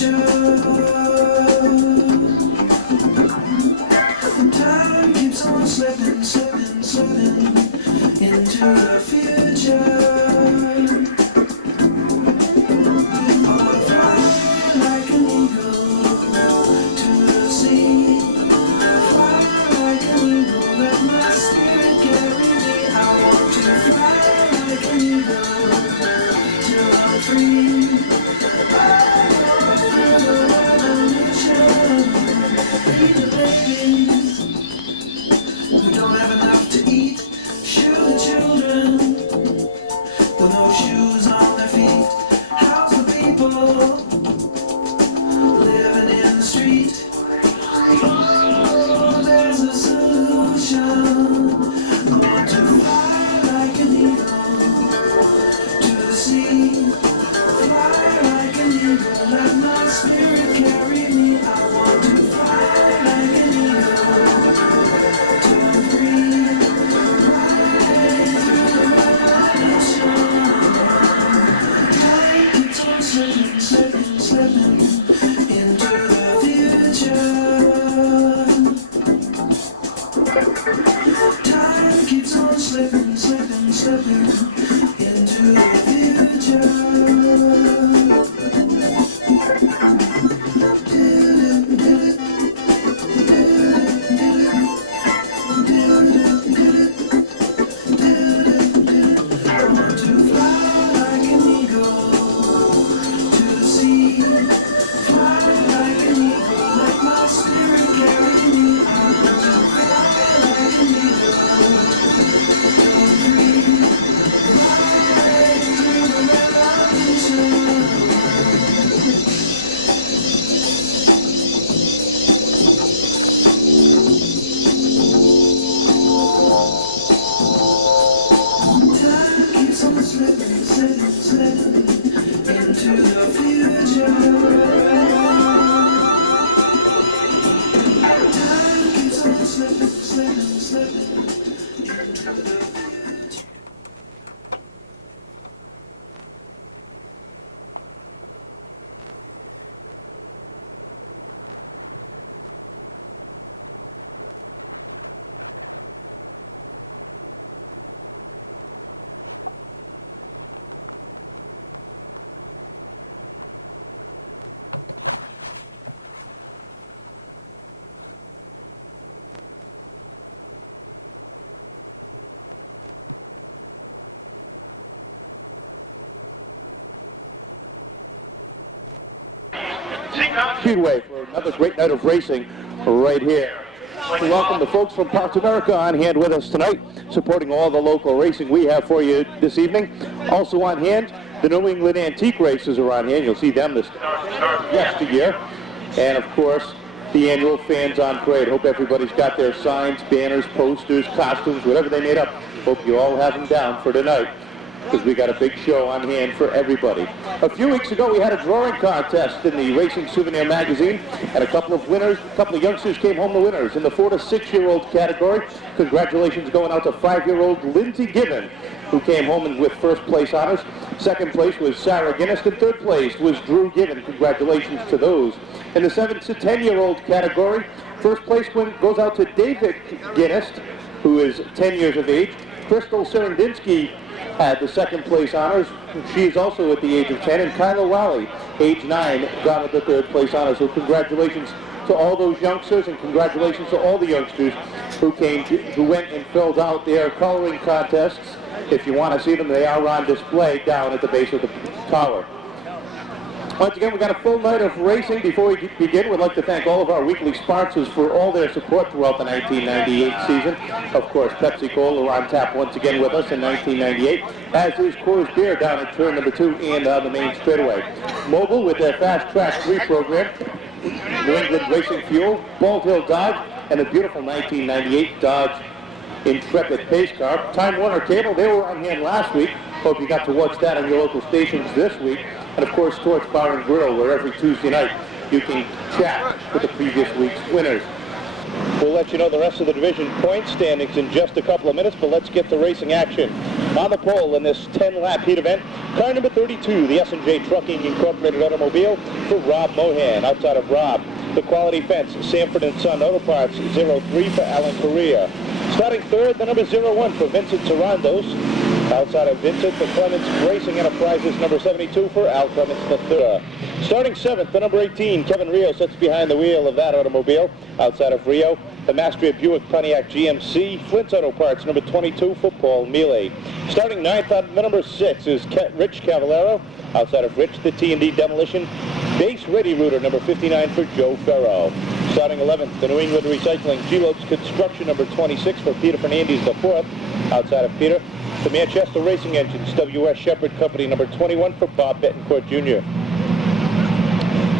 Time keeps on slipping, slipping, slipping into the future. Speedway for another great night of racing right here. We welcome the folks from Parts America on hand with us tonight, supporting all the local racing we have for you this evening. Also on hand, the New England Antique Races are on hand. You'll see them this yesteryear. And of course, the annual Fans on Parade. Hope everybody's got their signs, banners, posters, costumes, whatever they made up. Hope you all have them down for tonight, because we got a big show on hand for everybody. A few weeks ago, we had a drawing contest in the Racing Souvenir magazine, and a couple of youngsters came home the winners in the 4 to 6-year-old category. Congratulations going out to 5-year-old Lindsey Gibbon, who came home with first place honors. Second place was Sarah Guinness, and third place was Drew Gibbon. Congratulations to those. In the 7 to 10-year-old category, first place goes out to David Guinness, who is 10 years of age. Crystal Serendinsky had the second place honors. She is also at the age of 10, and Kyla Raleigh, age 9, got the third place honors. So congratulations to all those youngsters, and congratulations to all the youngsters who went and filled out their coloring contests. If you want to see them, they are on display down at the base of the tower. Once again, we've got a full night of racing. Before we begin, we'd like to thank all of our weekly sponsors for all their support throughout the 1998 season. Of course, Pepsi Cola are on tap once again with us in 1998, as is Coors Beer down at turn number 2 and on the main straightaway. Mobile with their Fast Track 3 program, New England Racing Fuel, Bald Hill Dodge, and the beautiful 1998 Dodge Intrepid pace car. Time Warner Cable, they were on hand last week. Hope you got to watch that on your local stations this week. And of course, Torch Bar and Grill, where every Tuesday night you can chat with the previous week's winners. We'll let you know the rest of the division point standings in just a couple of minutes, but let's get to racing action. On the pole in this 10-lap heat event, car number 32, the S&J Trucking Incorporated automobile for Rob Mohan. Outside of Rob, the Quality Fence, Sanford & Son Auto Parts, 03 for Alan Correa. Starting third, the number 01 for Vincent Sarandos. Outside of Vincent, the Clements Racing Enterprises, number 72 for Al Clements III. Starting seventh, the number 18, Kevin Rio sits behind the wheel of that automobile. Outside of Rio, the Mastery Buick Pontiac GMC, Flint's Auto Parts, number 22 for Paul Mealy. Starting ninth, the number 6 is Rich Cavallero. Outside of Rich, the T&D Demolition Base Ready Rooter, number 59 for Joe Ferro. Starting 11th, the New England Recycling G-Lopes Construction, number 26 for Peter Fernandez IV. Outside of Peter, the Manchester Racing Engines, W.S. Shepherd Company, number 21 for Bob Bettencourt Jr.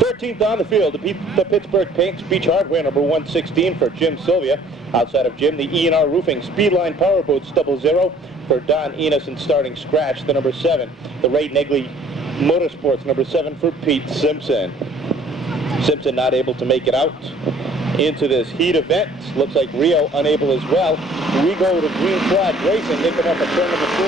13th on the field, the Pittsburgh Paints Beach Hardware, number 116 for Jim Sylvia. Outside of Jim, the E&R Roofing Speedline Powerboats 00 for Don Enos, and starting scratch, the number 7, the Ray Negley Motorsports, number 7 for Pete Simpson. Simpson not able to make it out into this heat event. Looks like Rio unable as well. We go to green flag racing. They come up at turn number 4,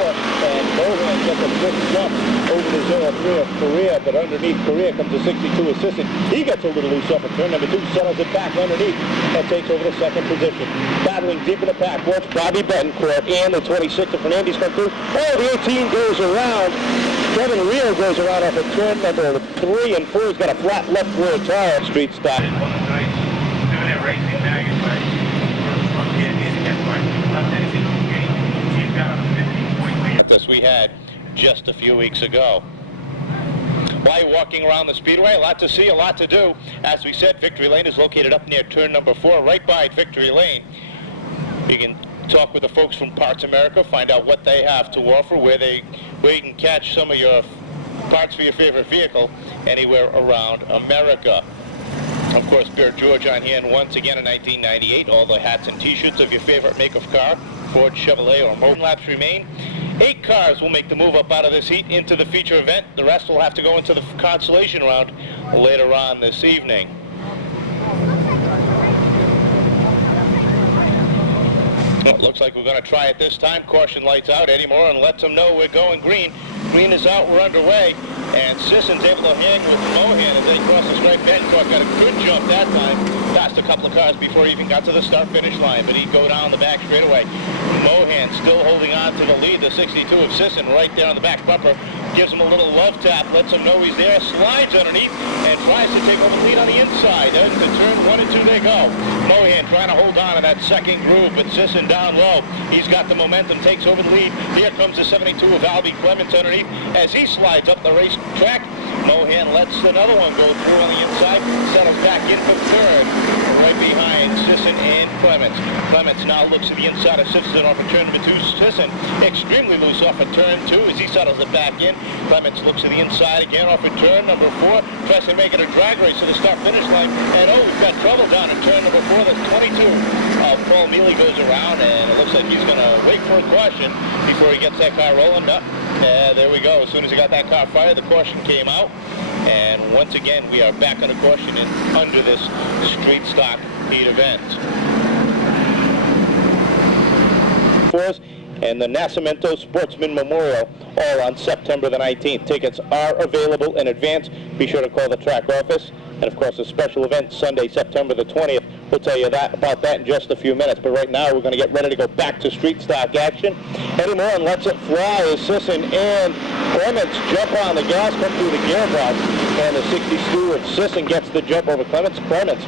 and Mohan gets a quick jump over the 03 of Correa, but underneath Correa comes the 62 assistant. He gets a little loose off at turn number 2, settles it back underneath, and takes over the second position. Battling deep in the pack, watch Bobby Bettencourt and the 26 of Fernandez come through. Oh, the 18 goes around. Kevin Rio goes around off at turn number 3 and 4. He's got a flat left rear tire. Street stop. This we had just a few weeks ago. While you're walking around the Speedway, a lot to see, a lot to do. As we said, Victory Lane is located up near turn number 4, right by Victory Lane. You can talk with the folks from Parts America, find out what they have to offer, where you can catch some of your parts for your favorite vehicle anywhere around America. Of course, Bear George on hand once again in 1998. All the hats and t-shirts of your favorite make of car, Ford, Chevrolet, or Motor. Laps remain. 8 cars will make the move up out of this heat into the feature event. The rest will have to go into the consolation round later on this evening. Well, it looks like we're going to try it this time. Caution lights out. Eddie Moran lets them know we're going green. Green is out. We're underway. And Sisson's able to hang with Mohan as they cross the stripe. Bettencourt got a good jump that time. Passed a couple of cars before he even got to the start-finish line, but he'd go down the back straightaway. Mohan still holding on to the lead. The 62 of Sisson right there on the back bumper. Gives him a little love tap, lets him know he's there, slides underneath, and tries to take over the lead on the inside. Into turn 1 and 2 they go. Mohan trying to hold on to that second groove, but Sisson down low. He's got the momentum, takes over the lead. Here comes the 72 of Albie Clements underneath. As he slides up the racetrack, Mohan lets another one go through on the inside, settles back in for third, right behind Sisson and Clements. Clements now looks to the inside of Sisson off of turn number 2. Sisson extremely loose off of turn 2 as he settles it back in. Clements looks to the inside again off of turn number 4, tries to make it a drag race to the start-finish line, and oh, we've got trouble down at turn number 4. That's 22. Paul Mealy goes around, and it looks like he's going to wait for a caution before he gets that car rolling up. There we go. As soon as he got that car fired, the caution came out. And once again, we are back on a caution under this street stock heat event. And the Nascimento Sportsman Memorial, all on September the 19th. Tickets are available in advance. Be sure to call the track office. And of course, a special event Sunday, September the 20th. We'll tell you about that in just a few minutes. But right now, we're going to get ready to go back to street stock action. Eddie Moran lets it fly as Sisson and Clements jump on the gas, come through the gearbox. And the 62 of Sisson gets the jump over Clements. Clements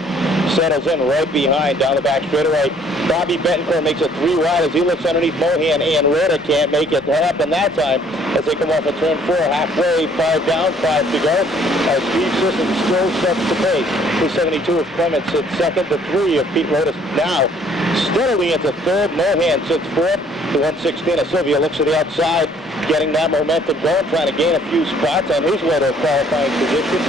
settles in right behind down the back straightaway. Bobby Bettencourt makes it 3 wide as he looks underneath Mohan, and Ritter can't make it happen that time as they come off of turn 4, halfway, 5 down, 5 to go. As Steve Sisson still sets the pace. The 72 of Clements sits second, the 3 of Pete Lotus now steadily into third. Mohan sits fourth. The 116 of Sylvia looks to the outside, getting that momentum going, trying to gain a few spots on his way to a qualifying position.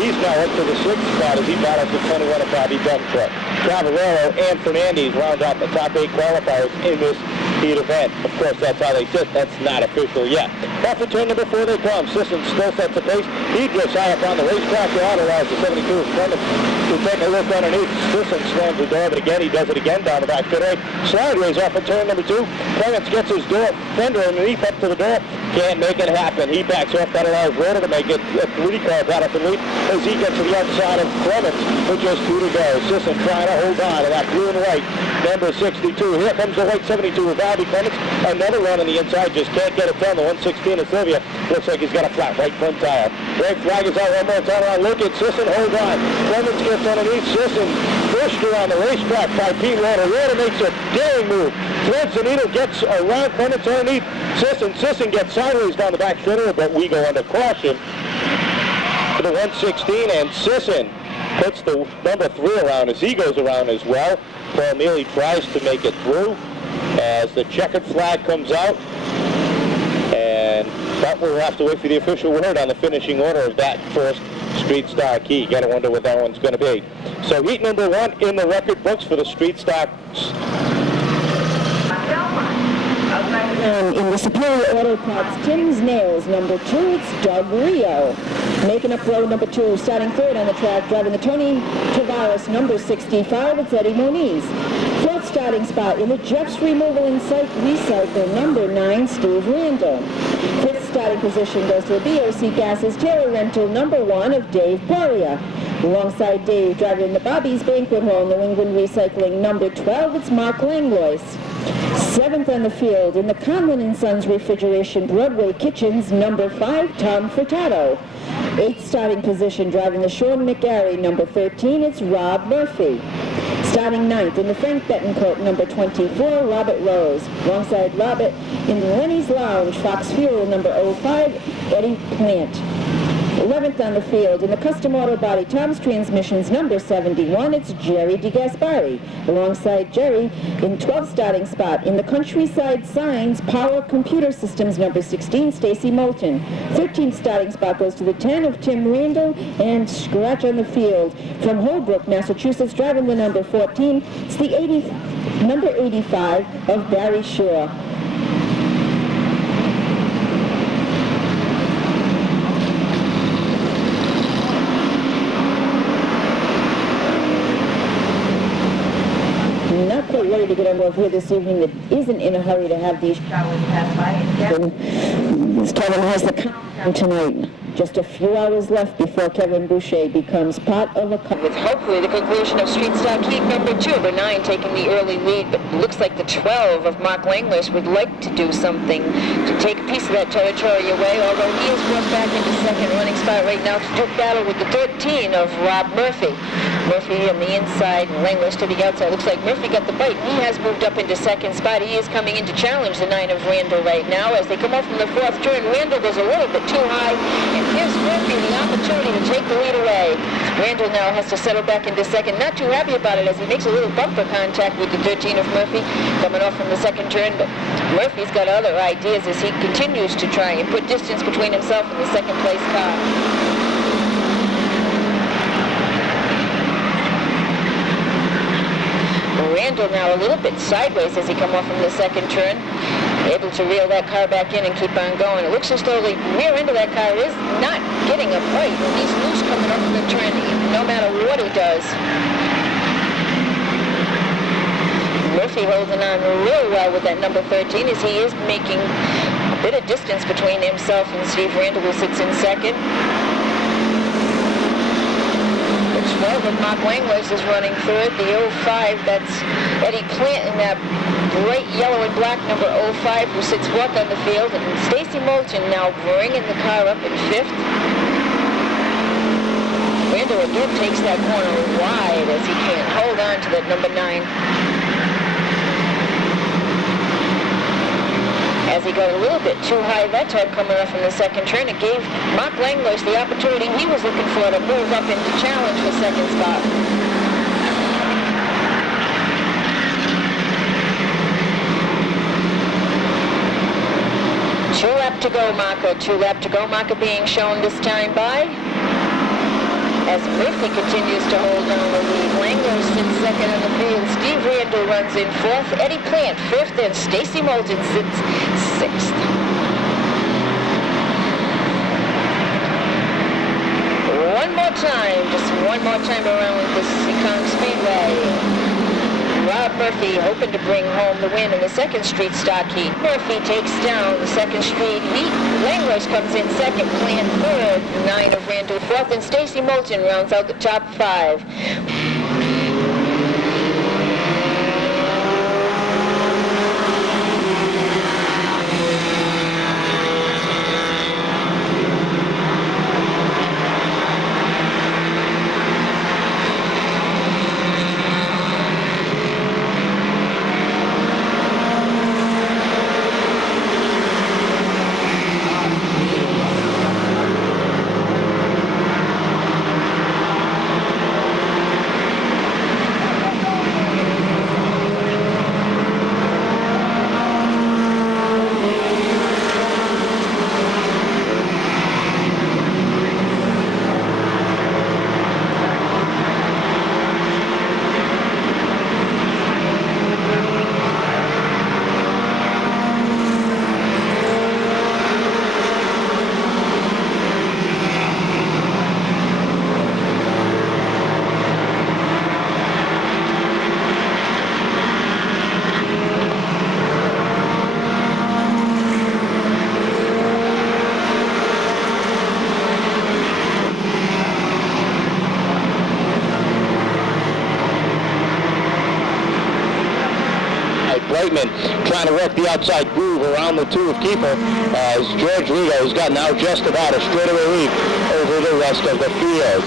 He's now up to the 6th spot as he battles the 21 of Bobby Bettencourt. Cavallero and Fernandez round out the top 8 qualifiers in this heat event. Of course, that's how they sit. That's not official yet. Off of turn number 4 they come. Sisson still sets the pace. He drifts high up on the racetrack. The auto allows the 72 of Clements to take a look underneath. Sisson slams the door, but again he does it again down the back straightaway. Sideways off of turn number 2. Clements gets his door fender underneath up to the door. Can't make it happen. He backs off. That allows Rotor to make it a 3-car Patterson lead as he gets to the outside of Clements with just 2 to go. Sisson trying to hold on to that blue and white number 62. Here comes the white 72 with Albie Clements. Another run on the inside, just can't get it done. The 116 of Sylvia looks like he's got a flat right front tire. Red flag is out one more time around. Look at Sisson, hold on. Clements gets underneath. Sisson pushed around the racetrack by Pete Rotor. Rotor makes a daring move. Threads the needle, gets around Clements underneath Sisson. Sisson gets sideways down the back straightaway, but we go under caution to the 116, and Sisson puts the number 3 around as he goes around as well. Paul Neely tries to make it through as the checkered flag comes out, and but we'll have to wait for the official word on the finishing order of that first Street Stock Heat. Gotta wonder what that one's going to be. So heat number 1 in the record books for the Street Stock. In the Superior Auto Parts Tim's Nails, number 2, it's Doug Rio. Making up row number 2, starting 3rd on the track, driving the Tony Tavares, number 65, it's Eddie Moniz. 4th starting spot in the Jeff's Removal and Recycle, number 9, Steve Randall. 5th starting position goes to the BOC Gases Terra Rental, number 1 of Dave Poria. Alongside Dave, driving the Bobby's Banquet Hall, New England Recycling, number 12, it's Mark Langlois. 7th on the field in the Conlon & Sons Refrigeration Broadway Kitchens, number 5, Tom Furtado. 8th starting position, driving the Sean McGarry, number 13, it's Rob Murphy. Starting 9th in the Frank Betancourt, number 24, Robert Rose. Alongside Robert in the Lenny's Lounge, Fox Fuel, number 05, Eddie Plant. 11th on the field in the Custom Auto Body Tom's Transmissions, number 71, it's Jerry DeGaspari. Alongside Jerry in 12th starting spot in the Countryside Signs Power Computer Systems, number 16, Stacy Moulton. 13th starting spot goes to the 10 of Tim Randall, and scratch on the field from Holbrook, Massachusetts, driving the number 14, it's the number 85 of Barry Shaw. Not quite ready to get on here this evening that isn't in a hurry to have these showers pass by. Kevin has the countdown tonight. Just a few hours left before Kevin Boucher becomes part of a car. With hopefully the conclusion of Street Stock Heat number 2, number 9 taking the early lead, but looks like the 12 of Mark Langlois would like to do something to take a piece of that territory away, although he is brought back into second running spot right now to do battle with the 13 of Rob Murphy. Murphy on the inside, Langlois to the outside. Looks like Murphy got the bite. He has moved up into second spot. He is coming in to challenge the 9 of Randall right now. As they come up from the 4th turn, Randall goes a little bit too high and gives Murphy the opportunity to take the lead away. Randall now has to settle back into second. Not too happy about it as he makes a little bumper contact with the 13 of Murphy coming off from the second turn, but Murphy's got other ideas as he continues to try and put distance between himself and the second place car. Randall now a little bit sideways as he come off from the second turn, able to reel that car back in and keep on going. It looks as though the rear end of that car is not getting a bite. He's loose coming off from the turn no matter what he does. Murphy holding on real well with that number 13 as he is making a bit of distance between himself and Steve Randall, who sits in second. 12 of Mark Langlois is running third. The 05, that's Eddie Plant in that bright yellow and black number 05, who sits fourth on the field. And Stacy Moulton now bringing the car up in 5th. Randall again takes that corner wide as he can't hold on to that number 9. As he got a little bit too high that time coming off from the second turn, it gave Mark Langlois the opportunity he was looking for to move up into challenge for second spot. Two lap to go marker being shown this time by. As Murphy continues to hold on the lead. Langlois sits second on the field. Steve Randall runs in 4th. Eddie Plant 5th, and Stacy Moulton sits 6th. time, just one more time around the Seekonk Speedway. Rob Murphy hoping to bring home the win in the second street stock heat. Murphy takes down the second street heat. Langlers comes in second, Plant third, 9 of Randall fourth, and Stacy Moulton rounds out the top 5. Brightman trying to work the outside groove around the 2 of Kiefer as George Rigo has got now just about a straightaway lead over the rest of the field.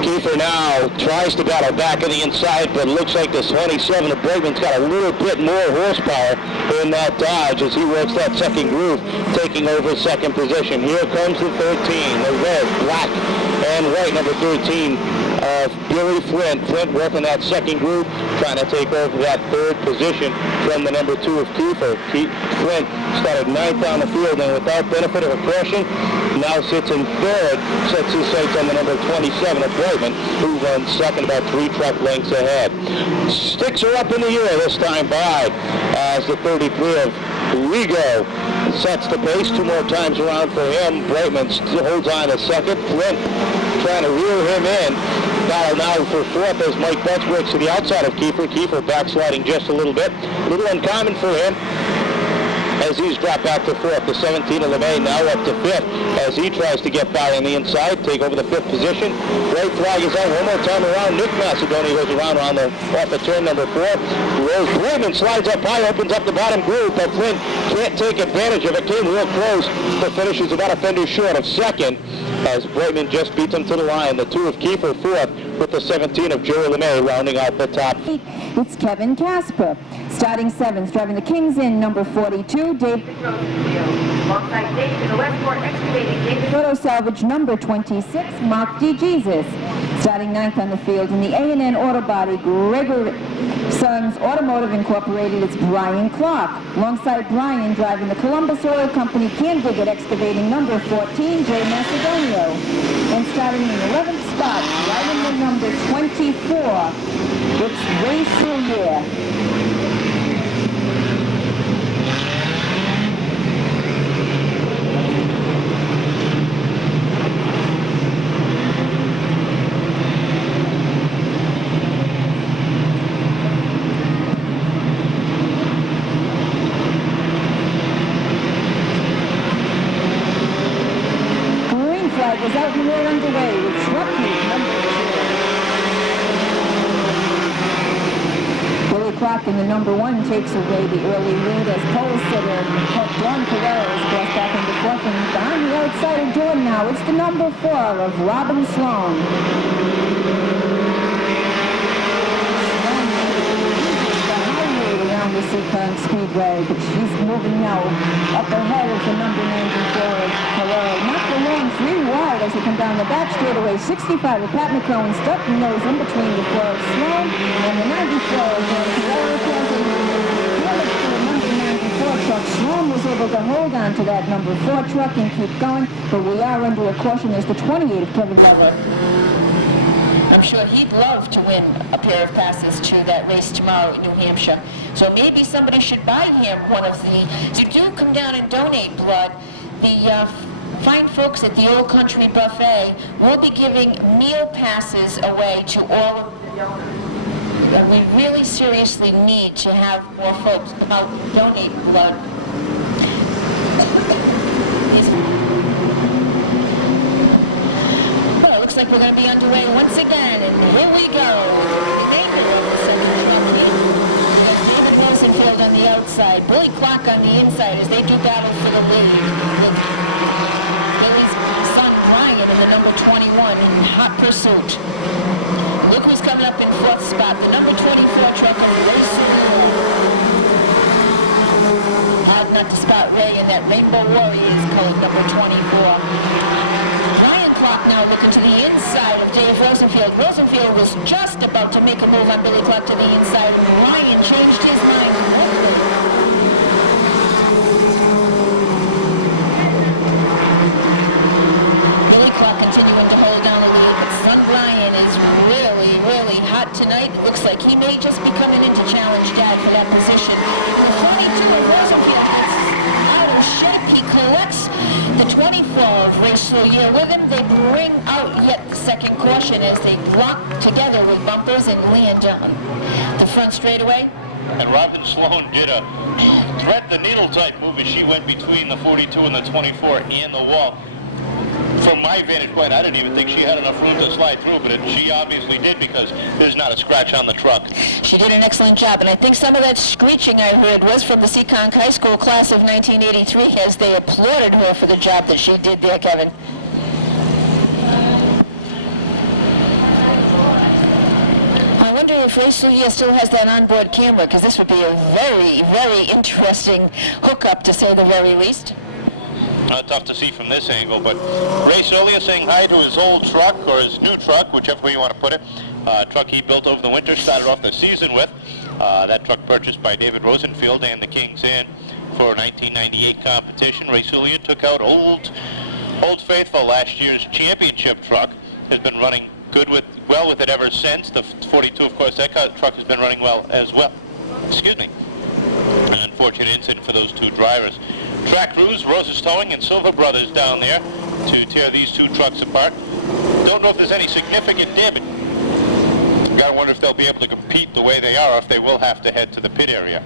Kiefer now tries to battle back on the inside, but looks like this 27 of Brightman's got a little bit more horsepower in that Dodge as he works that second groove, taking over second position. Here comes the 13, the red, black, and white number 13 of Billy Flint. Flint working that second group, trying to take over that third position from the number 2 of Kiefer. Flint started 9th on the field, and without benefit of a caution, now sits in third, sets his sights on the number 27 of Brightman, who runs second about 3 truck lengths ahead. Sticks are up in the air this time by as the 33 of Rigo sets the pace 2 more times around for him. Brightman still holds on to second. Flint trying to reel him in. Battle now for fourth as Mike Betts works to the outside of Kiefer. Kiefer backsliding just a little bit. A little uncommon for him as he's dropped back to fourth. The 17 of LeMay now up to fifth as he tries to get by on the inside, take over the 5th position. White flag is out one more time around. Nick Macedonia goes around on the off the turn number 4. Brightman slides up high, opens up the bottom groove, but Flint can't take advantage of it. Came real close. The finish is about a fender short of second as Brightman just beats him to the line. The 2 of Kiefer fourth with the 17 of Joey LeMay rounding out the top. It's Kevin Casper. Starting 7th, driving the Kings in number 42, Dave. Alongside Dave to the Westport Excavating, David. Photo salvage number 26, Mark D. Jesus. Starting 9th on the field in the A&N Auto Body, Gregor Sons Automotive Incorporated, it's Brian Clark. Alongside Brian, driving the Columbus Oil Company Candigat Excavating number 14, Jay Macedonio. And starting in the 11th spot, driving the number 24, it's Ray Sillier. Was out and we're underway with truck heat number 2. Billy Clark in the number 1 takes away the early lead as pole sitter Don Carrera is brought back into 4th, and on the outside of Jordan now, it's the number 4 of Robin Sloan. Around the Seekonk Speedway, but she's moving now up ahead of the number 94 Carrera. Not for long, 3 wide as they come down the back straightaway. 65 of Pat McCone stuck in those in between the 4 of Sloan and the 94 of Carrera. The number 94 truck. Sloan was able to hold on to that number 4 truck and keep going, but we are under a caution as the 28 of Kevin Butler. I'm sure he'd love to win a pair of passes to that race tomorrow in New Hampshire. So maybe somebody should buy him one of the... So do come down and donate blood. The fine folks at the Old Country Buffet will be giving meal passes away to all of we really seriously need to have more folks come out and donate blood. Well, it looks like we're going to be underway once again, and here we go. David Rosenfield on the outside, Billy Clark on the inside as they do battle for the lead. With Billy's son Brian in the number 21 in hot pursuit. Look who's coming up in fourth spot, the number 24 truck of Race. Hard not to spot Ray in that Rainbow Warriors colored number 24. Brian Clark now looking to the inside of Dave Rosenfield. Rosenfield was just about to make a move on Billy Clark to the inside. Ryan changed his mind quickly. Billy Clark continuing to hold down the lead, but son Brian is really hot tonight. Looks like he may just be coming in to challenge Dad for that position. The 22 of Rosenfield gets out of shape. He collects the 24 of Ray Soulier with him. They bring out yet the second caution as they lock together with bumpers and land down the front straightaway. And Robin Sloan did a thread the needle type move as she went between the 42 and the 24 and the wall. From my vantage point, I didn't even think she had enough room to slide through, but she obviously did because there's not a scratch on the truck. She did an excellent job, and I think some of that screeching I heard was from the Seekonk High School class of 1983 as they applauded her for the job that she did there, Kevin. I wonder if Ray Soulier still has that onboard camera, because this would be a very interesting hookup, to say the very least. Tough to see from this angle, but Ray Soulier saying hi to his old truck, or his new truck, whichever way you want to put it. Truck he built over the winter, started off the season with. That truck purchased by David Rosenfield and the Kings in for 1998 competition. Ray Soulier took out Old Faithful, last year's championship truck. Has been running well with it ever since. The 42, of course, that truck has been running well as well. Excuse me. An unfortunate incident for those two drivers. Track crews, Rose's Towing and Silver Brothers down there to tear these two trucks apart. Don't know if there's any significant damage. Gotta wonder if they'll be able to compete the way they are, or if they will have to head to the pit area.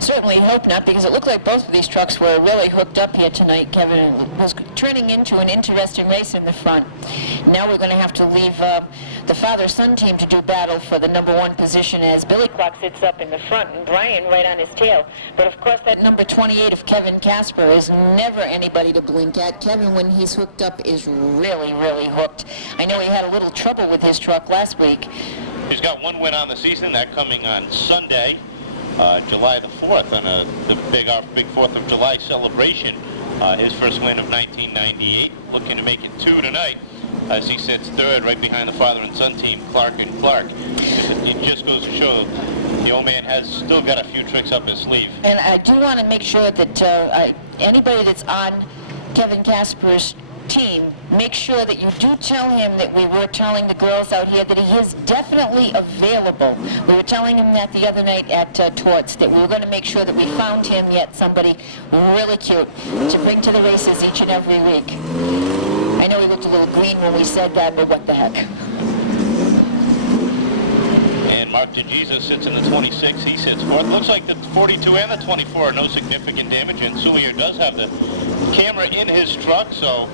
Certainly hope not, because it looked like both of these trucks were really hooked up here tonight, Kevin. It was turning into an interesting race in the front. Now we're going to have to leave the father-son team to do battle for the number one position as Billy Clark sits up in the front and Brian right on his tail. But of course that number 28 of Kevin Casper is never anybody to blink at. Kevin, when he's hooked up, is really hooked. I know he had a little trouble with his truck last week. He's got one win on the season, that coming on Sunday. July the 4th on the big 4th of July celebration. His first win of 1998. Looking to make it 2 tonight as he sits third right behind the father and son team, Clark and Clark. It just goes to show the old man has still got a few tricks up his sleeve. And I do want to make sure that anybody that's on Kevin Casper's team, make sure that you do tell him that we were telling the girls out here that he is definitely available. We were telling him that the other night at Torts, that we were going to make sure that we found him yet somebody really cute to bring to the races each and every week. I know he looked a little green when we said that, but what the heck. And Mark DeJesus sits in the 26. He sits fourth. Looks like the 42 and the 24 are no significant damage, and Soulier does have the camera in his truck, so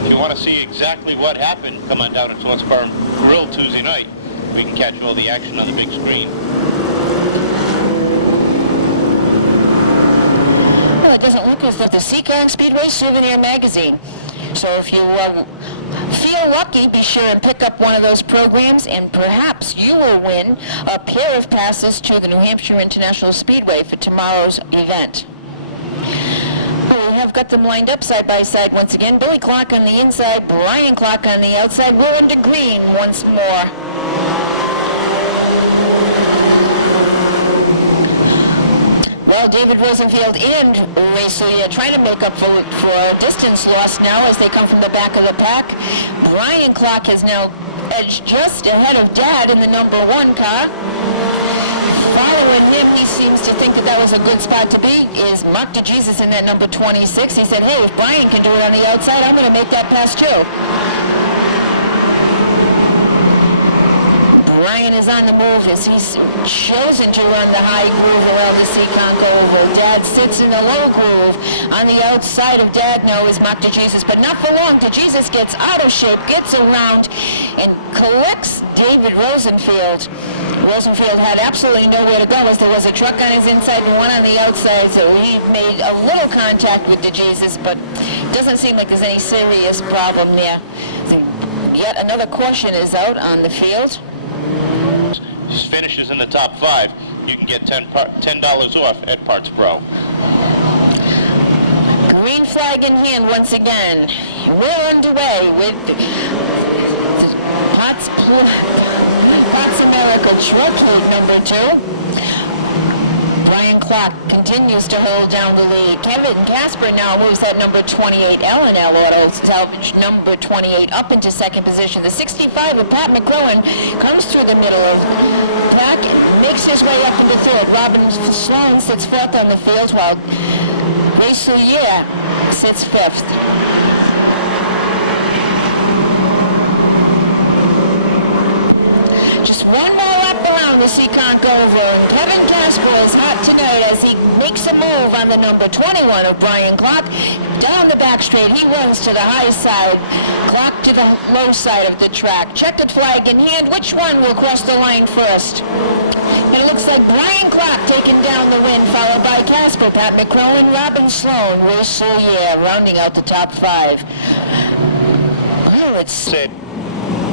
if you want to see exactly what happened, come on down to Torts Bar Grill Tuesday night. We can catch all the action on the big screen. Well, it doesn't look as though the Seekonk Speedway Souvenir Magazine. So if you feel lucky, be sure and pick up one of those programs, and perhaps you will win a pair of passes to the New Hampshire International Speedway for tomorrow's event. We have got them lined up side by side once again. Billy Clark on the inside, Brian Clark on the outside. We're into green once more. Well, David Rosenfield and Ray Soulier trying to make up for distance lost now as they come from the back of the pack. Brian Clark has now edged just ahead of Dad in the number one car. Following him, he seems to think that that was a good spot to be, is Mark DeJesus in that number 26. He said, hey, if Brian can do it on the outside, I'm going to make that pass too. Brian is on the move as he's chosen to run the high groove around the Seekonk Oval. Dad sits in the low groove. On the outside of Dad now is Mark DeJesus, but not for long. DeJesus gets out of shape, gets around, and collects David Rosenfield. Rosenfield had absolutely nowhere to go as there was a truck on his inside and one on the outside, so he made a little contact with DeJesus, but it doesn't seem like there's any serious problem there. So yet another caution is out on the field. Finishes in the top 5, you can get $10 off at Parts Pro. Green flag in hand once again. We're underway with Potts America Truck Heat number 2. Brian Clark continues to hold down the lead. Kevin Casper now moves that number 28 L&L Auto Salvage number 28 up into second position. The 65 of Pat McCrowan comes through the middle of the pack and makes his way up into third. Robin Sloan sits fourth on the field while Ray Soulier sits fifth. Just one more lap around the Seekonk Oval, and Kevin Casper is hot tonight as he makes a move on the number 21 of Brian Clark. Down the back straight, he runs to the high side, Clark to the low side of the track. Checkered flag in hand, which one will cross the line first? And it looks like Brian Clark taking down the win, followed by Casper, Pat McCrowan, Robin Sloan, Will Soulier, rounding out the top 5. Well, it's...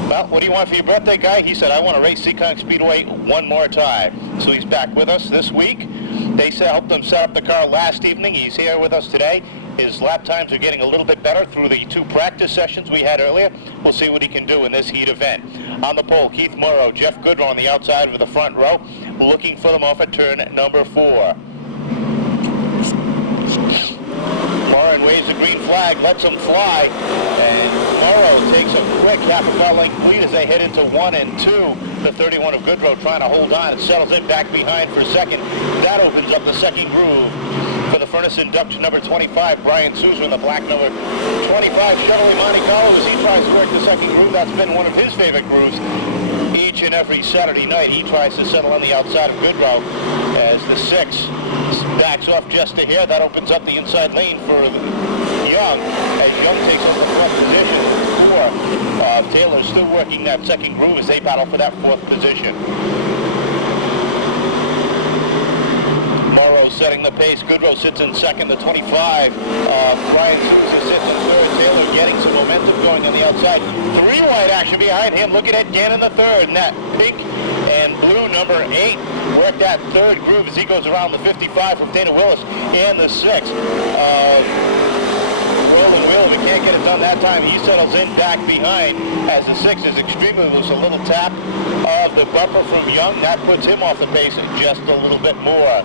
Well, what do you want for your birthday, guy? He said, I want to race Seekonk Speedway one more time. So he's back with us this week. They helped him set up the car last evening. He's here with us today. His lap times are getting a little bit better through the 2 practice sessions we had earlier. We'll see what he can do in this heat event. On the pole, Keith Morrow, Jeff Goodrow on the outside with the front row, looking for them off at turn number 4. Moran waves the green flag, lets them fly, and Morrow takes a quick half-a-car length lead as they head into 1 and 2. The 31 of Goodrow trying to hold on and settles in back behind for second. That opens up the second groove for the furnace induction number 25, Brian Sousa in the black number 25, Chevrolet Monte Carlo as he tries to work the second groove. That's been one of his favorite grooves each and every Saturday night. He tries to settle on the outside of Goodrow as the 6 backs off just a hair. That opens up the inside lane for Young as Young takes over the 4th position. Taylor still working that second groove as they battle for that 4th position. Morrow setting the pace. Goodrow sits in second. The 25. Brian Sousa sits in third. Taylor getting some momentum going on the outside. 3 wide action behind him. Looking at Gannon the third. And that pink and blue number 8 work that 3rd groove as he goes around the 55 from Dana Willis and the 6. Rolling Wheel, we can't get it done that time. He settles in back behind as the 6 is extremely loose. A little tap of the bumper from Young. That puts him off the pace just a little bit more.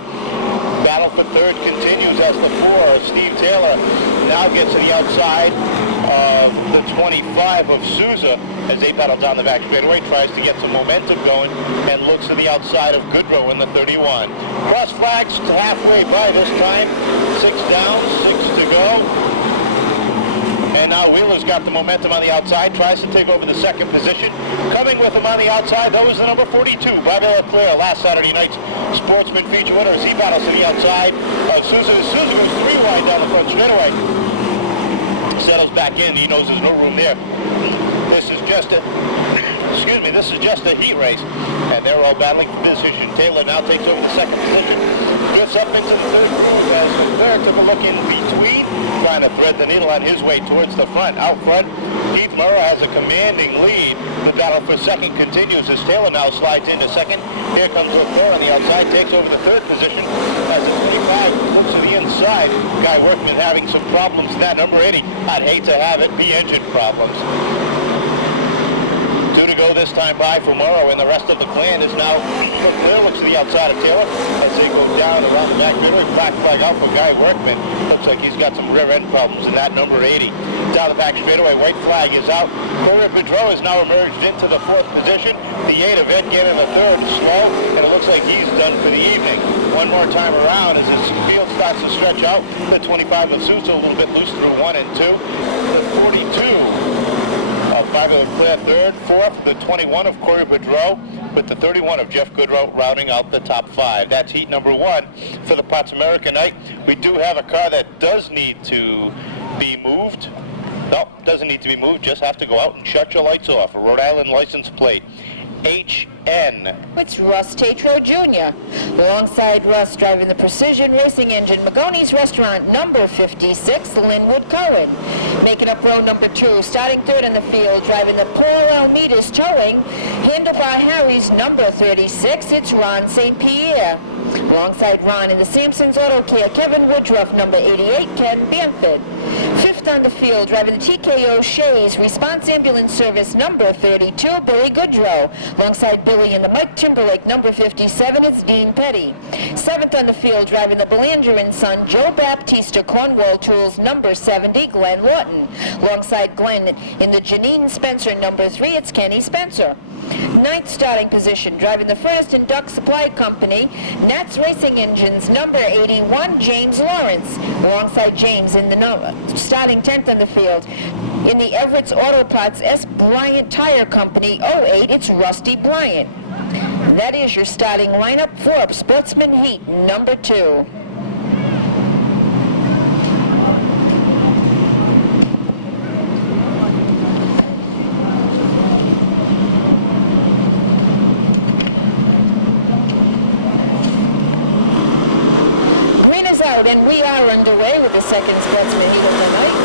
Battle for 3rd continues as the 4, Steve Taylor, now gets to the outside of the 25 of Sousa as they battle down the back straightaway, tries to get some momentum going and looks to the outside of Goodrow in the 31. Cross flags halfway by this time. 6 down, 6 to go. And now Wheeler's got the momentum on the outside, tries to take over the 2nd position. Coming with him on the outside, though, is the number 42, Bobby Leclerc, last Saturday night's Sportsman feature winner as he battles to the outside of Sousa. Sousa goes 3 wide down the front straightaway. Settles back in. He knows there's no room there. This is just a heat race, and they're all battling for position. Taylor now takes over the 2nd position. Drifts up into the 3rd groove as Leclerc took a look in between, trying to thread the needle on his way towards the front. Out front, Keith Morrow has a commanding lead. The battle for 2nd continues as Taylor now slides into 2nd. Here comes Leclerc on the outside, takes over the 3rd position as the 25 looks to the inside. Guy Workman having some problems in that number 80. I'd hate to have it be engine problems. Go this time by for Morrow, and the rest of the clan is now Leclerc looks to the outside of Taylor as they go down around the back straightaway. Black flag out for Guy Workman. Looks like he's got some rear end problems in that number 80. down the back straightaway. White flag is out. Corey Pedro has now emerged into the 4th position. The 8 of Ed Gannon in the 3rd, slow, and it looks like he's done for the evening. One more time around as this field starts to stretch out. The 25 of Sousa a little bit loose through 1 and 2. The 42 of 5 of Leclerc 3rd, 4th. The 21 of Corey Pedro, with the 31 of Jeff Goodrow rounding out the top 5. That's heat number 1 for the Parts America night. We do have a car that does need to be moved. No, doesn't need to be moved, just have to go out and shut your lights off. A Rhode Island license plate, HN. It's Russ Tatro Jr. Alongside Russ, driving the Precision Racing Engine, Magoni's Restaurant, number 56, Linwood Cohen. Making up row number 2, starting 3rd in the field, driving the Paul Almeida's Towing, Handlebar Harry's, number 36, it's Ron St. Pierre. Alongside Ron in the Sampson's Auto Care, Kevin Woodruff, number 88, Ken Bamford. 5th on the field, driving the TKO Shays Response Ambulance Service, number 32, Billy Goodrow. Alongside Billy in the Mike Timberlake, number 57, it's Dean Petty. 7th on the field, driving the Belanger and Son, Joe Baptista Cornwall Tools, number 70, Glenn Lawton. Alongside Glenn in the Janine Spencer, number 3, it's Kenny Spencer. 9th starting position, driving the Furnace and Duck Supply Company, Nats Racing Engines, number 81, James Lawrence. Alongside James in the starting 10th on the field. In the Everett's Auto Parts S. Bryant Tire Company, 08, it's Rusty Bryant. That is your starting lineup for Sportsman Heat number 2. And we are underway with the second Sportsman Heat of the night.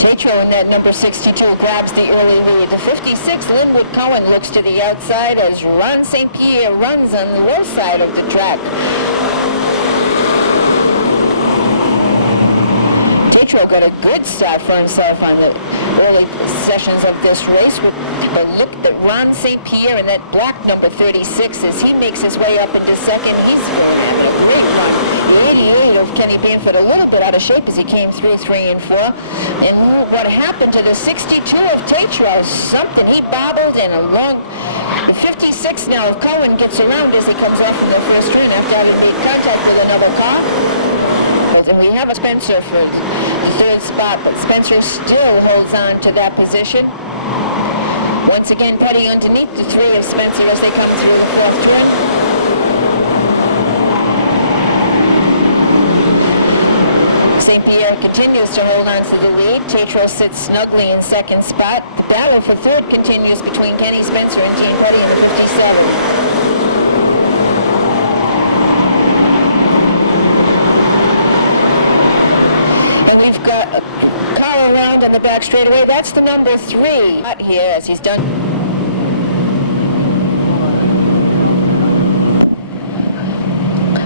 Tatro in that number 62 grabs the early lead. The 56, Linwood Cohen, looks to the outside as Ron St. Pierre runs on the low side of the track. Tatro got a good start for himself on the early sessions of this race. But look at Ron St. Pierre and that black number 36 as he makes his way up into second. He's having a great run. The 88 of Kenny Bamford a little bit out of shape as he came through 3 and 4. And what happened to the 62 of Tatro? Something. He bobbled and along. The 56 now of Cohen gets around as he comes off in the first turn after having made contact with another car. And we have a Spencer for the 3rd spot, but Spencer still holds on to that position. Once again, Petty underneath the 3 of Spencer as they come through the 4th turn. St. Pierre continues to hold on to the lead. Tatro sits snugly in 2nd spot. The battle for 3rd continues between Kenny Spencer and Dean Petty in the 57. Got a car around on the back straightaway. That's the number 3 out here as he's done.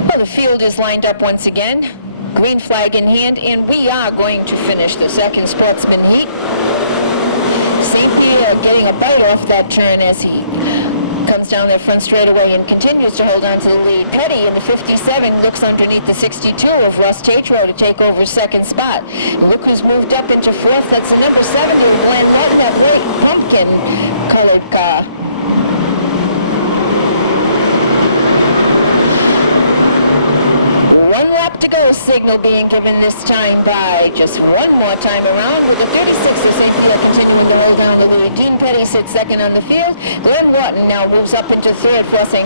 Well, the field is lined up once again. Green flag in hand, and we are going to finish the second Sportsman Heat. St. Pierre getting a bite off that turn as he comes down their front straightaway and continues to hold on to the lead. Petty in the 57 looks underneath the 62 of Russ Tatro to take over 2nd spot. Look who's moved up into 4th. That's the number 70, Glenn Lawton, that great pumpkin-colored car. One lap to go signal being given this time by just one more time around with the 36 of St. Pierre continuing to hold down the lead. Dean Petty sits 2nd on the field. Glenn Lawton now moves up into 3rd, forcing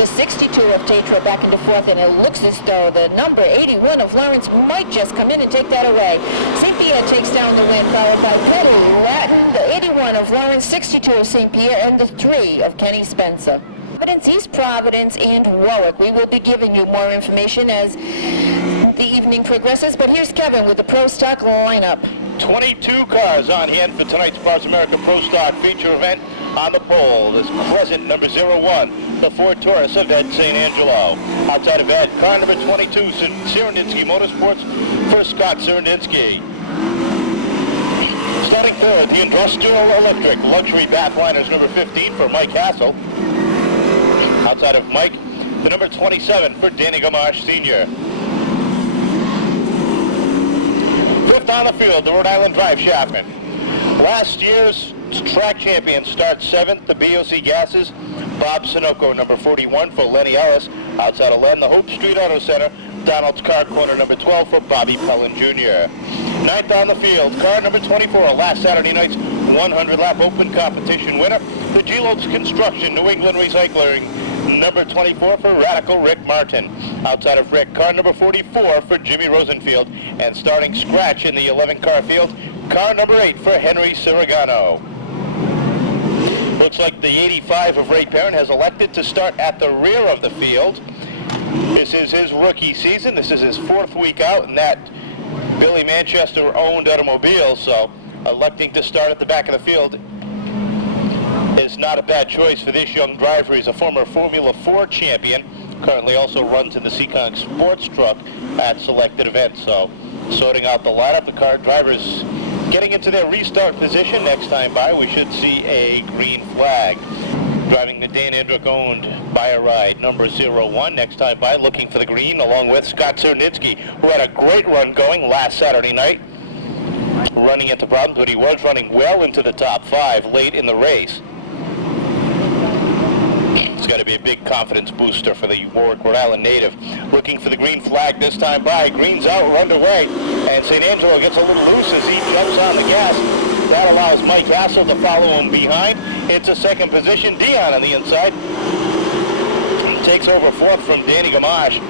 the 62 of Tatro back into 4th, and it looks as though the number 81 of Lawrence might just come in and take that away. St. Pierre takes down the win, followed by Petty, Latin, the 81 of Lawrence, 62 of St. Pierre, and the 3 of Kenny Spencer. Providence, East Providence, and Warwick. We will be giving you more information as the evening progresses, but here's Kevin with the Pro Stock lineup. 22 cars on hand for tonight's Parts America Pro Stock feature event. On the pole, this present number 01, the Ford Taurus of Ed St. Angelo. Outside of Ed, car number 22, Serendinsky Motorsports for Scott Serendinsky. Starting 3rd, the Industrial Electric Luxury Bathliners number 15 for Mike Hassel. Outside of Mike, the number 27 for Danny Gamache Sr. fifth on the field, the Rhode Island Drive Shaftman. Last year's track champion starts seventh, the BOC Gases. Bob Sunoco, number 41 for Lenny Ellis. Outside of Len, the Hope Street Auto Center. Donald's car corner, number 12 for Bobby Pellin Jr. Ninth on the field, car number 24, last Saturday night's 100-lap open competition winner, the G-Lopes Construction New England Recycling, number 24 for Radical Rick Martin. Outside of Rick, car number 44 for Jimmy Rosenfield. And starting scratch in the 11-car field, car number 8 for Henry Sirigano. Looks like the 85 of Ray Perrin has elected to start at the rear of the field. This is his rookie season. This is his fourth week out in that Billy Manchester-owned automobile, so electing to start at the back of the field is not a bad choice for this young driver. He's a former Formula 4 champion, currently also runs in the Seekonk Sports Truck at selected events. So sorting out the lineup, the car drivers getting into their restart position. Next time by, we should see a green flag. Driving the Dan Andrick-owned Buy a Ride, number 01. Next time by, looking for the green, along with Scott Cernitsky, who had a great run going last Saturday night. Running into problems, but he was running well into the top 5 late in the race. It's got to be a big confidence booster for the Warwick, Rhode Island native. Looking for the green flag this time by. Green's out, we're underway, and St. Angelo gets a little loose as he jumps on the gas. That allows Mike Hassel to follow him behind. Into second position, Dion on the inside. Takes over fourth from Danny Gamache.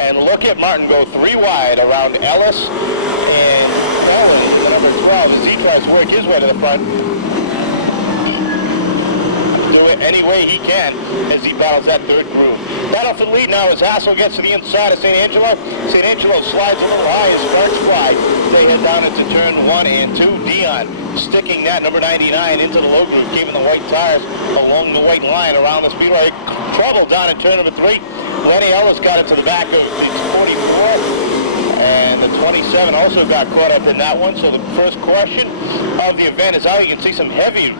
And look at Martin go 3 wide around Ellis and Pellin, the number 12, as he tries to work his way to the front. Do it any way he can as he battles that third groove. Battle for the lead now as Hassel gets to the inside of St. Angelo. St. Angelo slides a little high as Sparks fly. They head down into turn 1 and 2. Dion sticking that number 99 into the low groove, keeping the white tires along the white line around the speedway. Trouble down in turn number 3. Lenny Ellis got it to the back of the 44, and the 27 also got caught up in that one. So the first question of the event is how you can see some heavy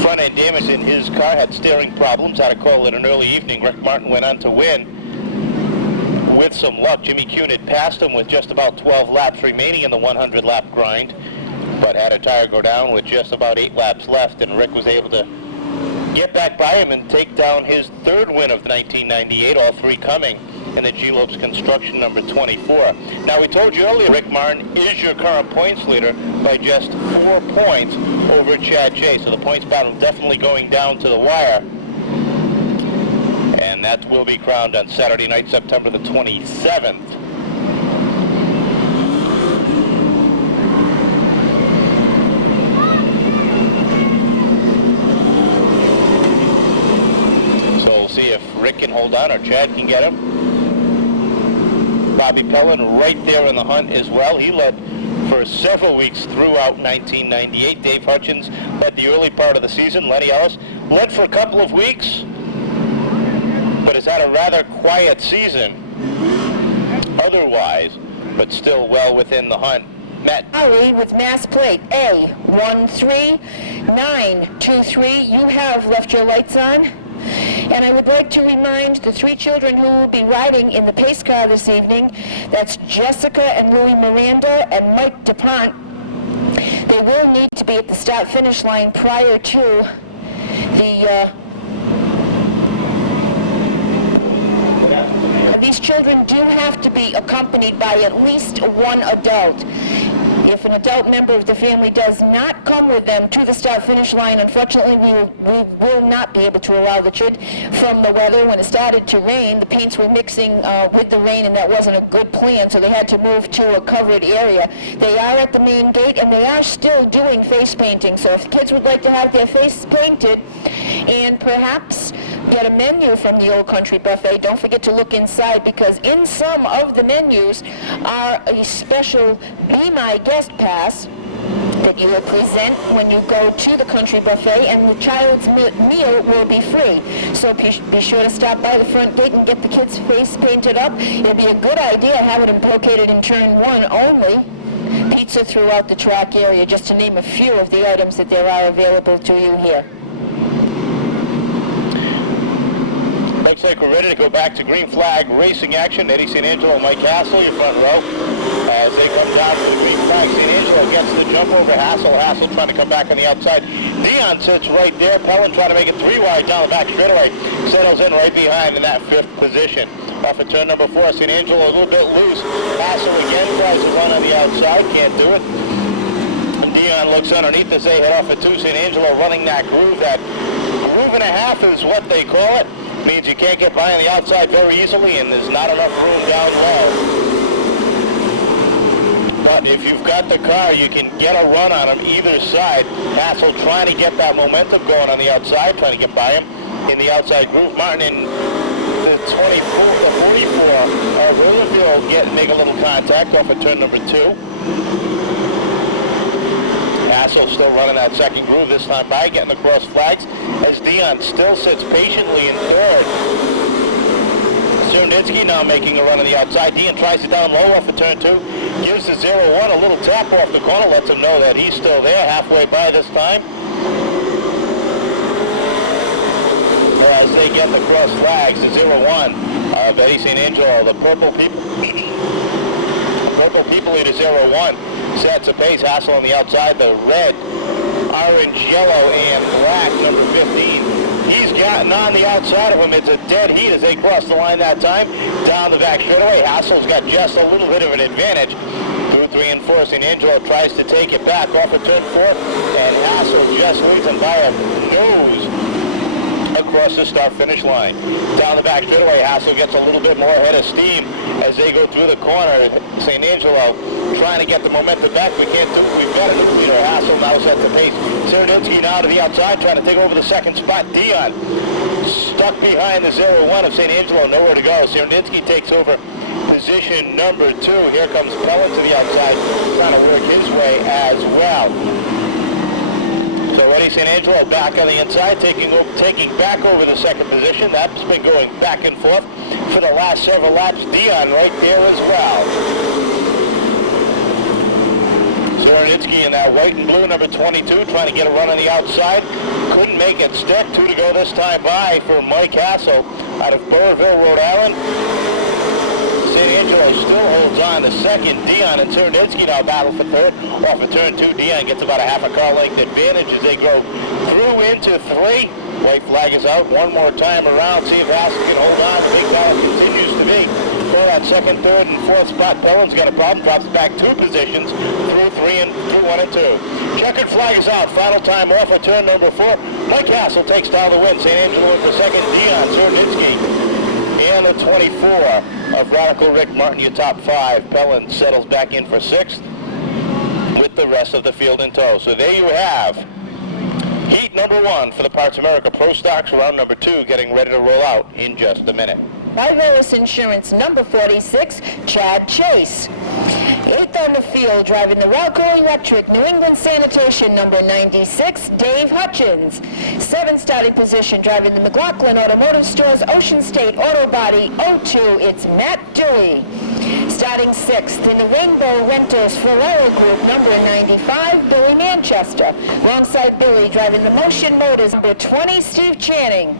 front end damage in his car. Had steering problems, had a call in an early evening. Rick Martin went on to win. With some luck, Jimmy Kuhn had passed him with just about 12 laps remaining in the 100-lap grind, but had a tire go down with just about 8 laps left, and Rick was able to get back by him and take down his third win of 1998, all 3 coming in the G-Lopes Construction number 24. Now, we told you earlier, Rick Martin is your current points leader by just 4 points over Chad Chase, so the points battle definitely going down to the wire. And that will be crowned on Saturday night, September the 27th. So we'll see if Rick can hold on or Chad can get him. Bobby Pellin right there in the hunt as well. He led for several weeks throughout 1998. Dave Hutchins led the early part of the season. Lenny Ellis led for a couple of weeks, but has had a rather quiet season otherwise, but still well within the hunt. Matt. Holly with mass plate A13923. You have left your lights on. And I would like to remind the 3 children who will be riding in the pace car this evening, that's Jessica and Louis Miranda and Mike DuPont. They will need to be at the start-finish line prior to the these children do have to be accompanied by at least 1 adult. If an adult member of the family does not come with them to the start-finish line, unfortunately, we will not be able to allow the kid from the weather. When it started to rain, the paints were mixing with the rain, and that wasn't a good plan, so they had to move to a covered area. They are at the main gate, and they are still doing face painting, so if the kids would like to have their face painted and perhaps get a menu from the Old Country Buffet, don't forget to look inside, because in some of the menus are a special Be My Guest pass that you will present when you go to the Country Buffet, and the child's meal will be free. So be sure to stop by the front gate and get the kids' face painted up. It'd be a good idea having them located in turn 1 only. Pizza throughout the track area, just to name a few of the items that there are available to you here. Like looks like we're ready to go back to green flag racing action. Eddie St. Angelo and Mike Hassel, your front row. As they come down to the green flag, St. Angelo gets the jump over Hassel. Hassel trying to come back on the outside. Dion sits right there. Pellin trying to make it 3 wide down the back straightaway. Settles in right behind in that 5th position. Off of turn number 4, St. Angelo a little bit loose. Hassel again tries to run on the outside. Can't do it. And Dion looks underneath as they head off at 2. St. Angelo running that groove. That groove and a half is what they call it. Means you can't get by on the outside very easily, and there's not enough room down low. But if you've got the car, you can get a run on him either side. Hassel trying to get that momentum going on the outside, trying to get by him in the outside groove. Martin in the 44 of Riverfield make a little contact off of turn number 2. Hassel still running that second groove this time by, getting the cross flags, as Dion still sits patiently in 3rd. Zernitsky now making a run on the outside. Dion tries it down low off of turn 2, gives the 0-1 a little tap off the corner, lets him know that he's still there, halfway by this time. As they get the cross flags, the 0-1 of Eddie St. Angelo, the purple people leader 0-1 sets a pace. Hassel on the outside, the red, orange, yellow, and black number 15. He's gotten on the outside of him. It's a dead heat as they cross the line that time. Down the back straightaway, Hassel's got just a little bit of an advantage. Through 3 and 4, St. Angelo tries to take it back off of turn 4, and Hassel just leads him by a nose across the start-finish line. Down the back straightaway, Hassel gets a little bit more head of steam as they go through the corner. St. Angelo trying to get the momentum back. We've got a new leader. Hassel now sets the pace. Zernitsky now to the outside, trying to take over the second spot. Dion stuck behind the 0-1 of St. Angelo, nowhere to go. Zernitsky takes over position number 2. Here comes Pellin to the outside, trying to work his way as well. So Eddie St. Angelo back on the inside, taking back over the second position. That's been going back and forth for the last several laps. Dion right there as well. Zernitsky in that white and blue, number 22, trying to get a run on the outside. Couldn't make it stick. 2 to go this time by for Mike Hassel out of Burrville, Rhode Island. St. Angelo still holds on to second. Dion and Zernitsky now battle for 3rd. Off of turn 2, Dion gets about a half a car length advantage as they go through into 3. White flag is out. One more time around. See if Hassel can hold on. The big battle continues to be for that 2nd, 3rd, and 4th spot. Pellin's got a problem. Drops back 2 positions through 1 and 2. Checkered flag is out. Final time off of turn number 4. Mike Hassel takes down the win. St. Angelo in for 2nd. Dion Zernitsky and the 24 of Radical Rick Martin, your top 5. Pellin settles back in for 6th with the rest of the field in tow. So there you have heat number 1 for the Parts America Pro Stocks. Round number 2 getting ready to roll out in just a minute. Rivalis Insurance number 46, Chad Chase. 8th on the field, driving the Ralco Electric, New England Sanitation number 96, Dave Hutchins. 7th starting position, driving the McLaughlin Automotive Stores, Ocean State Auto Body 02, it's Matt Dewey. Starting 6th in the Rainbow Rentals Ferrero Group, number 95, Billy Manchester. Alongside Billy, driving the Motion Motors, number 20, Steve Channing.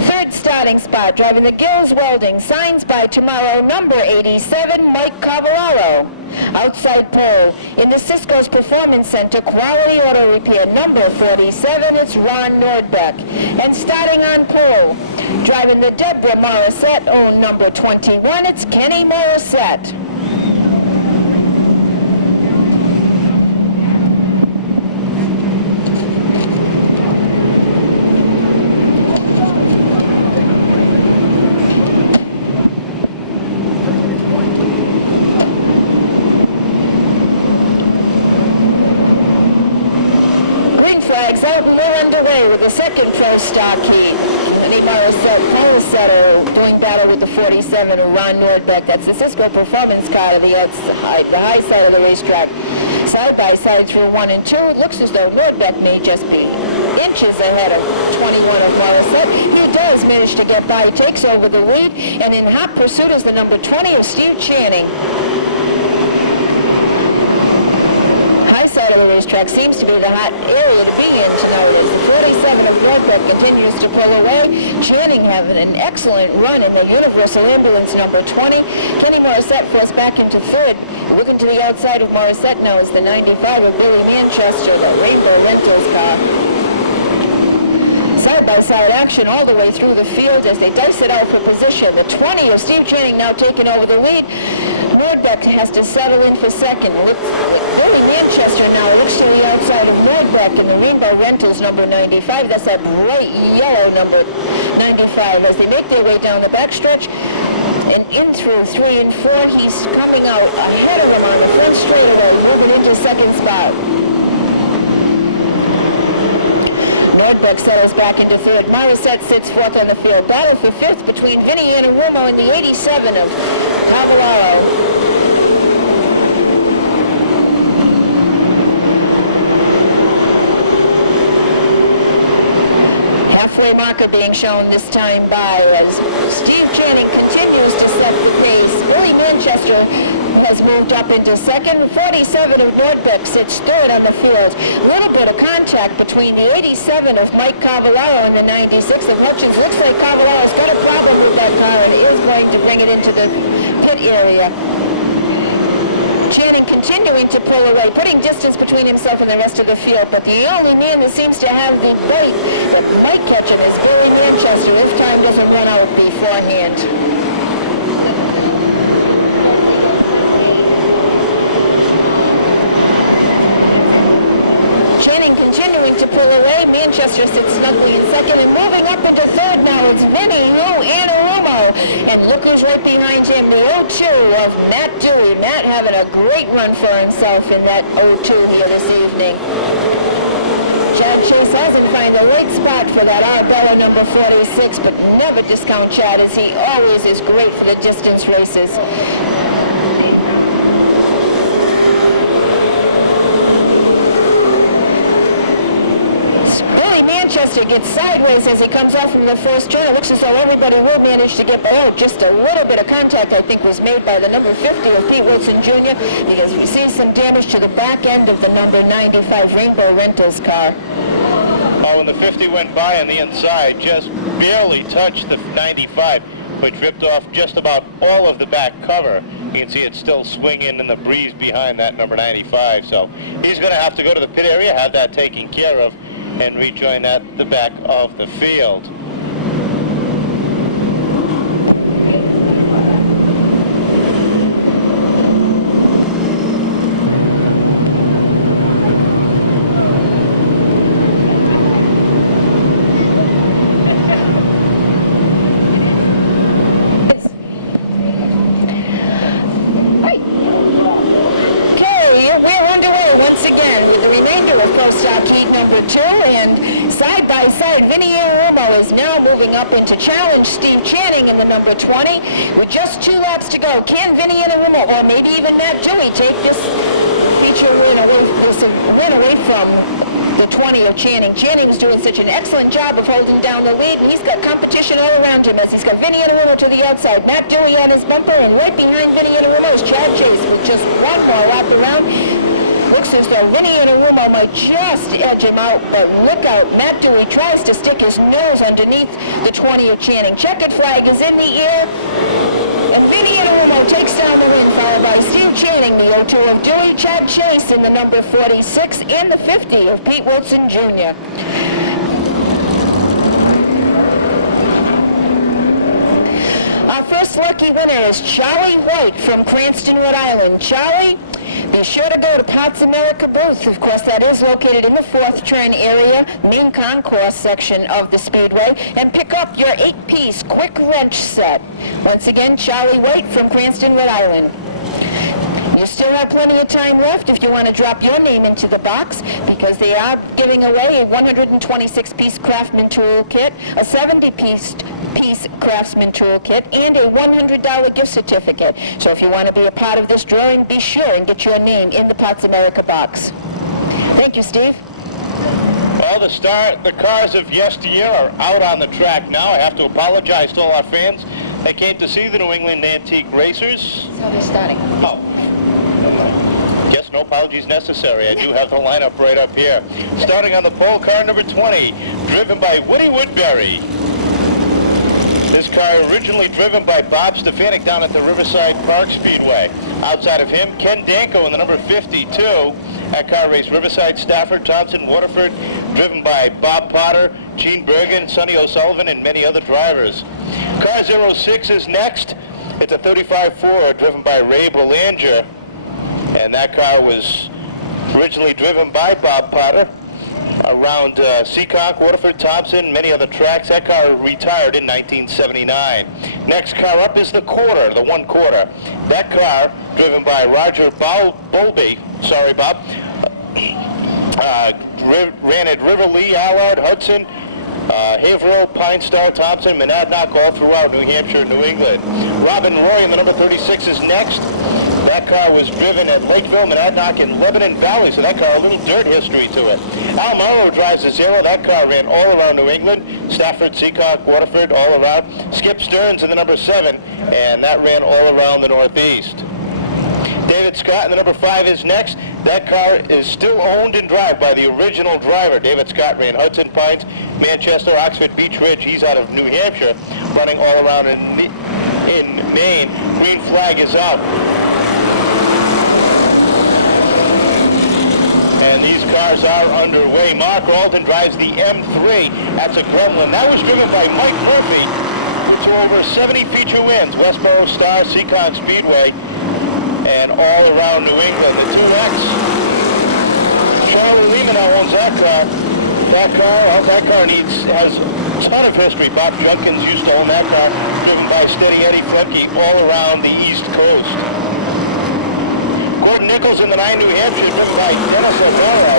3rd starting spot, driving the Gills Welding, Signs by Tomorrow, number 87, Mike Cavallaro. Outside pole, in the Cisco's Performance Center, Quality Auto Repair, number 47, it's Ron Nordbeck. And starting on pole, driving the Deborah Morissette, number 21, it's Kenny Morissette. Out and we're underway with the 2nd Pro Stock heat. Kenny Morissette doing battle with the 47 of Ron Nordbeck. That's the Cisco Performance car to the high side of the racetrack. Side by side through 1 and 2. It looks as though Nordbeck may just be inches ahead of 21 of Morissette. He does manage to get by. He takes over the lead, and in hot pursuit is the number 20 of Steve Channing. High side of the racetrack seems to be the hot area to be in tonight as the 47 of Nordbeck continues to pull away. Channing having an excellent run in the Universal Ambulance number 20. Kenny Morissette forced back into third. Looking to the outside of Morissette now is the 95 of Billy Manchester, the Rainbow Rentals car. Side-by-side action all the way through the field as they dice it out for position. The 20 of Steve Channing now taking over the lead. Nordbeck has to settle in for second. Billy Manchester now looks to the outside of Nordbeck in the Rainbow Rentals number 95. That's that bright yellow number 95 as they make their way down the backstretch. And in through 3 and 4, he's coming out ahead of him on the front straightaway, moving into second spot. Nordbeck settles back into third. Morissette sits fourth on the field. Battle for fifth between Vinny Anarumo and the 87 of Cavallaro. Halfway marker being shown this time by as Steve Channing continues to set the pace. Billy Manchester has moved up into second. 47 of Nordbeck sits third on the field. A little bit of contact between the 87 of Mike Cavallaro and the 96 of Hutchins. Looks like Cavallaro's got a problem with that car and is going to bring it into the pit area. Channing continuing to pull away, putting distance between himself and the rest of the field, but the only man that seems to have the bite that might catch him is Billy Manchester if time doesn't run out beforehand. Channing continuing to pull away. Manchester sits snugly in second and moving up into third now. It's Vinny Anarumo. And look who's right behind him, the 02 of Matt Dewey. Matt having a great run for himself in that 02 here this evening. Chad Chase hasn't found the right spot for that Arbella number 46, but never discount Chad as he always is great for the distance races. Manchester gets sideways as he comes off from the first turn. It looks as though everybody will manage to get below. Just a little bit of contact, I think, was made by the number 50 of Pete Wilson Jr. because we see some damage to the back end of the number 95 Rainbow Rentals car. Oh, when the 50 went by on the inside, just barely touched the 95, which ripped off just about all of the back cover. You can see it still swinging in the breeze behind that number 95. So he's going to have to go to the pit area, have that taken care of, and rejoin at the back of the field. Vinny Anarumo is now moving up into challenge Steve Channing in the number 20 with just 2 laps to go. Can Vinny Anarumo or maybe even Matt Dewey take this feature win away from the 20 of Channing? Channing's doing such an excellent job of holding down the lead, and he's got competition all around him as he's got Vinny Anarumo to the outside, Matt Dewey on his bumper, and right behind Vinny Anarumo is Chad Chase with just 1 more lap around. Looks as though Vinny Anarumo might just edge him out, but look out. Matt Dewey tries to stick his nose underneath the 20 of Channing. Checkered flag is in the air, and Vinny Anarumo takes down the win, followed by Steve Channing, the 02 of Dewey, Chad Chase in the number 46, and the 50 of Pete Wilson Jr. Our first lucky winner is Charlie White from Cranston, Rhode Island. Charlie, be sure to go to Parts America booth. Of course, that is located in the 4th turn area, main concourse section of the Speedway, and pick up your 8-piece quick wrench set. Once again, Charlie White from Cranston, Rhode Island. You still have plenty of time left if you want to drop your name into the box, because they are giving away a 126-piece Craftsman tool kit, a 70-piece Craftsman tool kit, and a $100 gift certificate. So if you want to be a part of this drawing, be sure and get your name in the Parts America box. Thank you, Steve. Well, the cars of yesteryear are out on the track now. I have to apologize to all our fans. They came to see the New England Antique Racers. So they're starting. Oh. Guess no no apologies necessary. I do have the lineup right up here. Starting on the pole, car number 20, driven by Woody Woodbury. This car originally driven by Bob Stefanik down at the Riverside Park Speedway. Outside of him, Ken Danko in the number 52. That car raced Riverside, Stafford, Thompson, Waterford, driven by Bob Potter, Gene Bergen, Sonny O'Sullivan, and many other drivers. Car 06 is next. It's a 35 Ford driven by Ray Belanger. And that car was originally driven by Bob Potter around Seekonk, Waterford, Thompson, many other tracks. That car retired in 1979. Next car up is the quarter, the 1/4. That car, driven by Roger Bowlby, sorry Bob, ran at River Lee, Allard, Hudson, Haverhill, Pine Star, Thompson, Monadnock, all throughout New Hampshire, New England. Robin Roy in the number 36 is next. That car was driven at Lakeville, Monadnock, and Lebanon Valley, so that car, a little dirt history to it. Al Morrow drives the 0. That car ran all around New England, Stafford, Seekonk, Waterford, all around. Skip Stearns in the number 7, and that ran all around the Northeast. David Scott in the number 5 is next. That car is still owned and driven by the original driver. David Scott ran Hudson, Pines, Manchester, Oxford, Beech Ridge. He's out of New Hampshire, running all around in Maine. Green flag is out. And these cars are underway. Mark Alden drives the M3. That's a Gremlin. That was driven by Mike Murphy to over 70 feature wins. Westboro Star, Seekonk Speedway, and all around New England. The 2X, Charlie Lehman now owns that car. That car has a ton of history. Bob Junkins used to own that car, driven by Steady Eddie Flemke all around the East Coast. Gordon Nichols in the 9 New Hampshire, driven by Dennis O'Mara.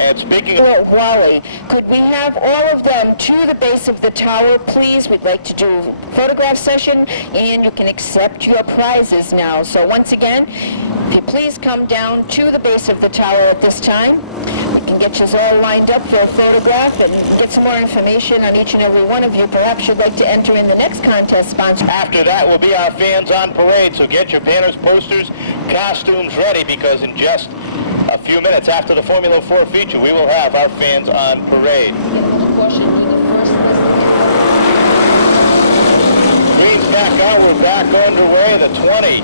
And speaking of Wally, could we have all of them to the base of the tower, please? We'd like to do a photograph session, and you can accept your prizes now. So once again, if you please come down to the base of the tower at this time. We can get you all lined up for a photograph and get some more information on each and every one of you. Perhaps you'd like to enter in the next contest sponsor. After that will be our fans on parade, so get your banners, posters, costumes ready, because in just a few minutes after the Formula 4 feature, we will have our fans on parade. Green's back out, we're back underway. The 20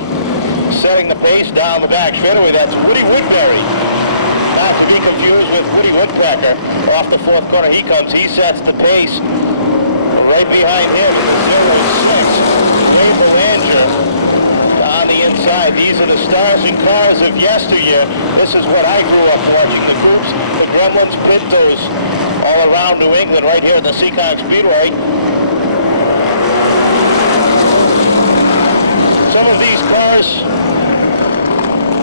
setting the pace down the back straightaway. That's Woody Woodbury. Not to be confused with Woody Woodpecker. Off the 4th corner he comes. He sets the pace. Right behind him is 06. Ray Belanger on the inside. These are the stars and cars of yesteryear. This is what I grew up watching. The groups, the Gremlins, Pintos, all around New England, right here at the Seekonk Speedway. Some of these cars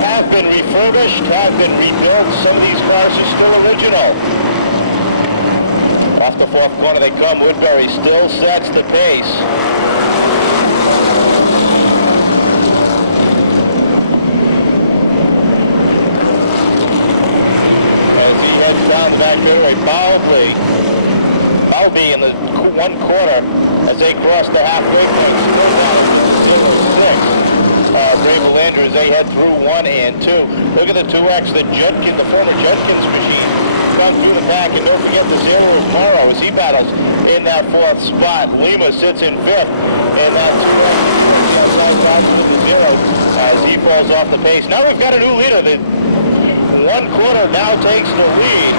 have been refurbished, have been rebuilt. Some of these cars are still original. Off the 4th corner they come. Woodbury still sets the pace. As he heads down the back straightaway, Bowlby in the 1/4 as they cross the halfway point. Still down 0-6. Ray Belanger as they head through 1 and 2. Look at the 2X, the former Judkins machine, come through the pack, and don't forget the 0 of Morrow as he battles in that 4th spot. Lima sits in 5th, and that's with the 0 as he falls off the pace. Now we've got a new leader. The 1/4 now takes the lead.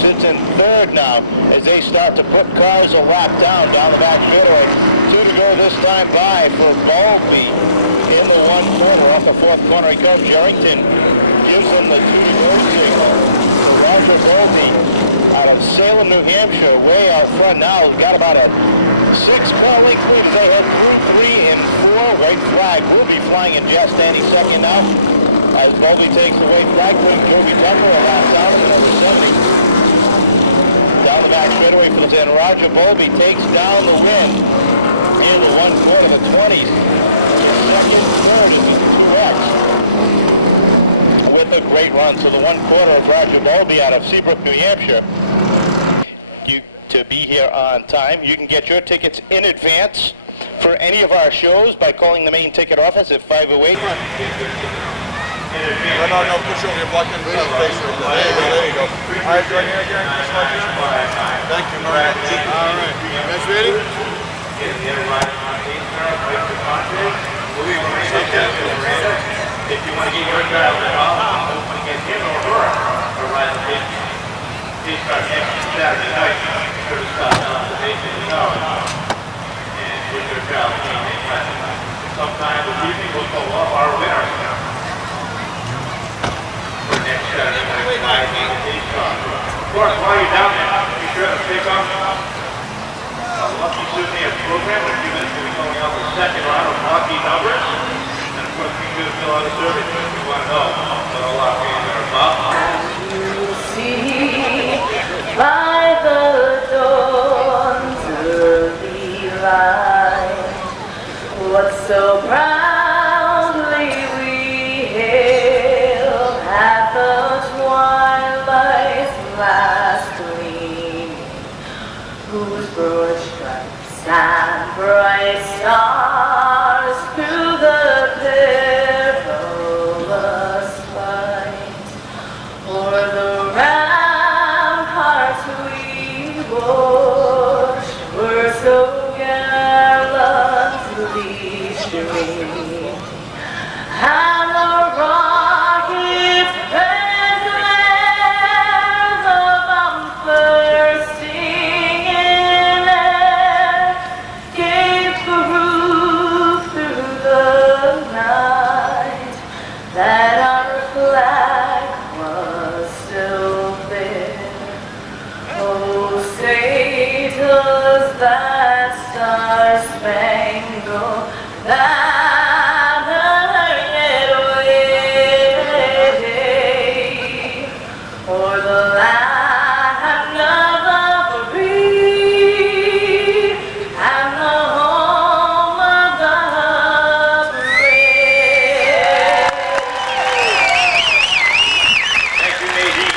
Sits in 3rd now as they start to put cars a lap down the back straightaway. 2 to go this time by for Bowlby. In the 1/4, off the 4th corner he comes. Jerrington gives him the 2-to-go signal. So Roger Bowlby out of Salem, New Hampshire, way out front now. He's got about a 6-car length lead as they head through 3 and 4. White flag will be flying in just any second now. As Bowlby takes the white flag, Joby Tucker a lap down to number 70. Down the back straightaway for the 10. Roger Bowlby takes down the win in the 1/4, the 20s. Second, 3rd is the 2X with a great run. So the 1/4 of Roger Bowlby out of Seabrook, New Hampshire. To be here on time. You can get your tickets in advance for any of our shows by calling the main ticket office at 508. No, push over. You're blocking the face right there. There you go. All right, right here again. Thank you, man. All right. You guys ready? If you want to get your child against him or her, or ride the big, please start next Saturday night. Put a stop on the base in the tower. And with your child, sometime this evening we'll call off our winner. For next Saturday night, of course, while you're down there, be sure to pick up a lucky souvenir program. In a few minutes, we'll be going out the second round of lucky numbers. And of course, we can fill out a survey if you want to know what all our fans are about. You see by the dawn's early light what so proudly we hailed at the twilight's last gleam, whose broad stripes and bright stars through the perilous fight o'er the ramparts we watched were so gallantly streamed, and the rockets and glare the bumpers singing air gave proof through the night that our flag was still there. Oh, say does that star-spangled banner yet wave o'er the land of the free and the home of the brave? Thank you, Nadine.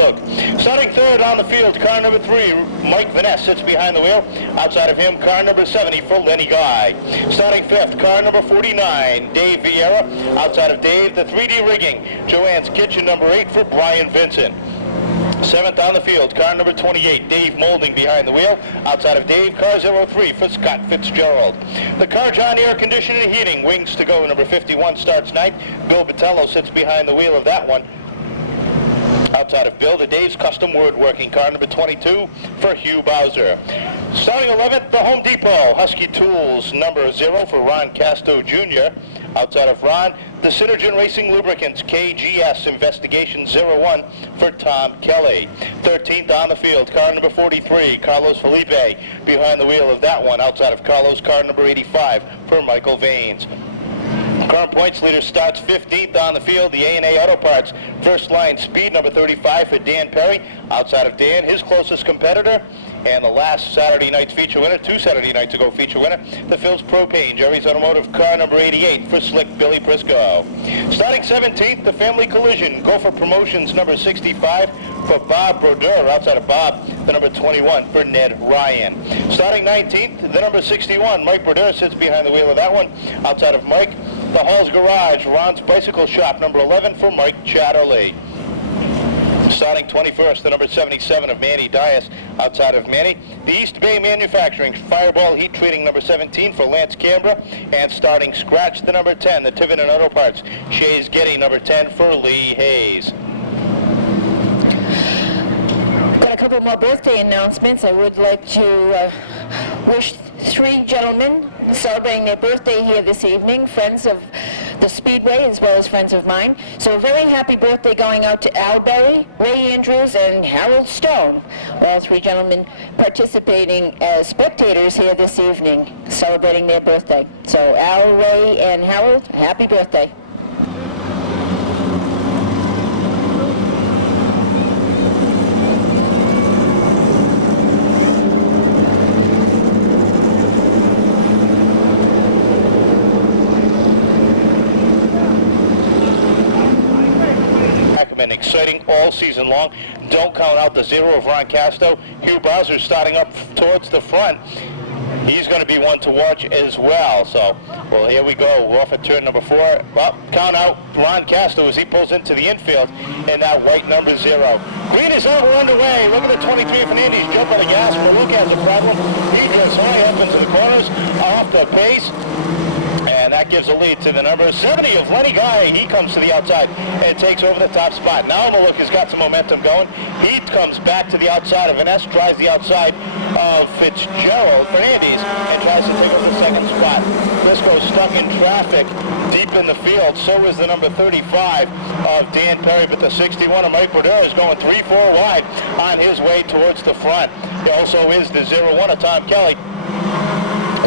Look, starting third on the field, car number 3, Mike Vaness sits behind the wheel. Outside of him, car number 70 for Lenny Guy. Starting fifth, car number 49, Dave Vieira. Outside of Dave, the 3D rigging, Joanne's Kitchen number 8 for Brian Vincent. Seventh on the field, car number 28, Dave Molding behind the wheel. Outside of Dave, car 03 for Scott Fitzgerald. The car John Air Conditioning and Heating, Wings to Go, number 51 starts ninth. Bill Batello sits behind the wheel of that one. Outside of Bill, the Dave's Custom Woodworking, car number 22 for Hugh Bowser. Starting 11th, the Home Depot, Husky Tools, number 0 for Ron Casto Jr. Outside of Ron, the Synergen Racing Lubricants, KGS Investigation 01 for Tom Kelly. 13th on the field, car number 43, Carlos Felipe, behind the wheel of that one. Outside of Carlos, car number 85 for Michael Vaines. Current points leader starts 15th on the field, the A&A Auto Parts. First line speed, number 35 for Dan Perry. Outside of Dan, his closest competitor, and the last Saturday night's feature winner, 2 Saturday nights ago feature winner, the Phil's Propane, Jerry's Automotive, car number 88 for Slick Billy Prisco. Starting 17th, the Family Collision, Gopher Promotions, number 65 for Bob Brodeur. Outside of Bob, the number 21 for Ned Ryan. Starting 19th, the number 61, Mike Brodeur sits behind the wheel of that one. Outside of Mike, the Hall's Garage, Ron's Bicycle Shop, number 11 for Mike Chatterley. Starting 21st, the number 77 of Manny Dias. Outside of Manny, the East Bay Manufacturing, Fireball Heat Treating, number 17 for Lance Canberra. And starting scratch, the number 10, the Tiverton Auto Parts, Shays Getty, number 10 for Lee Hayes. Got a couple more birthday announcements. I would like to wish 3 gentlemen celebrating their birthday here this evening, friends of the Speedway as well as friends of mine. So a very happy birthday going out to Al Berry, Ray Andrews, and Harold Stone. All 3 gentlemen participating as spectators here this evening, celebrating their birthday. So Al, Ray, and Harold, happy birthday. waiting all season long. Don't count out the 0 of Ron Casto. Hugh Bowser starting up towards the front. He's going to be one to watch as well. So, well, here we go. We're off at turn number 4. Well, count out Ron Casto as he pulls into the infield in that white number 0. Green is over underway. Look at the 23 Fernandez jump on the gas. Maluk has a problem. He goes high up into the corners, off the pace. And that gives a lead to the number 70 of Lenny Guy. He comes to the outside and takes over the top spot. Now Maluk has got some momentum going. He comes back to the outside of Vanessa, tries the outside of Fernandez, and tries to take over the second spot. Briscoe's stuck in traffic deep in the field. So is the number 35 of Dan Perry, but the 61 of Mike Brodeur is going 3-4 wide on his way towards the front. He also is the 01 of Tom Kelly.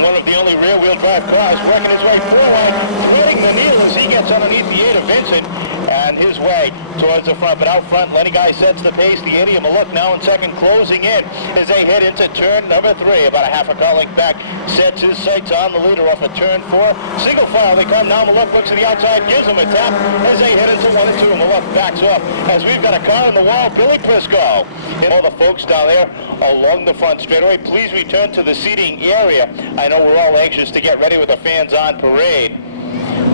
One of the only rear-wheel drive cars working his way forward, threading the needle as he gets underneath the 8 of Vincent and his way towards the front. But out front, Lenny Guy sets the pace. The 80 of Maluk now in second, closing in as they head into turn number 3. About a half a car length back, sets his sights on the leader off of turn 4. Single file they come. Now Maluk looks to the outside, gives him a tap as they head into 1 and 2. Maluk backs up as we've got a car in the wall. Billy Prisco. And all the folks down there along the front straightaway, please return to the seating area. I know we're all anxious to get ready with the fans on parade.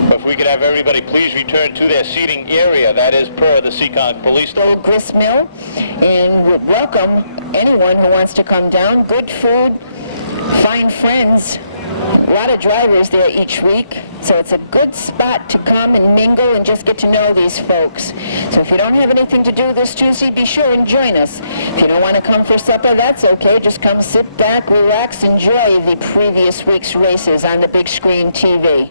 But if we could have everybody please return to their seating area, that is per the Seekonk Police. Grist Mill, and would welcome anyone who wants to come down. Good food, fine friends, a lot of drivers there each week, so it's a good spot to come and mingle and just get to know these folks. So if you don't have anything to do this Tuesday, be sure and join us. If you don't want to come for supper, that's okay. Just come sit back, relax, enjoy the previous week's races on the big screen TV.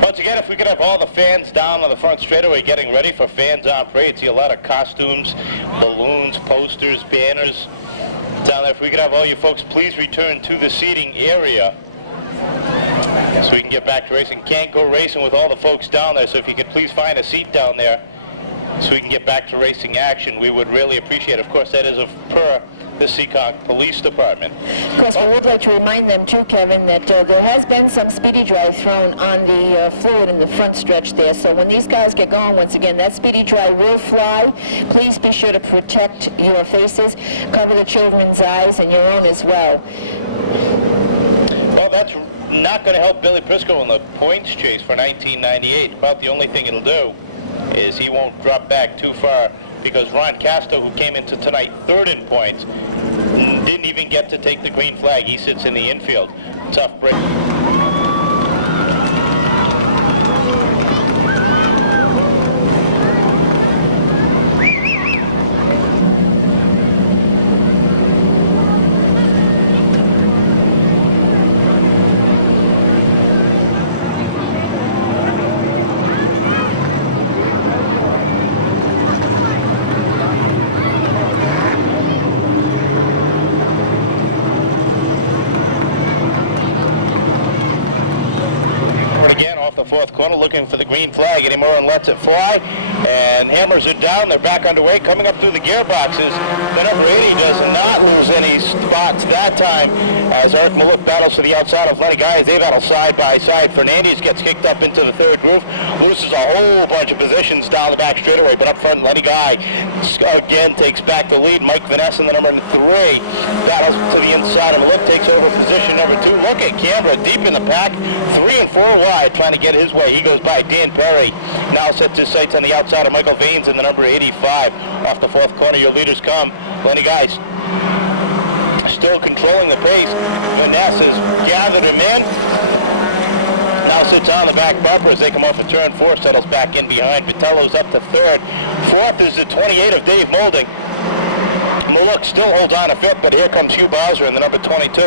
Once again, if we could have all the fans down on the front straightaway getting ready for fans on parade. See a lot of costumes, balloons, posters, banners down there. If we could have all you folks please return to the seating area so we can get back to racing. Can't go racing with all the folks down there, so if you could please find a seat down there so we can get back to racing action, we would really appreciate it. Of course, that is per the Seekonk Police Department. Of course, we would like to remind them too, Kevin, that there has been some speedy dry thrown on the fluid in the front stretch there. So when these guys get going, once again, that speedy dry will fly. Please be sure to protect your faces, cover the children's eyes, and your own as well. Well, that's not going to help Billy Prisco in the points chase for 1998. About the only thing it'll do is he won't drop back too far, because Ron Casto, who came into tonight 3rd in points, didn't even get to take the green flag. He sits in the infield. Tough break. Fourth corner, looking for the green flag anymore, and lets it fly, and hammers it down. They're back underway, coming up through the gearboxes. The number 80 does not lose any spots that time as Eric Maluk battles to the outside of Lenny Guy as they battle side by side. Fernandez gets kicked up into the 3rd groove, loses a whole bunch of positions down the back straightaway, but up front Lenny Guy again takes back the lead. Mike Vanessa, the number 3, battles to the inside of Maluk, takes over position number 2. Look at Canberra deep in the pack, 3 and 4 wide, trying to get his way. He goes by Dan Perry. Now sets his sights on the outside of Michael Vaines in the number 85. Off the 4th corner, your leaders come. Lenny Guy still controlling the pace. Vanessa's gathered him in. Now sits on the back bumper as they come off of turn 4, settles back in behind. Vitello's up to 3rd. 4th is the 28 of Dave Moulding. Maluk still holds on to 5th, but here comes Hugh Bowser in the number 22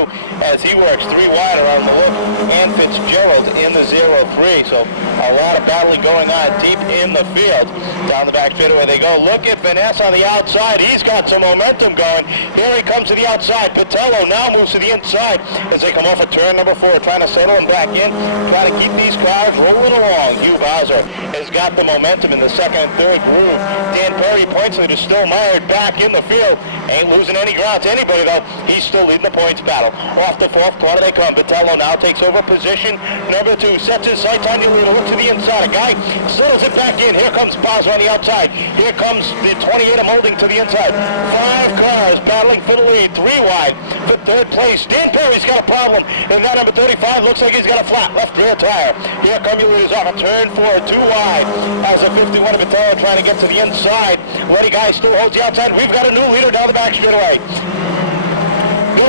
as he works 3 wide around Maluk and Fitzgerald in the 0-3. So a lot of battling going on deep in the field. Down the back straightaway they go. Look at Vanessa on the outside. He's got some momentum going. Here he comes to the outside. Patello now moves to the inside as they come off of turn number 4, trying to settle him back in, trying to keep these cars rolling along. Hugh Bowser has got the momentum in the 2nd and 3rd groove. Dan Perry points leader still mired back in the field. Vitello ain't losing any ground to anybody, though. He's still leading the points battle. Off the fourth corner they come. Vitello now takes over position number 2. Sets his sights on your leader. Looks to the inside. A guy settles it back in. Here comes Bowser on the outside. Here comes the 28 of Molding to the inside. 5 cars battling for the lead. 3 wide for third place. Dan Perry's got a problem. And that number 35 looks like he's got a flat left rear tire. Here come your leaders off a turn 4. 2 wide. As a 51 of Vitello trying to get to the inside. Letty Guy still holds the outside. We've got a new leader down the back straightaway.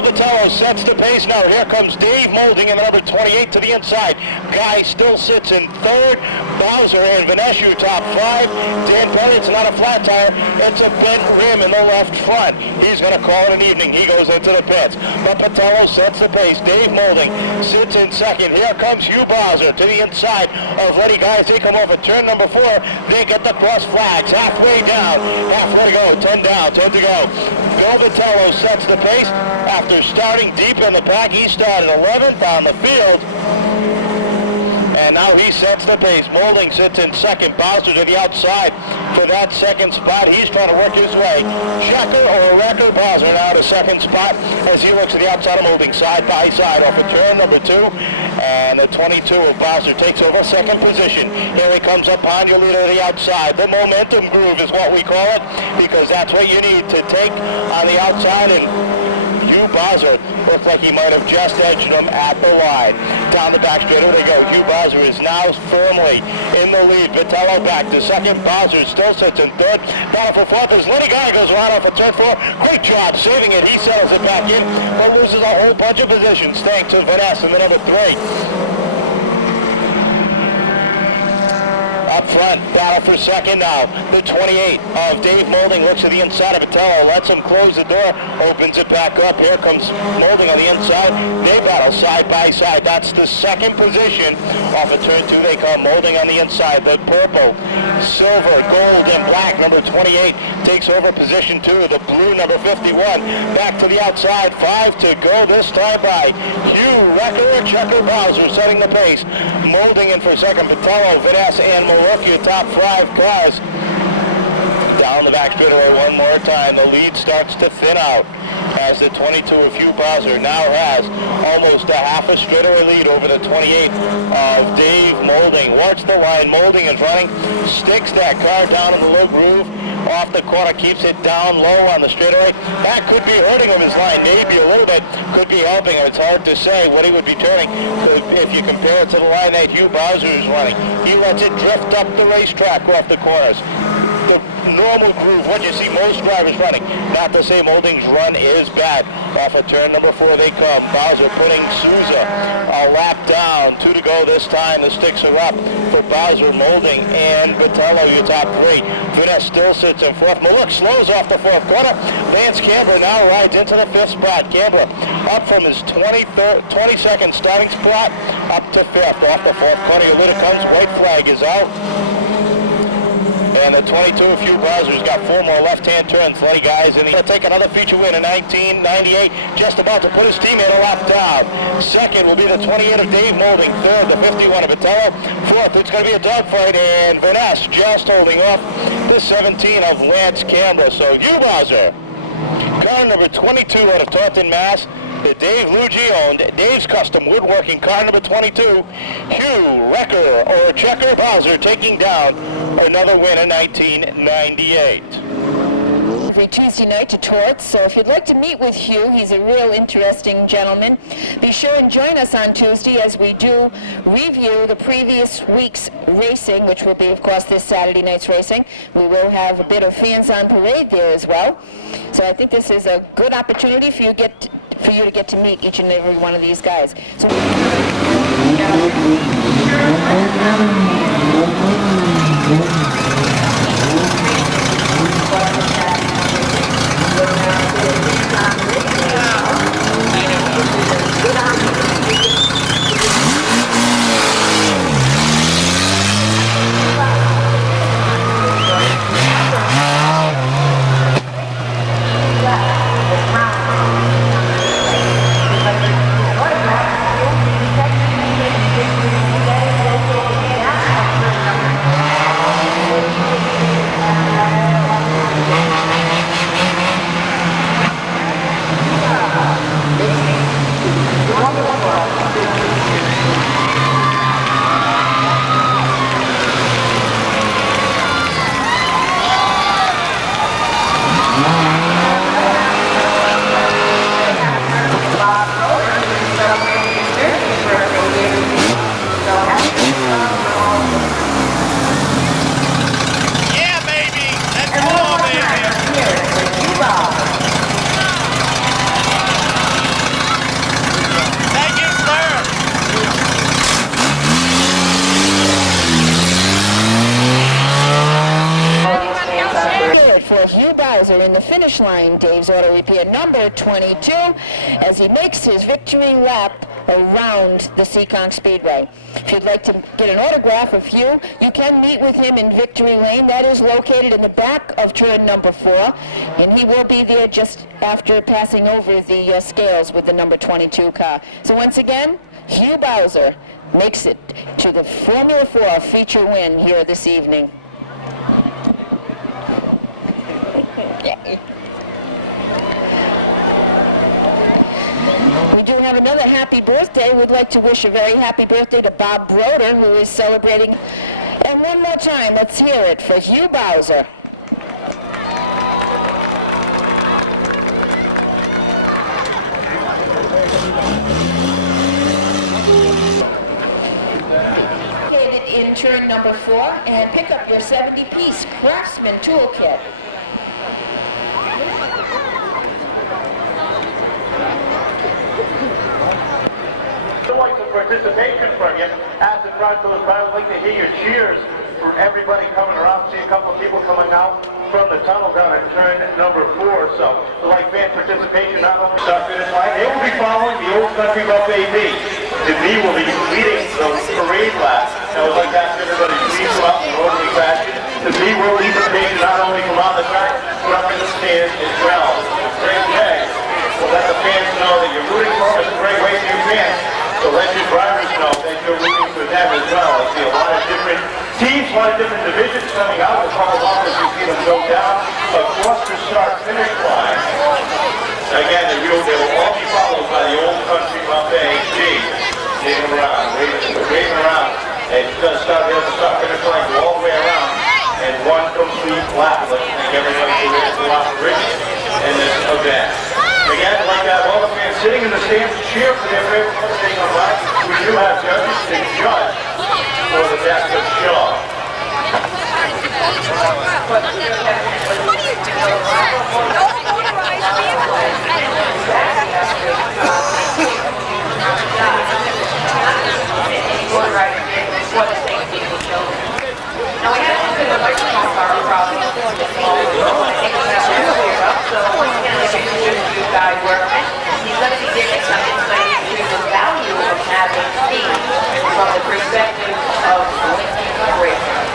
Vitello sets the pace now. Here comes Dave Molding in the number 28 to the inside. Guy still sits in third. Bowser and Vaneshu top 5. Dan Perry, it's not a flat tire. It's a bent rim in the left front. He's going to call it an evening. He goes into the pits. But Vitello sets the pace. Dave Molding sits in second. Here comes Hugh Bowser to the inside of Letty Guy. They come off at turn number 4. They get the cross flags. Halfway down. Halfway to go. 10 down. 10 to go. Bill Vitello sets the pace. After starting deep in the pack, he started 11th on the field. And now he sets the pace. Molding sits in second. Bowser to the outside for that second spot. He's trying to work his way. Checker or Wrecker. Bowser now to second spot as he looks to the outside of Molding side by side off of turn number 2. And the 22 of Bowser takes over second position. Here he comes up on your leader to the outside. The momentum groove is what we call it, because that's what you need to take on the outside. And Hugh Bowser looked like he might have just edged him at the line. Down the back straight, they go. Hugh Bowser is now firmly in the lead. Vitello back to second. Bowser still sits in third. Battle for fourth as Letty Guy goes around off of turn 4. Great job saving it. He settles it back in, but loses a whole bunch of positions thanks to Vanessa in the number 3. Up front, battle for second now. The 28 of Dave Molding looks to the inside of Vitello, lets him close the door, opens it back up. Here comes Molding on the inside. They battle side by side. That's the second position. Off of turn 2 they come. Molding on the inside. The purple, silver, gold, and black number 28 takes over position 2. The blue number 51 back to the outside. 5 to go this time by Hugh Wrecker. Checker Bowser setting the pace. Molding in for second. Vitello, Vanessa, and Milwaukee, top 5 cars. Down the back straightaway one more time. The lead starts to thin out as the 22 of Hugh Bowser now has almost a half a straightaway lead over the 28 of Dave Molding. Watch the line. Molding is running. Sticks that car down in the low groove. Off the corner, keeps it down low on the straightaway. That could be hurting him, his line. Maybe a little bit. Could be helping him. It's hard to say what he would be turning if you compare it to the line that Hugh Bowser is running. He lets it drift up the racetrack off the corners. The normal groove, what you see most drivers running. Not to say Molding's run is bad. Off of turn number 4 they come. Bowser putting Souza a lap down. 2 to go this time. The sticks are up for Bowser, Molding, and Vitello, your top 3. Vanessa still sits in 4th. Maluk slows off the 4th corner. Lance Canberra now rides into the 5th spot. Canberra up from his 22nd starting spot up to 5th. Off the 4th corner, your leader comes. White flag is out. And the 22 of Hugh Bowser's got 4 more left-hand turns. Letty Guy's in the... Going to take another feature win in 1998. Just about to put his teammate a lap down. Second will be the 28 of Dave Molding. Third, the 51 of Vitello. Fourth, it's going to be a dogfight. And Vanessa just holding off the 17 of Lance Canberra. So Hugh Bowser, car number 22 out of Taunton, Mass. The Dave Luigi owned Dave's Custom Woodworking car number 22. Hugh Wrecker or Checker Bowser taking down another win in 1998. Every Tuesday night to Torts, so if you'd like to meet with Hugh, he's a real interesting gentleman. Be sure and join us on Tuesday as we do review the previous week's racing, which will be, of course, this Saturday night's racing. We will have a bit of fans on parade there as well. So I think this is a good opportunity for you to get to meet each and every one of these guys. So for Hugh Bowser in the finish line, Dave's Auto Repair, number 22, as he makes his victory lap around the Seekonk Speedway. If you'd like to get an autograph of Hugh, you can meet with him in Victory Lane. That is located in the back of turn number 4, and he will be there just after passing over the scales with the number 22 car. So once again, Hugh Bowser makes it to the Formula 4 feature win here this evening. We do have another happy birthday. We'd like to wish a very happy birthday to Bob Broder, who is celebrating. And one more time, let's hear it for Hugh Bowser. In turn number 4, and pick up your 70-piece Craftsman toolkit. I'd like some participation from you. As the crowd goes by, I'd like to hear your cheers for everybody coming around. See a couple of people coming out from the tunnel down at turn number 4. So I'd like fan participation not only start finish line. They will be following the Old Country Rough AB. The B will be leading the parade lap. Now I'd like to ask everybody to please go out in orderly fashion. The B will lead the parade not only from on the track, but up in the stands as well. Great day. So let the fans know that you're rooting for them. It's a great way to your fans. So let your drivers know that you're rooting for them as well. I see a lot of different teams, a lot of different divisions coming out. We'll follow along as you see them go down across the start-finish line. Again, they will all be followed by the Old Country Rough AB. Waving around, waving around. And it's going to start here at the start-finish line, go all the way around. And one complete lap. Let's thank everybody who is cooperating in this event. Again, I'd like to have all the fans sitting in the stands to cheer for their favorite thing on life. We do have judges to judge for the best of show. What are you doing? No motorized for the safety of the children. Now we have to do a microphone car problem. I think that's cleared up. So once again, I'd like to introduce you guys workman. He's going to be giving some insight into the value of having speed from the perspective of racing.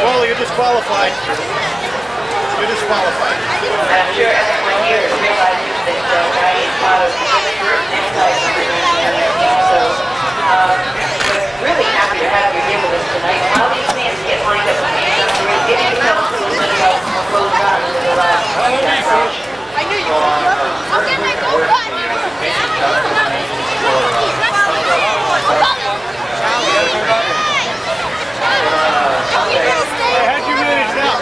Well, you're disqualified. You're disqualified. And I'm sure everyone here realizes that I is part of the group inside of the so we're really happy to have you here with us tonight. While these fans get lined up, we're getting to tell us a little bit about what goes on in the last approach. I knew you were. I'll get my gold button. How'd you manage that?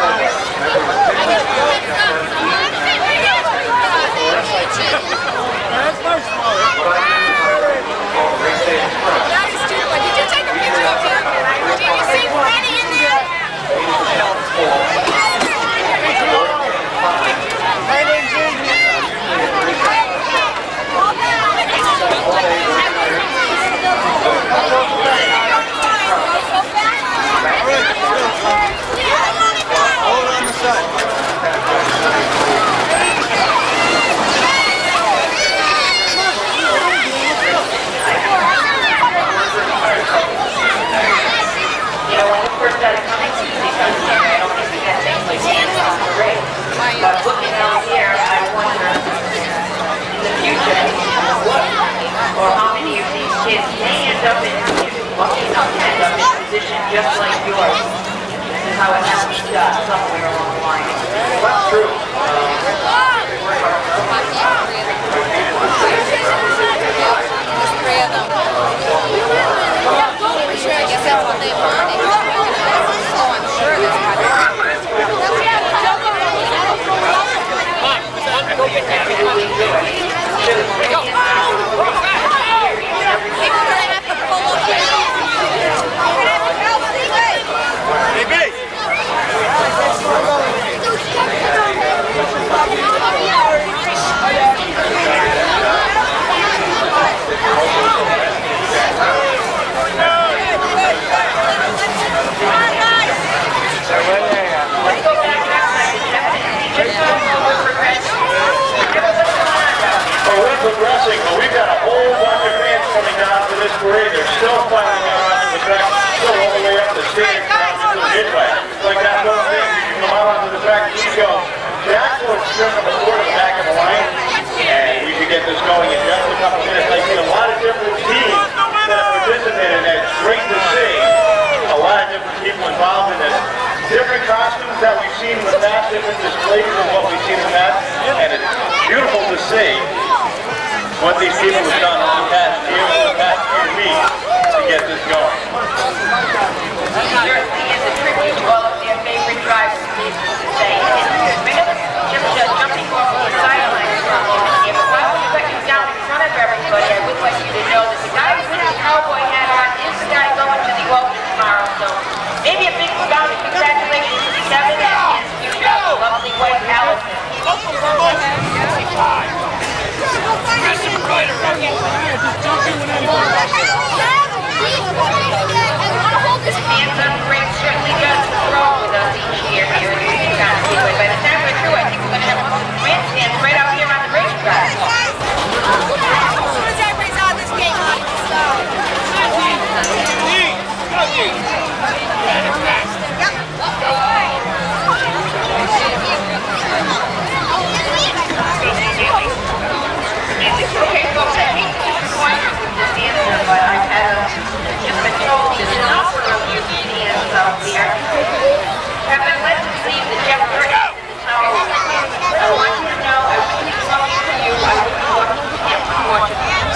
That's nice, Molly. That is too funny. Did you take a picture of him? Did you see Freddie in there? My name's Adrian. Hold on the side. You know, when we first started coming to Seekonk Speedway, I don't think we had things like hands on the race. But looking out here, I wonder in the future what or how many of these kids may end up in, lucky enough to end up in a position just like yours. This is how it has to be done somewhere along the line. That's true. I guess that's what they wanted. Oh, I'm sure that's how they wanted. People are going to have to pull up here. Hey, Billy! Jack will string on the board at the back of the line, and we should get this going in just a couple minutes. I've seen a lot of different teams that have participated, and it's great to see a lot of different people involved in this. Different costumes that we've seen in the past, different displays than what we've seen in the past, and it's beautiful to see what these people have done over the past year, over the past few weeks to get this going. Certainly is a tribute to all of their favorite drivers, needless to say. I know just jumping off the sideline for a moment here, but while we put you down in front of everybody, I would like you to know that the guy with the cowboy hat on is the guy going to the open tomorrow, so maybe a big round of congratulations to Kevin and his future lovely wife, Alice. This man's on the ring certainly does grow with us each year here at Seekonk Speedway. By the time we're through, I think we're going to have most of the grandstands right out here on the racetrack. As soon as everybody's out of this game, Okay, folks, I hate to disappoint you with this answer, but I have just been told that a number of you fans out there have been led to believe that Jeff Burton is in the towel. I want you to know I wouldn't be talking to you, I would be talking to him, unfortunately.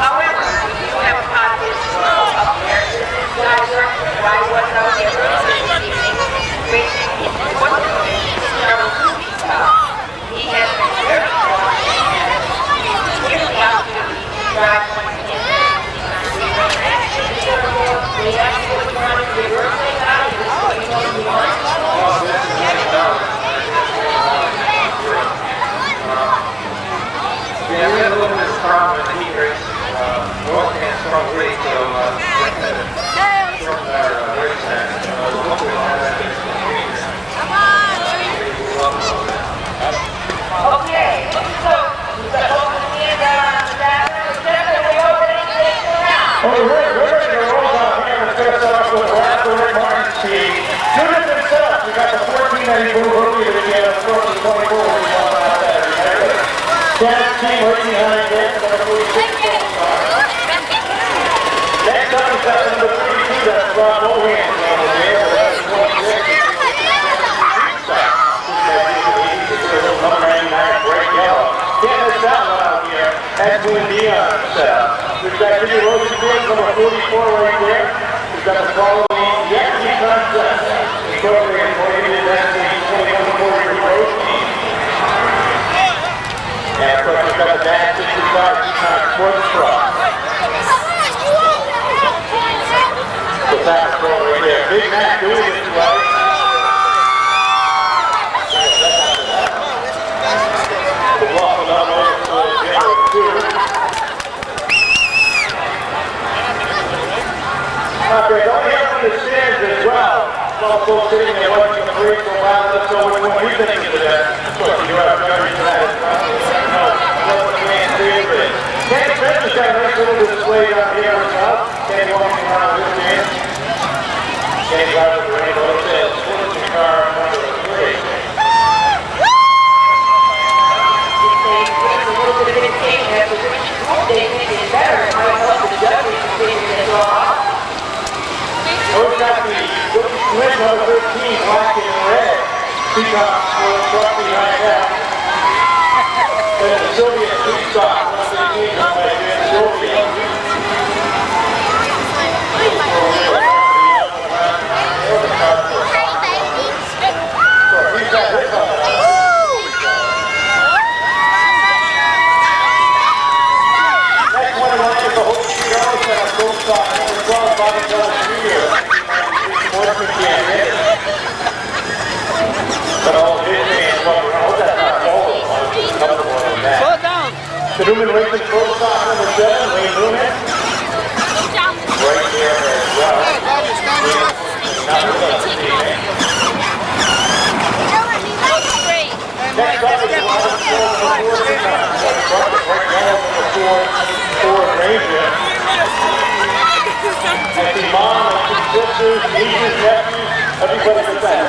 However, we do have a positive up there. I learned that I was out there early this evening racing in what's the name of Charles Movie's car. He has been very strong. Drive once again. We ask you what you want to do. We're saying out of this, what you want. Yeah, we had a little bit of problem with the heat race. North and strong race, so shortened our race time. Hopefully we'll have that in the future. Okay, so we've got all the hands out on the back. We're ready to roll out here. Let's get us off with Martin's team. Judith himself, we got the 1492 rookie of the year, of course, the 24 we won last Saturday. Dan's team right behind there, number 46. Next up, we've got number 32, that's Rob Owen over there. That's 26. Number 99, Greg Yellow. Getting us that one out here, Edwin Dion himself. We've got Jimmy Rosenberg, number 44 right there. We've got the following Jackie Contest, incorporating Motivated Dancing 2140 Road Team. And of course, we've got the Dash 65 Seekonk Sports Truck. The fast roll right there. Big Mac doing it right. The waffle up over to the 2. Don't hear from the stands as well. Some folks sitting there watching the break for a while. Let's know what you think of that. Of course, you do have coverage for that as well. Let us know what the man's favorite is. Kenny Benton's got a nice little display down here as well. Kenny walking around this game. Kenny drives the rainbow. It says, "Sports car number 3." A little bit of indication that the which they think is better. It might help the judges to see if they go off. We've got the Twin number 13, black and red. Seekonk Sports Truck behind that. Then the Sylvia Seekonk, number 18, by Dan Sylvia. We've got this on. Next one in line is the Hope Chicago Center, Gold Stock, number 12, Bobby Jones Jr. But all his hands rubber. I hope that's not all comfortable in that. Slow down. The Newman Racing Gold Stock, number 7, Wayne Newman. Right there as well. Next up is the number 4 Ranger. And the mom and 2 sisters, nieces, nephews, everybody was there.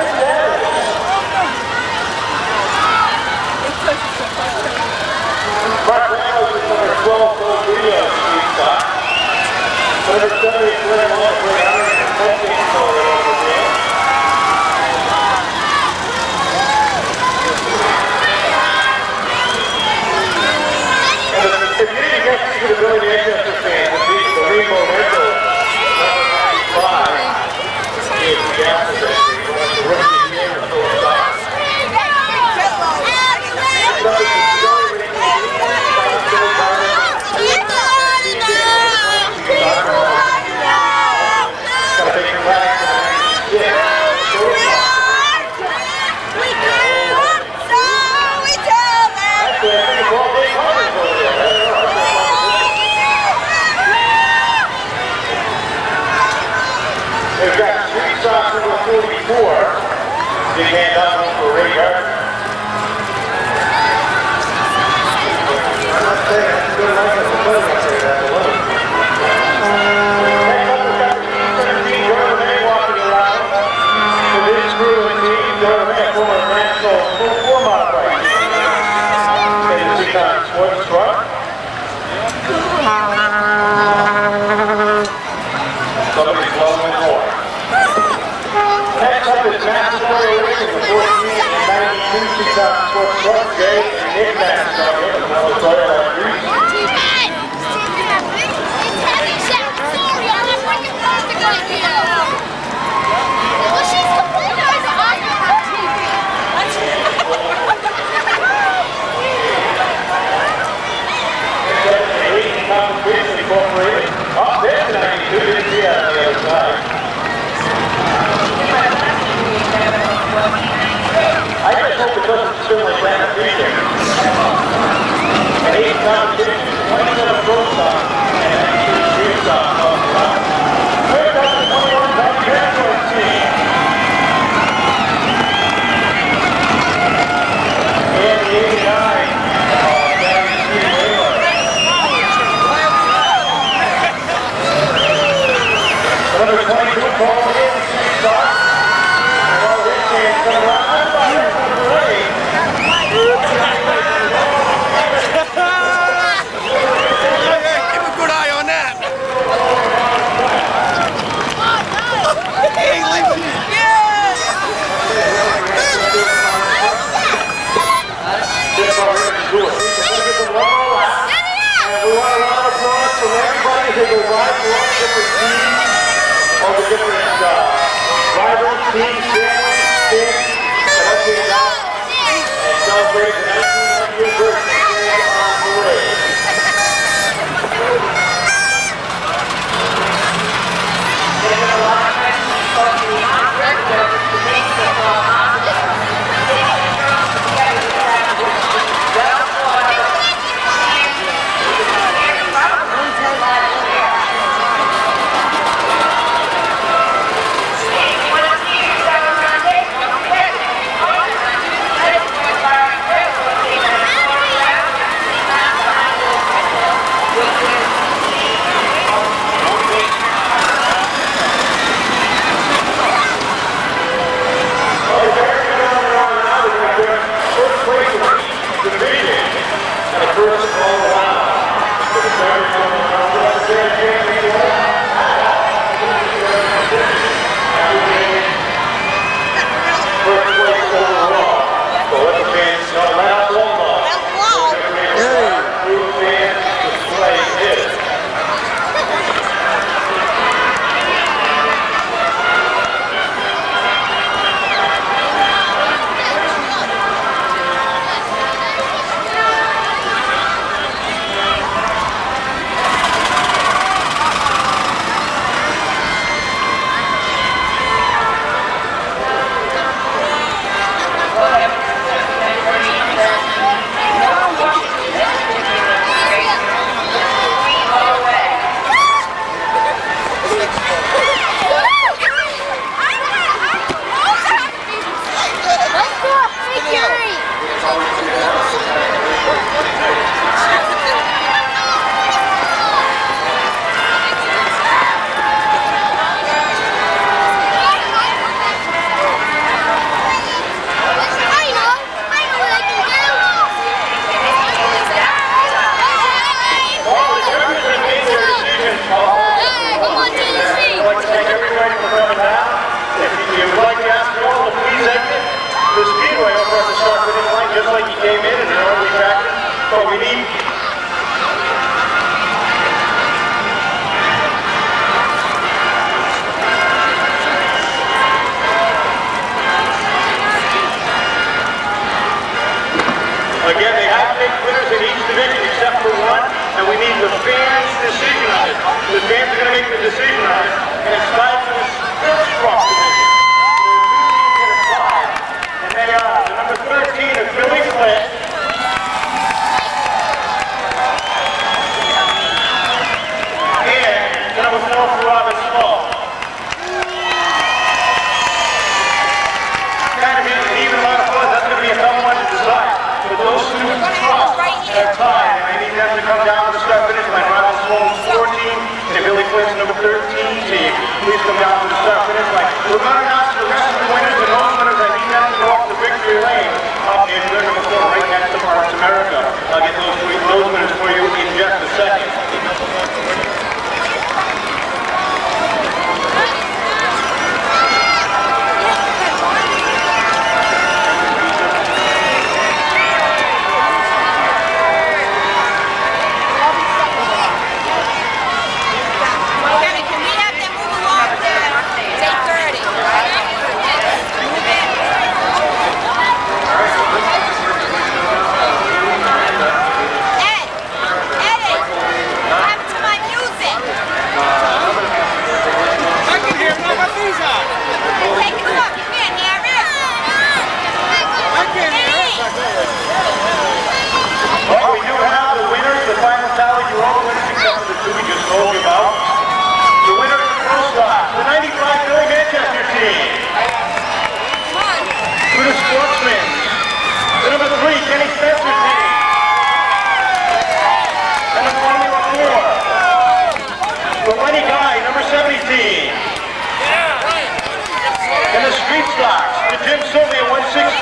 Please come down to the start finish line.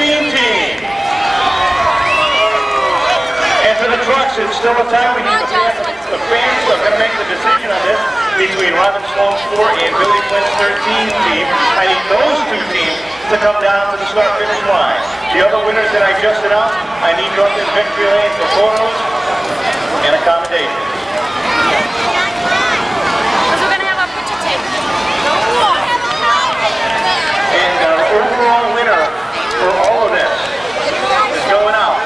team. And for the trucks, it's still a tie. We need the fans are going to make the decision on this between Robin Sloan's 4 and Billy Flynn's 13 team. I need those two teams to come down to the start-finish line. The other winners that I just announced, I need you up in victory lane for photos and accommodations. Because we're going to have our picture taken. And our overall winner for all of this is going out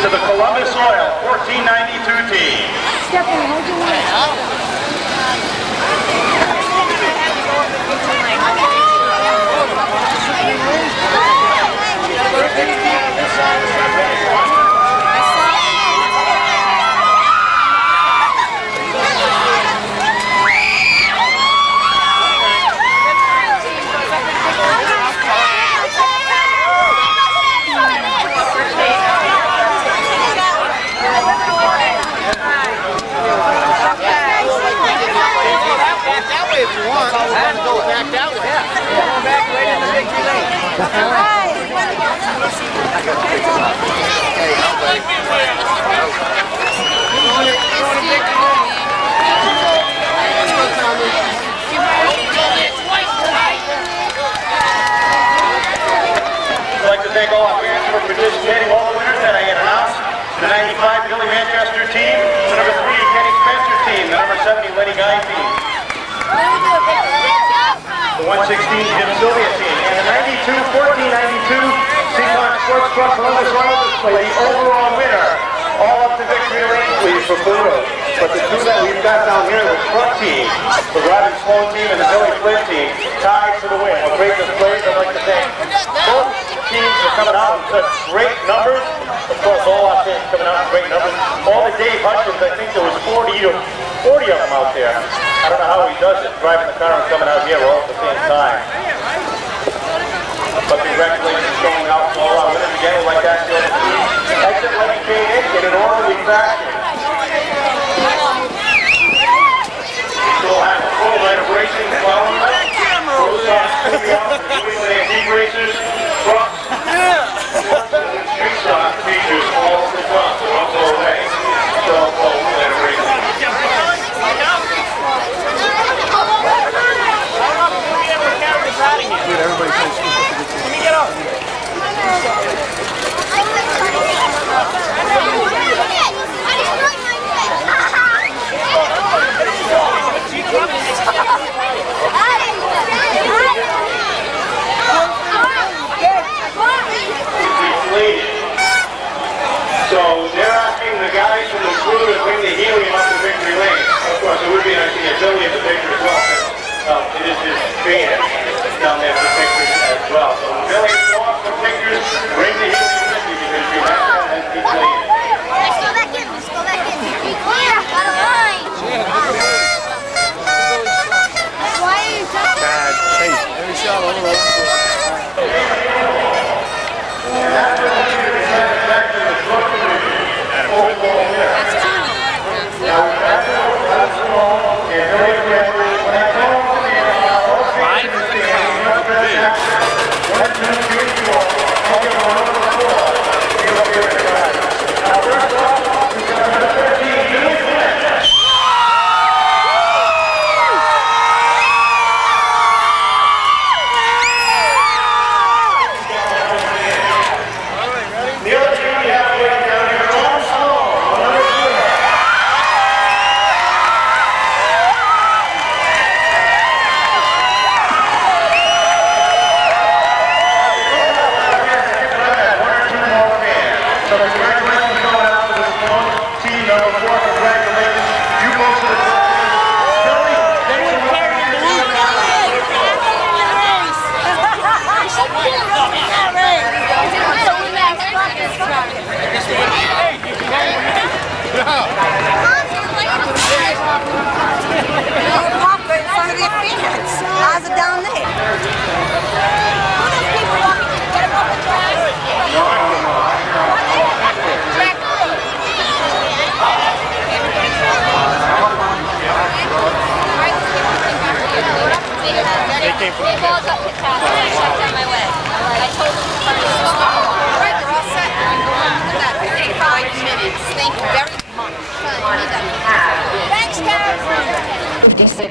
to the Columbus Oil 1492 team. Stephanie, how'd you win? If you want, I'll go back down there. Yeah. Going back right in the victory lane. Hey, how about I'd like to thank all our fans for participating, all the winners that I had announced. The 95 Billy Manchester team, the number 3 Kenny Spencer team, the number 70 Lenny Guy team. The 116 Jim Sylvia team, and the 1492 Seekonk Sports Truck Columbus Oil Display, the overall winner. All up to victory lane, please, for photos. But the two that we've got down here, the truck team, the Robin Sloan team, and the Billy Flynn team, tied for the win. A great display. I'd like to thank both teams for coming out in such great numbers. Of course, all our fans coming out in great numbers. All the Dave Hutchins, I think there was 40 of them out there. I don't know how he does it, driving the car and coming out here all at the same time. But congratulations going out to all our winners again. We'd like to ask you to exit like you came in an orderly fashion. We'll have a full night of racing following us. Deep racers, trucks, street stock features all the trucks on the way. So, full night of racing. Dude, everybody's trying to scoop up the good team. Let me get up. So they're asking the guys from the crew to bring the helium up to victory lane. Of course, it would be nice to get Billy in the picture as well. It is his band down there for pictures as well. So Billy, walk for pictures, bring the helium with you because you have to have people in. Let's go back in. Let's go back in. Be clear. Got a line. Why are you talking? Hey, every shot on the road. And that's what we need to be sent back to the truck division. Overall winner. Now we've got to go to the small and Billy Gregory. When I told him,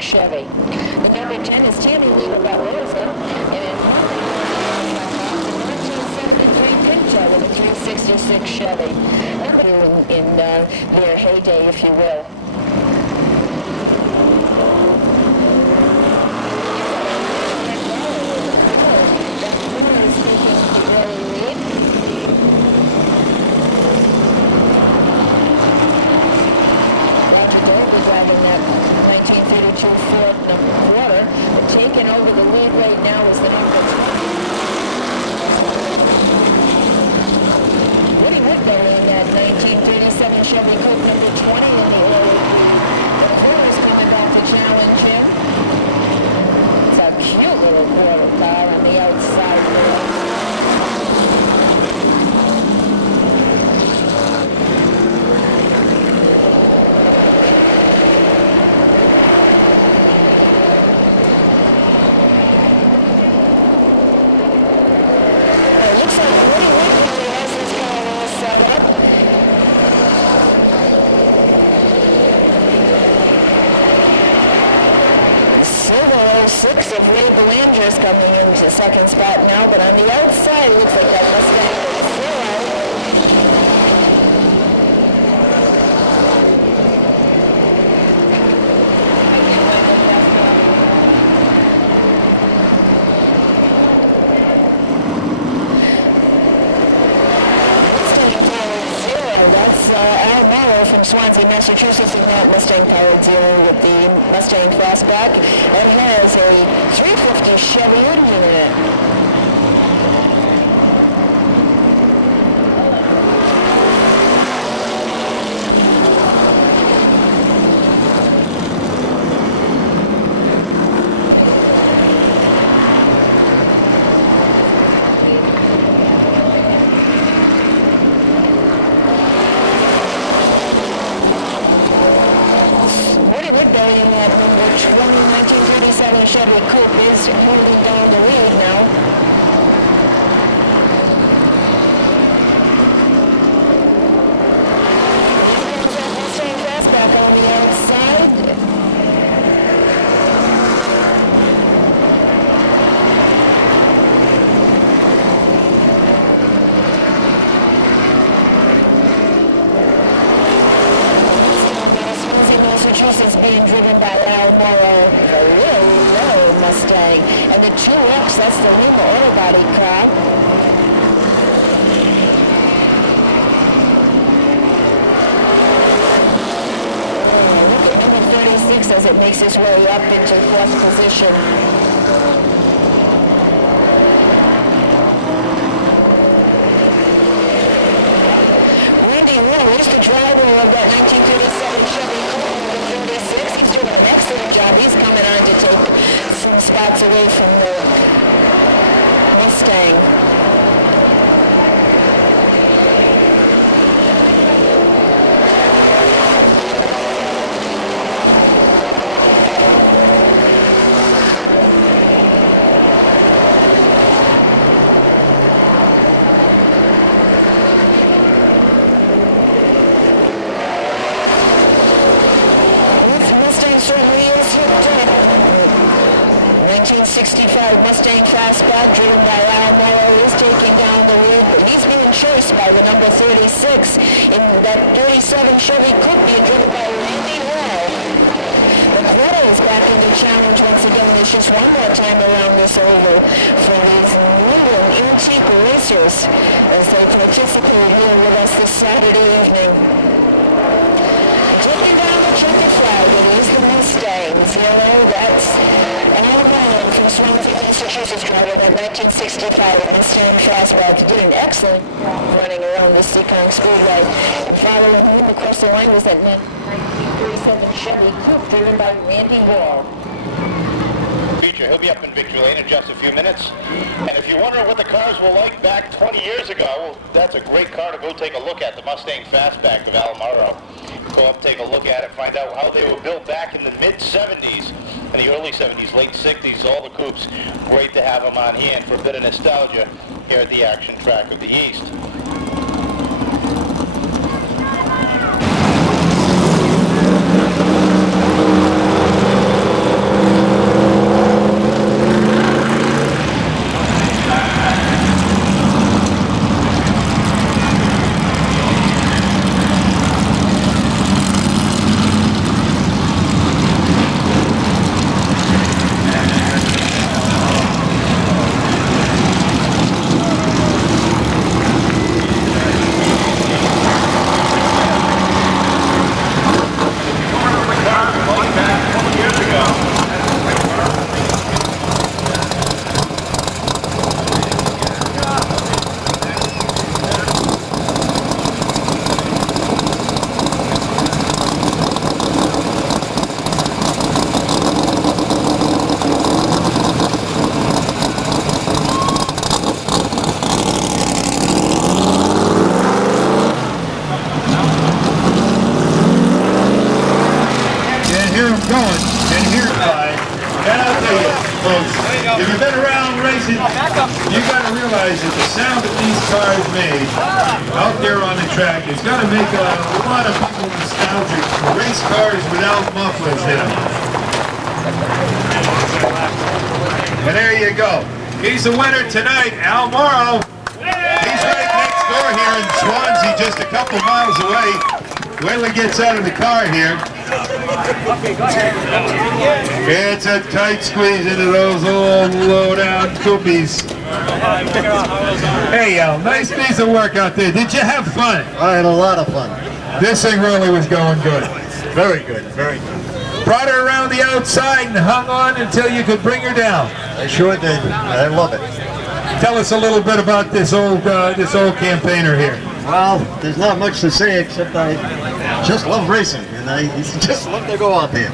Chevy. The number 10 is Tammy Lima Barroza, and in 1973 Pinto with a 366 Chevy. In their heyday, if you will. Over the lead right now is the number 20. Woody Woodbury in that 1937 Chevy Coupe number 20 in the early. The Coors coming back to challenge him. It's a cute little quarter car on the outside there. Six of Ray Belanger's coming into second spot now, but on the outside, it looks like that Mustang is zero. Mustang powered zero. That's Al Morrow from Swansea, Massachusetts, in that Mustang powered zero with the Mustang Fastback. It has a 350 Chevy engine in it. Chevy Coupe is holding down the lead now. Mustang Fastback on the outside. Massachusetts being driven by Al Morrow. Mustang. And the 2X, that's the Lima Auto Body car. Look at number 36 as it makes its way up into fourth position. Randy Rowe is the driver of that 1937 Chevy Coupe number 36. He's doing an excellent job. He's coming on to take spots away from the Mustang. Mustang certainly is here. 1965 Mustang Fastback, driven by Al Morrow, is taking down the lead, but he's being chased by the number 36 in that 37 Chevy Coupe being driven by Randy Rowe. The quarter is back in the challenge once again. There's just one more time around this oval for these new antique racers as they participate here with us this Saturday evening. Taking down the checkered flag, it is the Mustangs. You know, that's Al Morrow from Swansea, Massachusetts, driver that 1965 Mustang Fastback. Did an excellent job running around the Seekonk Speedway. And following him across the line was that 1937 Chevy Coupe driven by Randy Rowe. He'll be up in Victory Lane in just a few minutes. And if you're wondering what the cars were like back 20 years ago, well, that's a great car to go take a look at, the Mustang Fastback of Al Morrow. Go up, take a look at it, find out how they were built back in the mid-70s and the early 70s, late 60s, all the coupes. Great to have them on hand for a bit of nostalgia here at the action track of the East. going, and here's why. And I'll tell you, folks, if you've been around racing, you got to realize that the sound that these cars made out there on the track is going to make a lot of people nostalgic for race cars without mufflers in them. And there you go. He's the winner tonight, Al Morrow. He's right next door here in Swansea, just a couple miles away. Wait till he gets out of the car here. It's a tight squeeze into those old low-down coopies. Hey, Al, nice piece of work out there. Did you have fun? I had a lot of fun. This thing really was going good. Very good, very good. Brought her around the outside and hung on until you could bring her down. I sure did. I love it. Tell us a little bit about this old campaigner here. Well, there's not much to say except I just love racing, and I just love to go out there.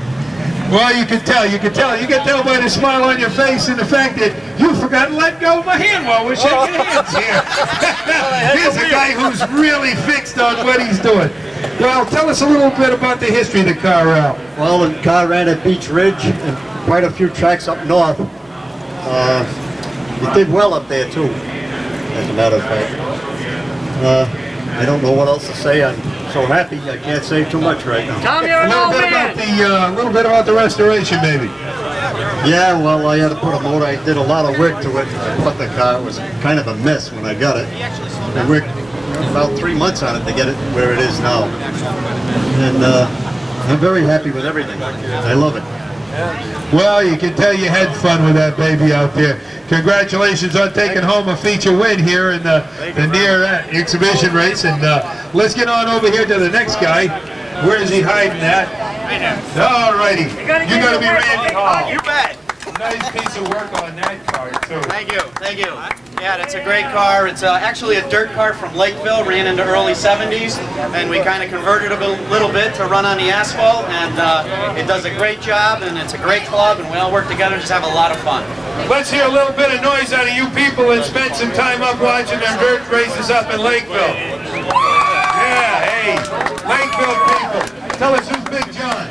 Well, you can tell. You can tell by the smile on your face and the fact that you forgot to let go of my hand while we're shaking hands here. Here's a guy who's really fixed on what he's doing. Well, tell us a little bit about the history of the car, Al. Well, the car ran at Beach Ridge and quite a few tracks up north. It did well up there too, as a matter of fact. I don't know what else to say. I'm so happy I can't say too much right now. Tom, you're an old man. A little bit about the restoration, maybe. Yeah, well, I had to put a motor. I did a lot of work to it. I put the car. It was kind of a mess when I got it. I worked about 3 months on it to get it where it is now. And I'm very happy with everything. I love it. Well, you can tell you had fun with that baby out there. Congratulations on taking home a feature win here in the near exhibition race. And let's get on over here to the next guy. Where is he hiding at? All righty. You're going to be Randy Hall. You bet. Nice piece of work on that car, too. Thank you, thank you. Yeah, it's a great car. It's actually a dirt car from Lakeville, ran into early 70s, and we kind of converted it a little bit to run on the asphalt, and it does a great job, and it's a great club, and we all work together and just have a lot of fun. Let's hear a little bit of noise out of you people and spend some time up watching them dirt races up in Lakeville. Yeah, hey, Lakeville people. Tell us who's Big John.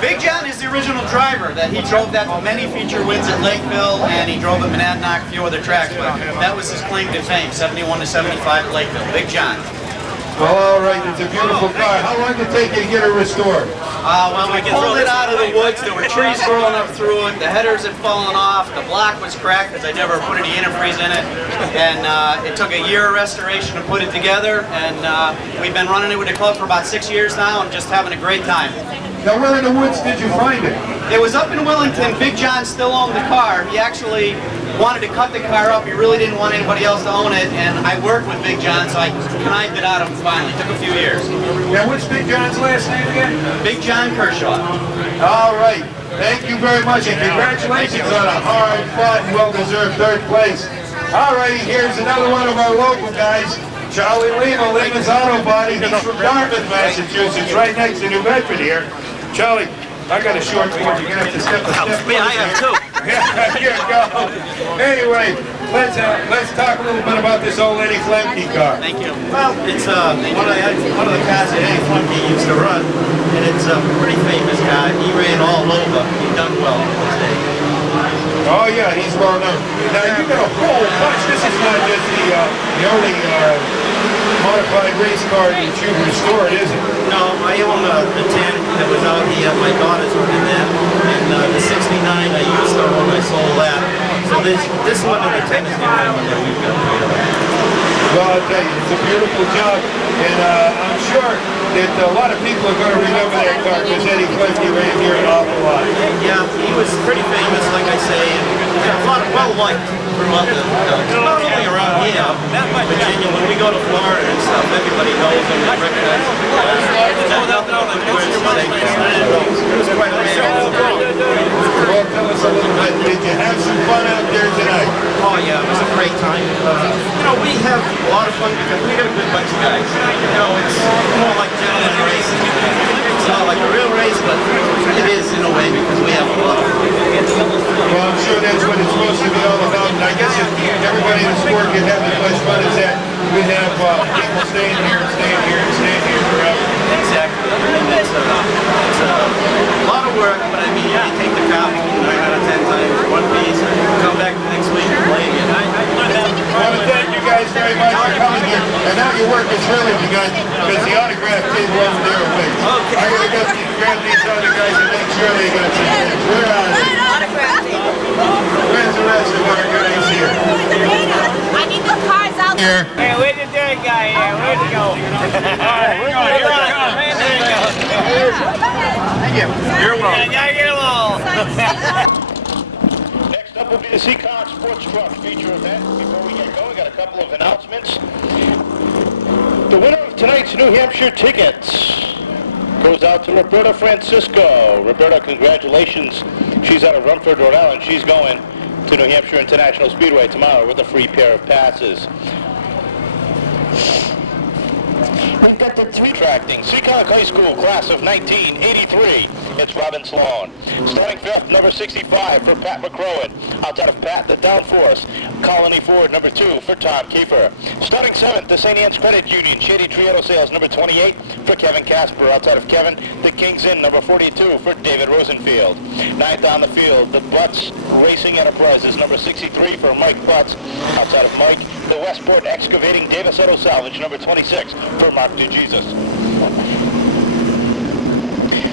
Big John is the original driver. That he drove that many feature wins at Lakeville, and he drove at Monadnock, a few other tracks, but that was his claim to fame, 71 to 75 at Lakeville. Big John. Well, all right, it's a beautiful car. How long did it take you to get it restored? When we pulled it out of the woods, there were trees growing up through it, the headers had fallen off, the block was cracked because I never put any antifreeze in it, and it took a year of restoration to put it together, and we've been running it with the club for about 6 years now and just having a great time. Now, where in the woods did you find it? It was up in Wellington. Big John still owned the car. He actually wanted to cut the car up. He really didn't want anybody else to own it, and I worked with Big John, so I connived it out of him finally. It took a few years. Now, what's Big John's last name again? Big John Kershaw. All right. Thank you very much, and congratulations on a hard-fought and well-deserved third place. All righty, here's another one of our local guys, Charlie Lima, Lima's Auto Body. He's from Dartmouth, Massachusetts, right next to New Bedford here. Charlie, I got a short cord. You're going to have to step a step. Yeah, I have too. Yeah, here you go. Anyway, let's talk a little bit about this old Eddie Flemke car. Thank you. Well, it's one of the cars that Eddie Flemke used to run, and it's a pretty famous guy. He ran all over. He done well in his day. Oh yeah, he's well known. Now you got a whole bunch. This is not just the only modified race car that you've restored, is it? No, I own the 10 that was out here. My daughter's running that, and the 69 I used to own. I sold that. So this one and the 10 is the only one that we've got. Well, I'll tell you, it's a beautiful job, and I'm sure that a lot of people are going to remember that car because Eddie Flemke ran here an awful lot. Yeah, he was pretty famous, like I say, and a lot of well-liked throughout not only around here, Virginia. When we go to Florida and stuff, everybody knows him and recognizes him. It was quite a man. Well, tell us a little bit. Did you have some fun out there tonight? Oh yeah, it was a great time. We have a lot of fun because we got a good bunch of guys. It's more like gentleman racing. It's not like a real race, but it is in a way because we have a lot of fun. Well, I'm sure that's what it's supposed to be all about. And I guess if everybody in the sport can have as much fun as that, we have people staying here and staying here and staying here forever. Exactly. It's a lot of work, but autographs you guys, because the autograph table over there awaits. Okay. I'm going to go grab these other guys and make sure they got some things. Where are they? Where's the rest of our guys here? I need the cars out there. Hey, where's the third guy here? Where'd he go? Alright, we're going. Here we go. Thank you. You're welcome. Gotta get them all. Next up will be the Seekonk Sports Truck feature event. Before we get going, got a couple of announcements. The winner of tonight's New Hampshire tickets goes out to Roberta Francisco. Roberta, congratulations. She's out of Rumford, Rhode Island. She's going to New Hampshire International Speedway tomorrow with a free pair of passes. We've got the three-tracting Seekonk High School class of 1983. It's Robin Sloan. Starting fifth, number 65 for Pat McCrowan. Outside of Pat, the downforce, Colony Ford, number 2 for Tom Kiefer. Starting seventh, the St. Anne's Credit Union, Shady Tree Auto Sales, number 28 for Kevin Casper. Outside of Kevin, the King's Inn, number 42 for David Rosenfield. Ninth on the field, the Butts Racing Enterprises, number 63 for Mike Butts. Outside of Mike, the Westport Excavating Davis Auto Salvage, number 26 for Mark DeJesus.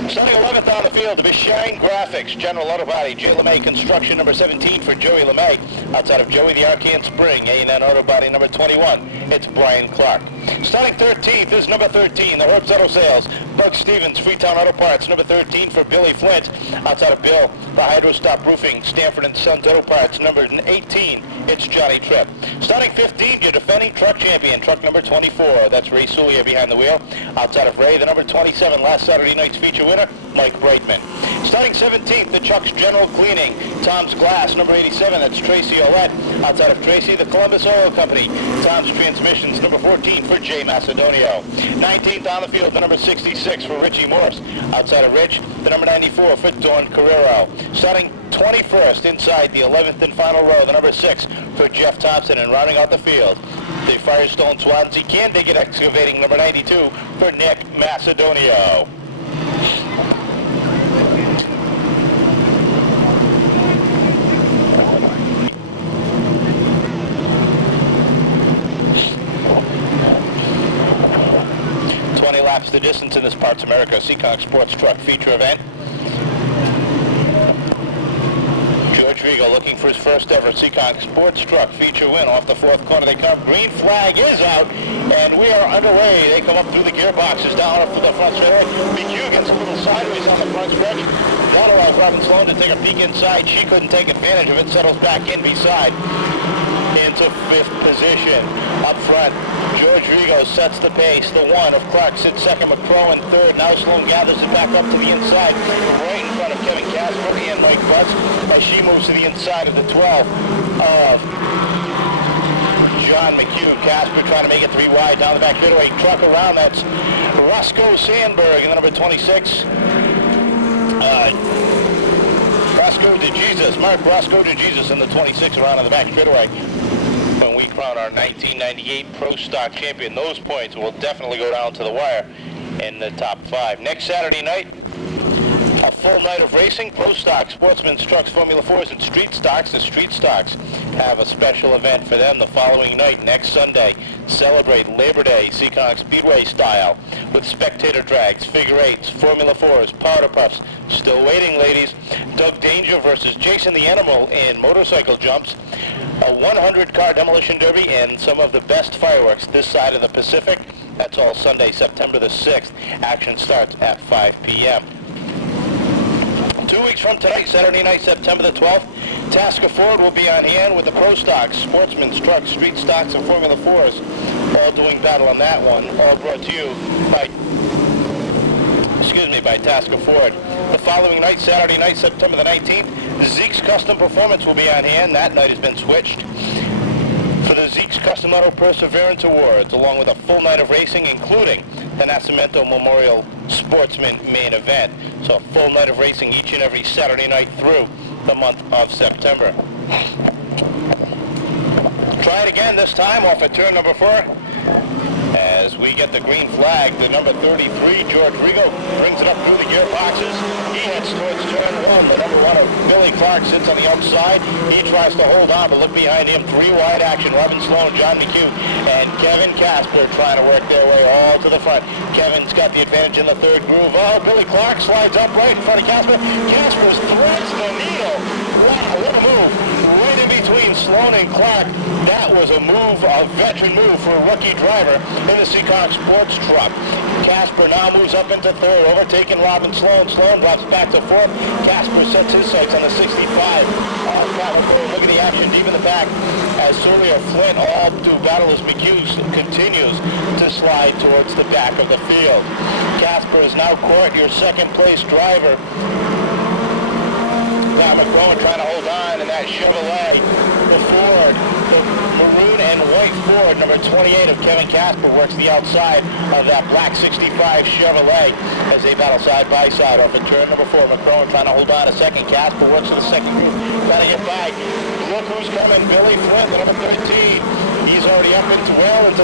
Starting 11th on the field, the Shine Graphics, General Auto Body, J. LeMay Construction, number 17 for Joey LeMay. Outside of Joey, the Arcan Spring, A&N Auto Body, number 21, it's Brian Clark. Starting 13th is number 13, the Herbst Auto Sales, Buck Stevens, Freetown Auto Parts, number 13 for Billy Flint. Outside of Bill, the Hydro Stop Roofing, Stanford & Sons Auto Parts, number 18, it's Johnny Tripp. Starting 15th, your defending truck champion, truck number 24, that's Ray Sulia behind the wheel. Outside of Ray, the number 27, last Saturday night's feature winner, Mike Brightman. Starting 17th, the Chuck's General Cleaning, Tom's Glass, number 87, that's Tracy Olette. Outside of Tracy, the Columbus Oil Company, Tom's Transmissions, number 14 for Jay Macedonio. 19th on the field, the number 66 for Richie Morse. Outside of Rich, the number 94 for Dawn Carrero. Starting 21st inside the 11th and final row, the number 6 for Jeff Thompson, and rounding out the field, the Firestone Swansea Candiggett Excavating, number 92 for Nick Macedonio. Laps the distance in this Parts America Seekonk Sports Truck feature event. George Rigo looking for his first ever Seekonk Sports Truck feature win. Off the fourth corner they come. Green flag is out, and we are underway. They come up through the gearboxes down off to the front stretch. McHugh gets a little sideways on the front stretch. That allows Robin Sloan to take a peek inside. She couldn't take advantage of it. Settles back in beside. Into fifth position. Up front, George Rigo sets the pace. The one of Clark sits second, McCrowan third. Now Sloan gathers it back up to the inside, right in front of Kevin Casper and Mike Butts, as she moves to the inside of the 12 of John McHugh. Casper trying to make it 3 wide down the back midway. Truck around, that's Roscoe Sandberg in the number 26. Roscoe DeJesus, Mark Roscoe DeJesus in the 26 around on the back straightaway. When we crown our 1998 Pro Stock champion, those points will definitely go down to the wire in the top 5. Next Saturday night, a full night of racing. Pro Stock, Sportsman's Trucks, Formula 4s, and Street Stocks. The Street Stocks have a special event for them the following night, next Sunday. Celebrate Labor Day Seekonk Speedway style with spectator drags, figure eights, Formula 4s, powder puffs. Still waiting, ladies. Doug Danger versus Jason the Animal in motorcycle jumps. A 100-car demolition derby and some of the best fireworks this side of the Pacific. That's all Sunday, September the 6th. Action starts at 5 p.m. 2 weeks from tonight, Saturday night, September the 12th, Tasker Ford will be on hand with the Pro Stocks, Sportsman's Trucks, Street Stocks, and Formula 4s, all doing battle on that one, all brought to you by Tasker Ford. The following night, Saturday night, September the 19th, Zeke's Custom Performance will be on hand. That night has been switched for the Zeke's Custom Auto Perseverance Awards, along with a full night of racing, including the Nascimento Memorial Sportsman main event. So a full night of racing each and every Saturday night through the month of September. Try it again this time off at turn number 4 as as we get the green flag. The number 33, George Rigo, brings it up through the gearboxes. He heads towards turn one. The number 1 of Billy Clark sits on the outside. He tries to hold on, but look behind him. 3 wide action. Robin Sloan, John McHugh, and Kevin Casper trying to work their way all to the front. Kevin's got the advantage in the third groove. Oh, Billy Clark slides up right in front of Casper. Casper threads the needle. Wow, what a move. Right in between Sloan and Clark. That was a move, a veteran move for a rookie driver in the Seekonk Sports Truck. Casper now moves up into third, overtaking Robin Sloan. Sloan drops back to fourth. Casper sets his sights on the 65. Look at the action deep in the back as Surya Flint all do battle as McHugh continues to slide towards the back of the field. Casper is now caught your second place driver. Now McCrone trying to hold on in that Chevrolet, the Ford, the maroon and white Ford, number 28 of Kevin Casper works the outside of that black 65 Chevrolet as they battle side by side off of turn number 4. McCrone trying to hold on a second. Casper works to the second group, trying to get by. Look who's coming, Billy Flint, the number 13. He's already up into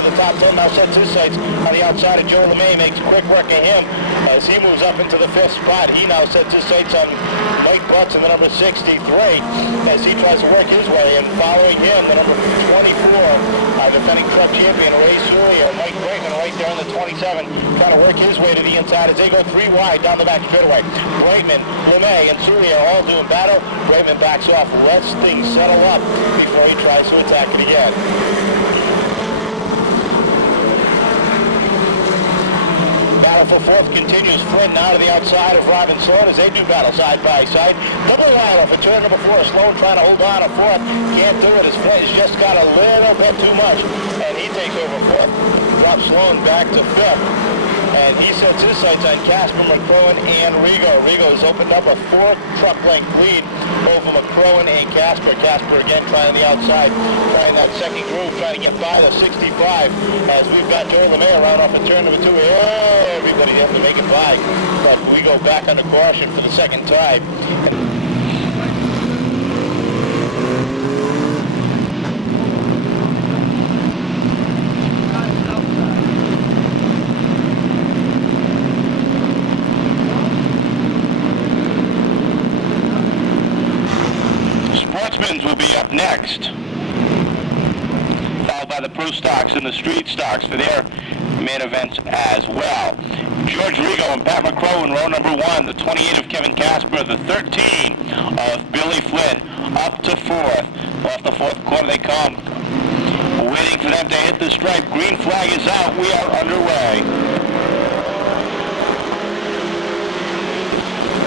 the top 10, now sets his sights on the outside of Joe LeMay, makes quick work of him as he moves up into the 5th spot. He now sets his sights on Mike Butts in the number 63 as he tries to work his way, and following him, the number 24, defending truck champion Ray Surya, and Mike Brayman right there in the 27, trying to work his way to the inside as they go 3 wide down the back straightaway. Brayman, LeMay, and Surya all doing battle. Brayman backs off, lets things settle up before he tries to attack it again. Battle for fourth continues. Flint now to the outside of Robin Sloan as they do battle side by side. Double wide off at turn number 4. Sloan trying to hold on a fourth. Can't do it as Flint has just got a little bit too much. And he takes over fourth. Drops Sloan back to 5th. And he sets his sights on Casper, McCrowan, and Rigo. Rigo has opened up a 4-truck length lead over McCrowan and Casper. Casper again trying the outside, trying that second groove, trying to get by the 65 as we've got Joe LeMay around off of turn number 2. Everybody has to make it by, but we go back under caution for the second time. Sportsmen's will be up next, followed by the Pro Stocks and the Street Stocks for their main events as well. George Rigo and Pat McCrow in row number 1, the 28 of Kevin Casper, the 13 of Billy Flynn, up to 4th. Off the 4th corner they come, waiting for them to hit the stripe. Green flag is out. We are underway.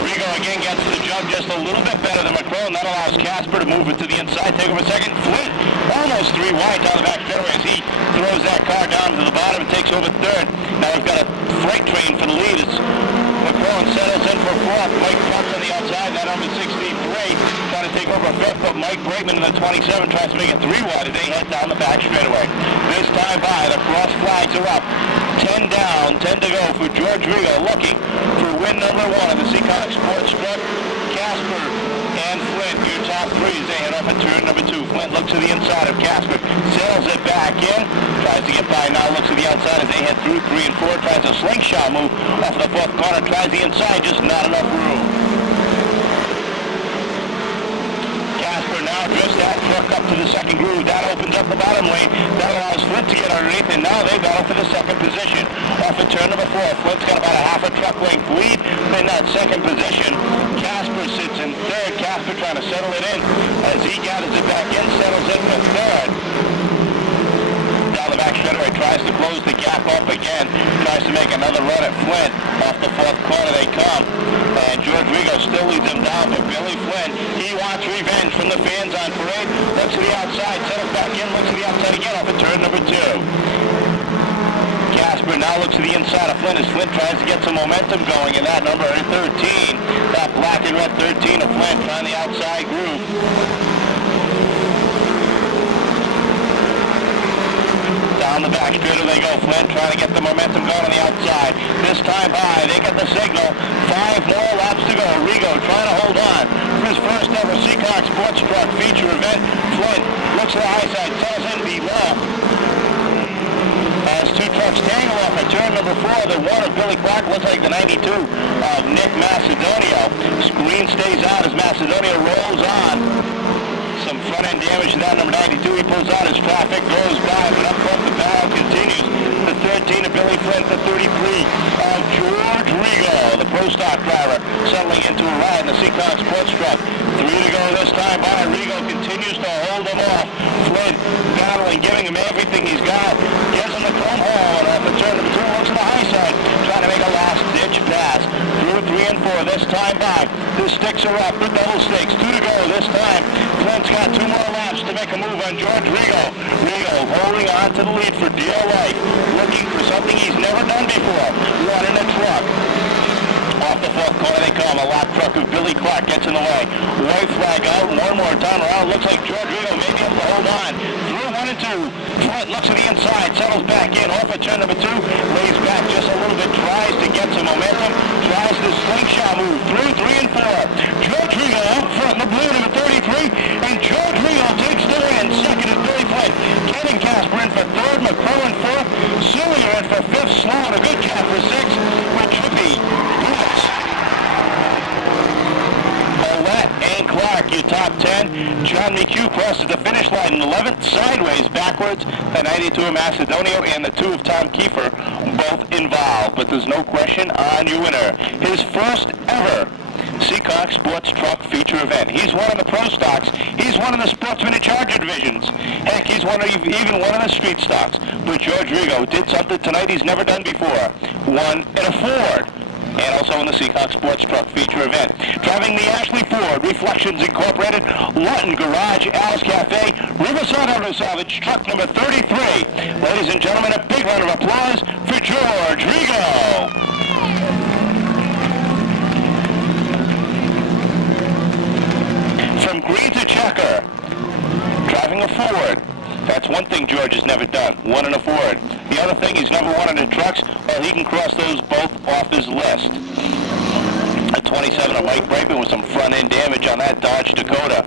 Rigo again gets the jump just a little bit better than McCrow, and that allows Casper to move it to the inside, take over second. Flint almost 3 wide down the back straightaway as he throws that car down to the bottom and takes over third. Now we've got a freight train for the lead. It's McCrow settles in for 4th. Mike Butts on the outside, that number 63, trying to take over 5th, but Mike Brakeman in the 27 tries to make it 3 wide as they head down the back straightaway. This time by, the cross flags are up. 10 down, 10 to go for George Rigo, looking for win number 1 of the Seekonk Sports Truck. Casper and Flint, your top 3 as they head off at turn number 2. Flint looks to the inside of Casper, settles it back in, tries to get by now, looks to the outside as they head through 3 and 4, tries a slingshot move off the 4th corner, tries the inside, just not enough room. Casper now drifts that truck up to the second groove. That opens up the bottom lane. That allows Flint to get underneath, and now they battle for the second position. Off at turn number 4, Flint's got about a half a truck length lead in that second position. Casper sits in 3rd. Casper trying to settle it in as he gathers it back in, settles in for 3rd. Down the back straightaway, tries to close the gap up again, tries to make another run at Flint. Off the 4th corner they come, and George Rigo still leads him down, but Billy Flynn, he wants revenge from the fans on parade. Looks to the outside, settles back in, looks to the outside again off of turn number 2. Casper now looks to the inside of Flint as Flint tries to get some momentum going in that number 13, that black and red 13 of Flint trying the outside groove. Down the back straighter they go. Flint trying to get the momentum going on the outside. This time by, they get the signal. 5 more laps to go. Rigo trying to hold on for his first ever Seekonk Sports Truck feature event. Flint looks to the high side, settles in below as two trucks tangle off at turn number 4. The one of Billy Clark looks like the 92 of Nick Macedonio. Screen stays out as Macedonio rolls on. Some front-end damage to that number 92. He pulls out as traffic goes by, but up front the battle continues. The 13 of Billy Flint, the 33 of George Rigo, the Pro Stock driver, settling into a ride in the Seekonk Sports Truck. 3 to go this time by. Rigo continues to hold him off. Flint battling, giving him everything he's got. Gives him the come home, and off the turn number 2, looks to the high side, trying to make a last-ditch pass. Through 3 and 4 this time by. The sticks are up, the double stakes. 2 to go this time. Flint's got 2 more laps to make a move on George Rigo. Rigo holding on to the lead for dear life, looking for something he's never done before. One in a truck. Off the 4th corner they come. A lap truck of Billy Clark gets in the way. White flag out. One more time around. Looks like George Rigo may be able to hold on. Through 1 and 2. Flint looks to the inside. Settles back in. Off at turn number 2. Lays back just a little bit. Tries to get some momentum. Tries the slingshot move. Through 3 and 4. George Rigo out front in the blue number 33. And George Rigo takes the win. Second is Billy Flint. Kevin Casper in for 3rd. McCrow in 4th. Sullier in for 5th. Sloan, a good cap for 6th. With Trippy. Olet and Clark, your top 10. John McHugh crosses the finish line in 11th, sideways, backwards. The 92 of Macedonio and the 2 of Tom Kiefer, both involved. But there's no question on your winner. His first ever Seekonk Sports Truck feature event. He's won in the Pro Stocks. He's won in the Sportsman and Charger divisions. Heck, he's won even one in the Street Stocks. But George Rigo did something tonight he's never done before. Won in a Ford. And also in the Seekonk Sports Truck feature event. Driving the Ashley Ford, Reflections Incorporated, Lawton Garage, Alice Cafe, Riverside Auto Salvage, truck number 33. Ladies and gentlemen, a big round of applause for George Rigo. From green to checker, driving a Ford. That's one thing George has never done, won in a Ford. The other thing, he's never won in the trucks. Well, he can cross those both off his list. A 27 of Mike Brakeman with some front-end damage on that Dodge Dakota.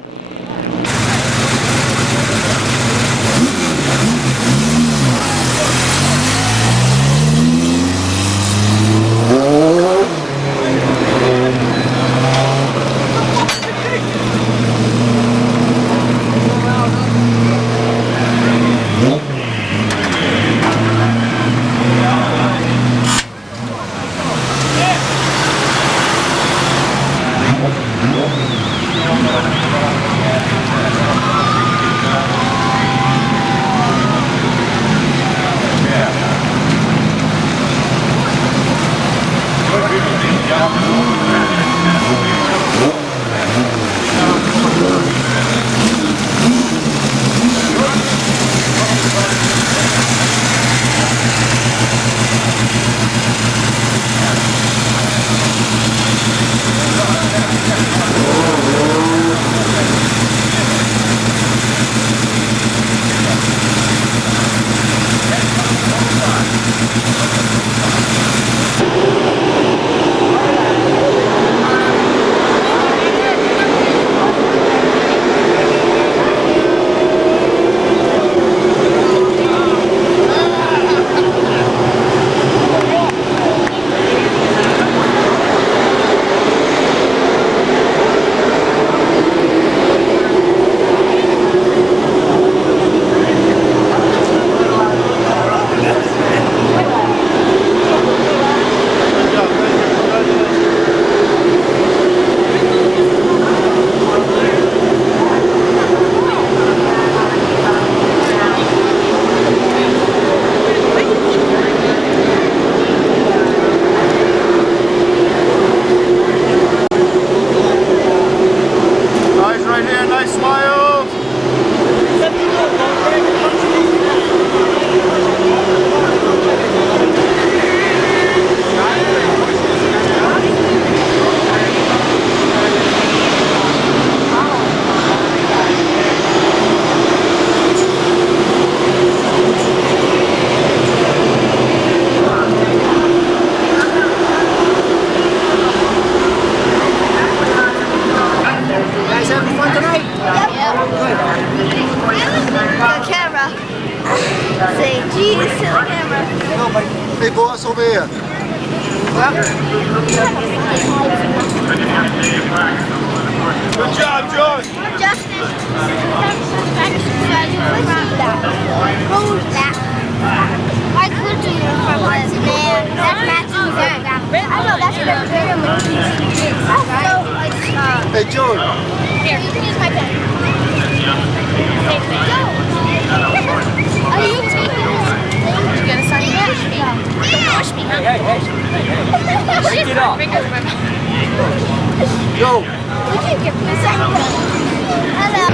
Good job, George. Justin. Who's that? I could do it from this man. That's Matthew's dad. I know, that's the bigger movie. Hey, George. Here, you can use my pen. Are you taking this? You gonna sign it? Don't push me. Break it up. Go. We can give me a second. Hello.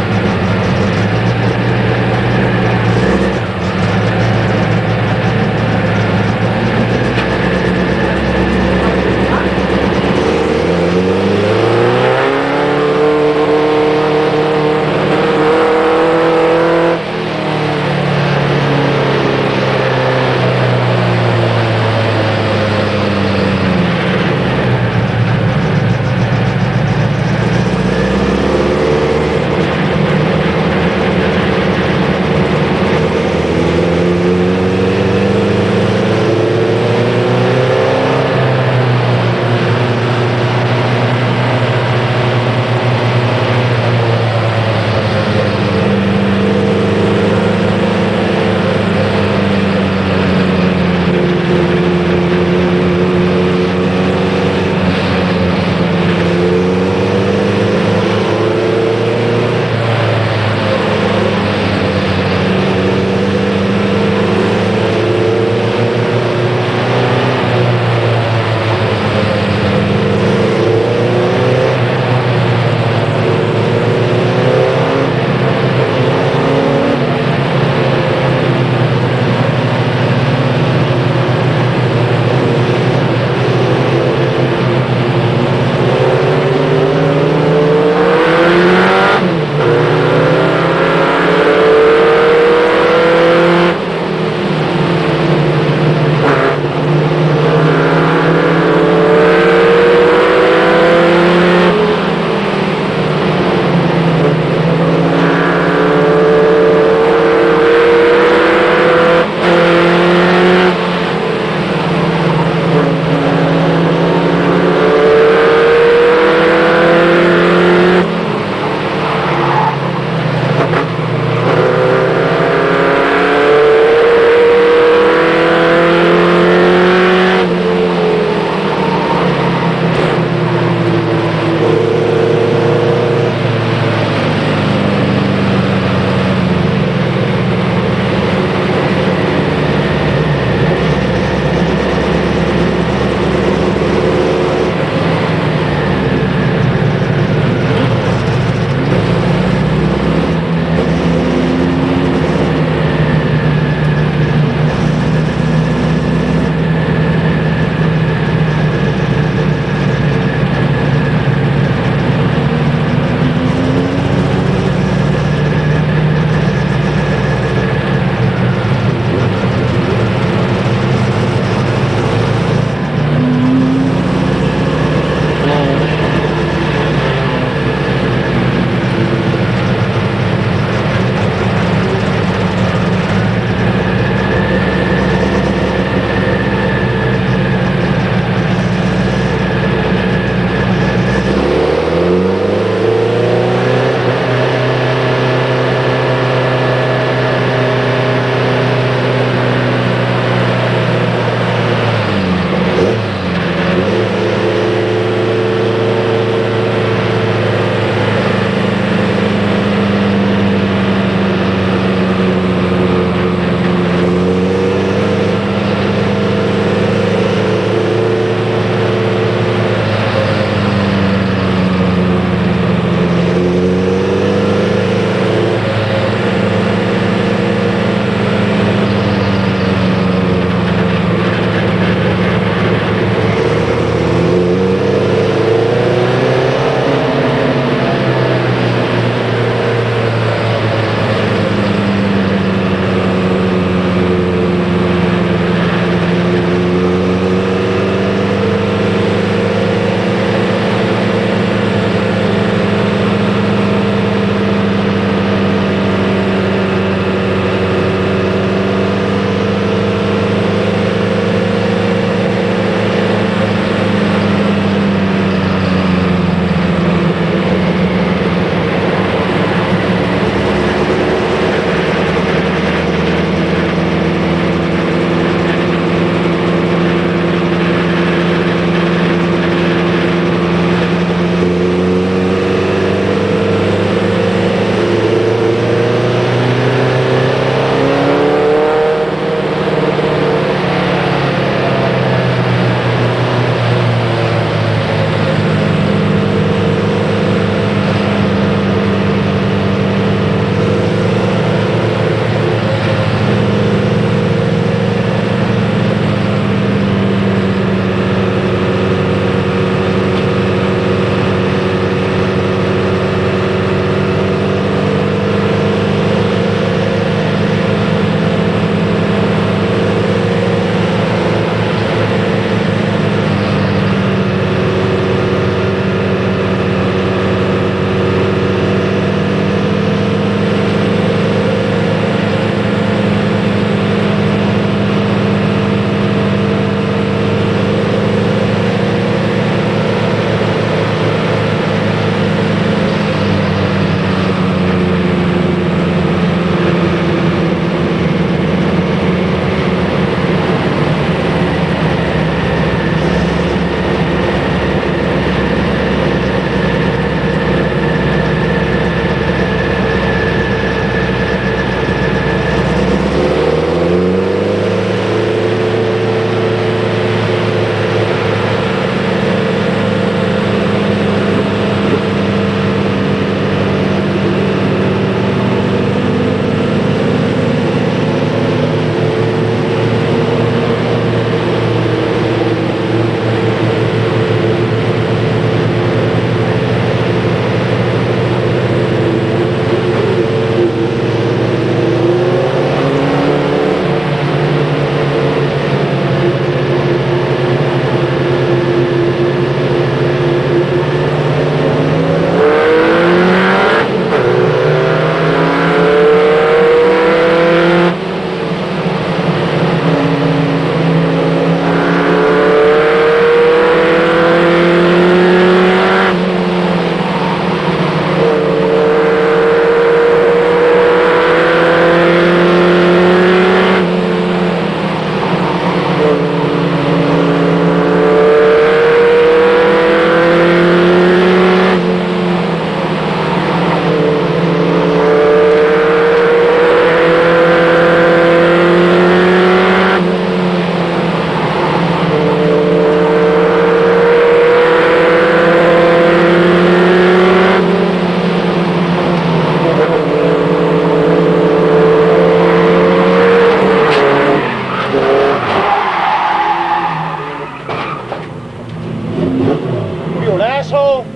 asshole.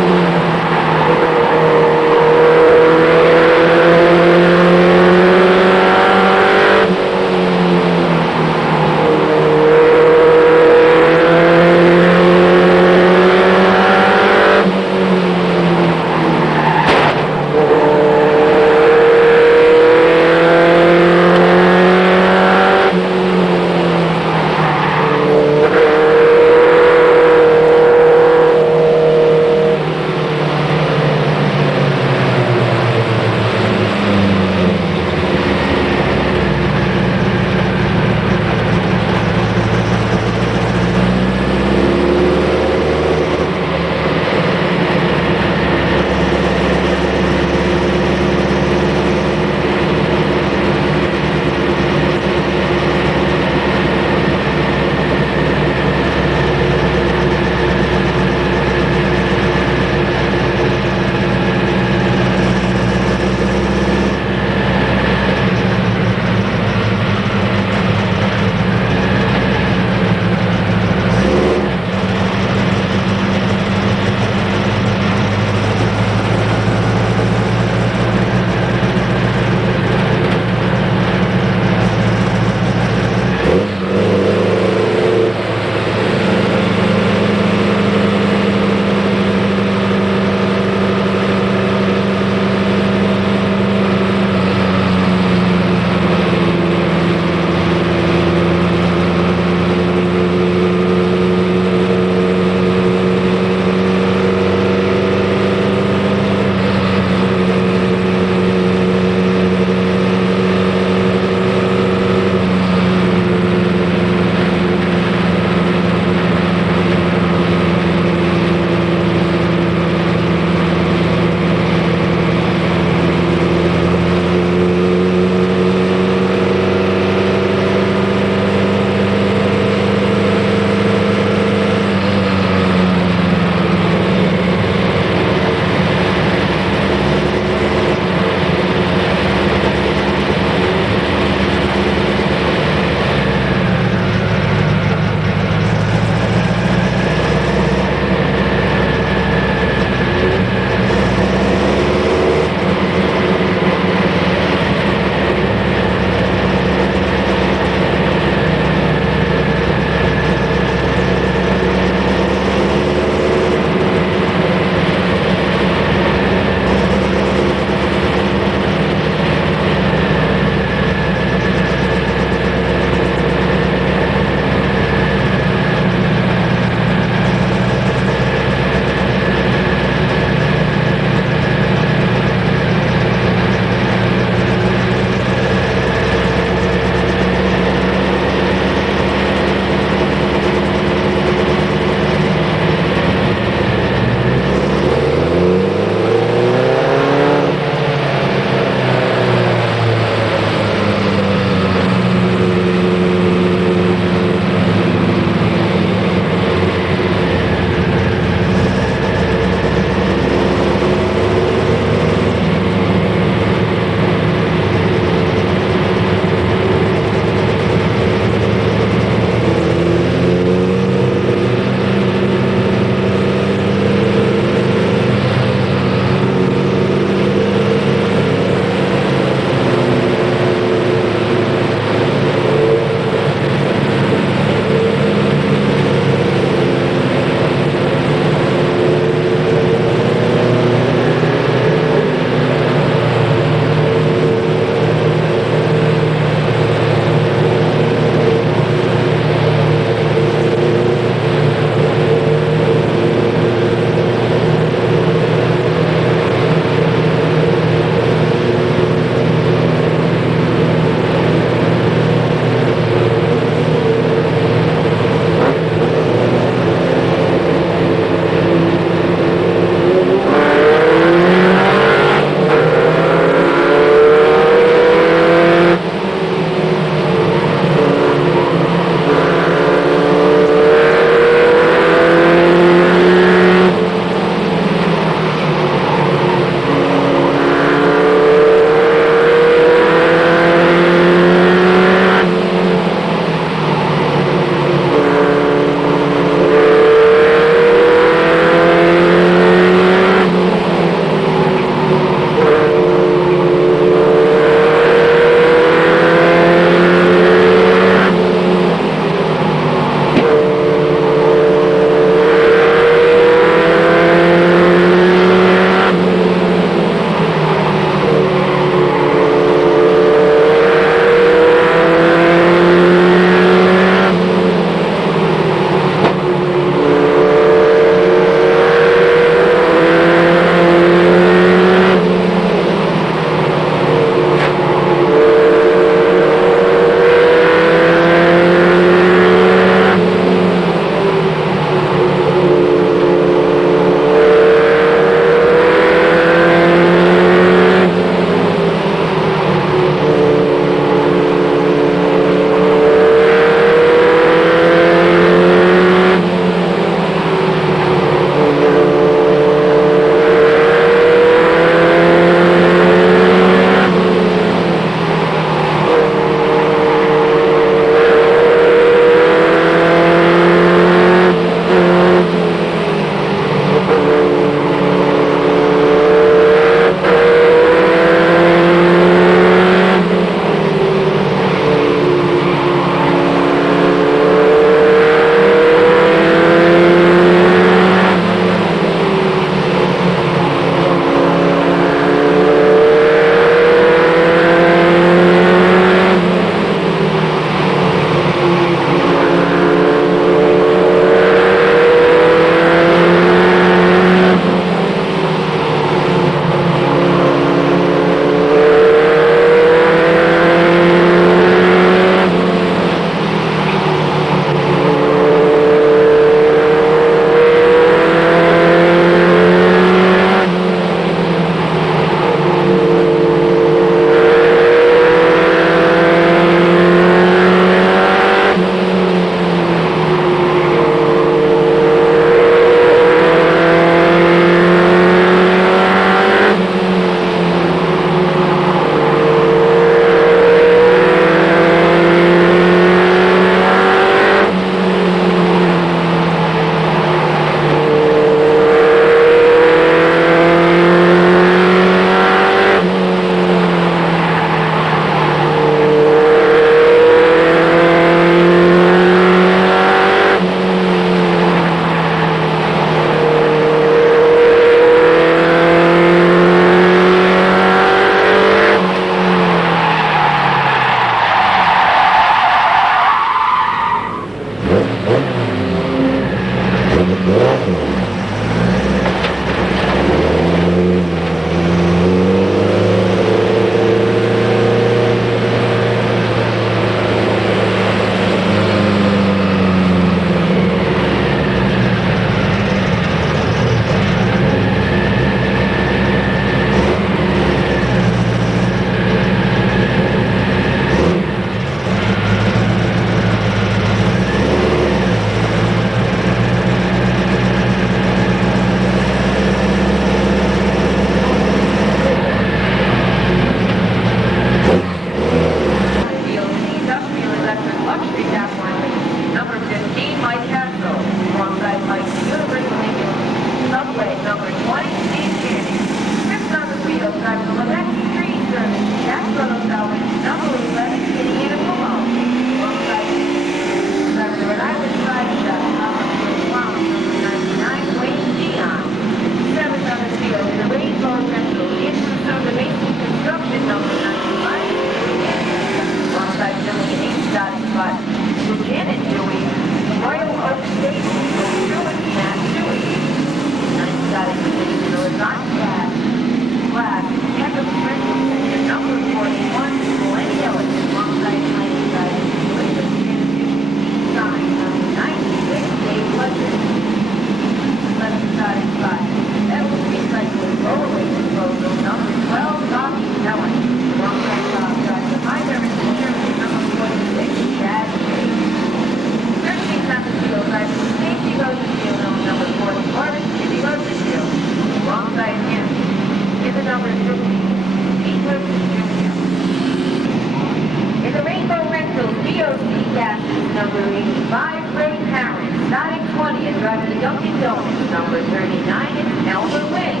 and driving the Dunkin' Donuts, number 39, it's Elmer Wing.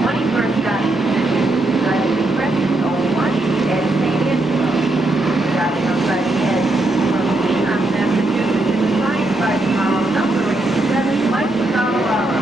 21st starting position, driving the Crescent 01, Ed St. Angelo. Driving outside the edge from Seekonk, Massachusetts, in the Science by tomorrow, number 87, Mike Colorado.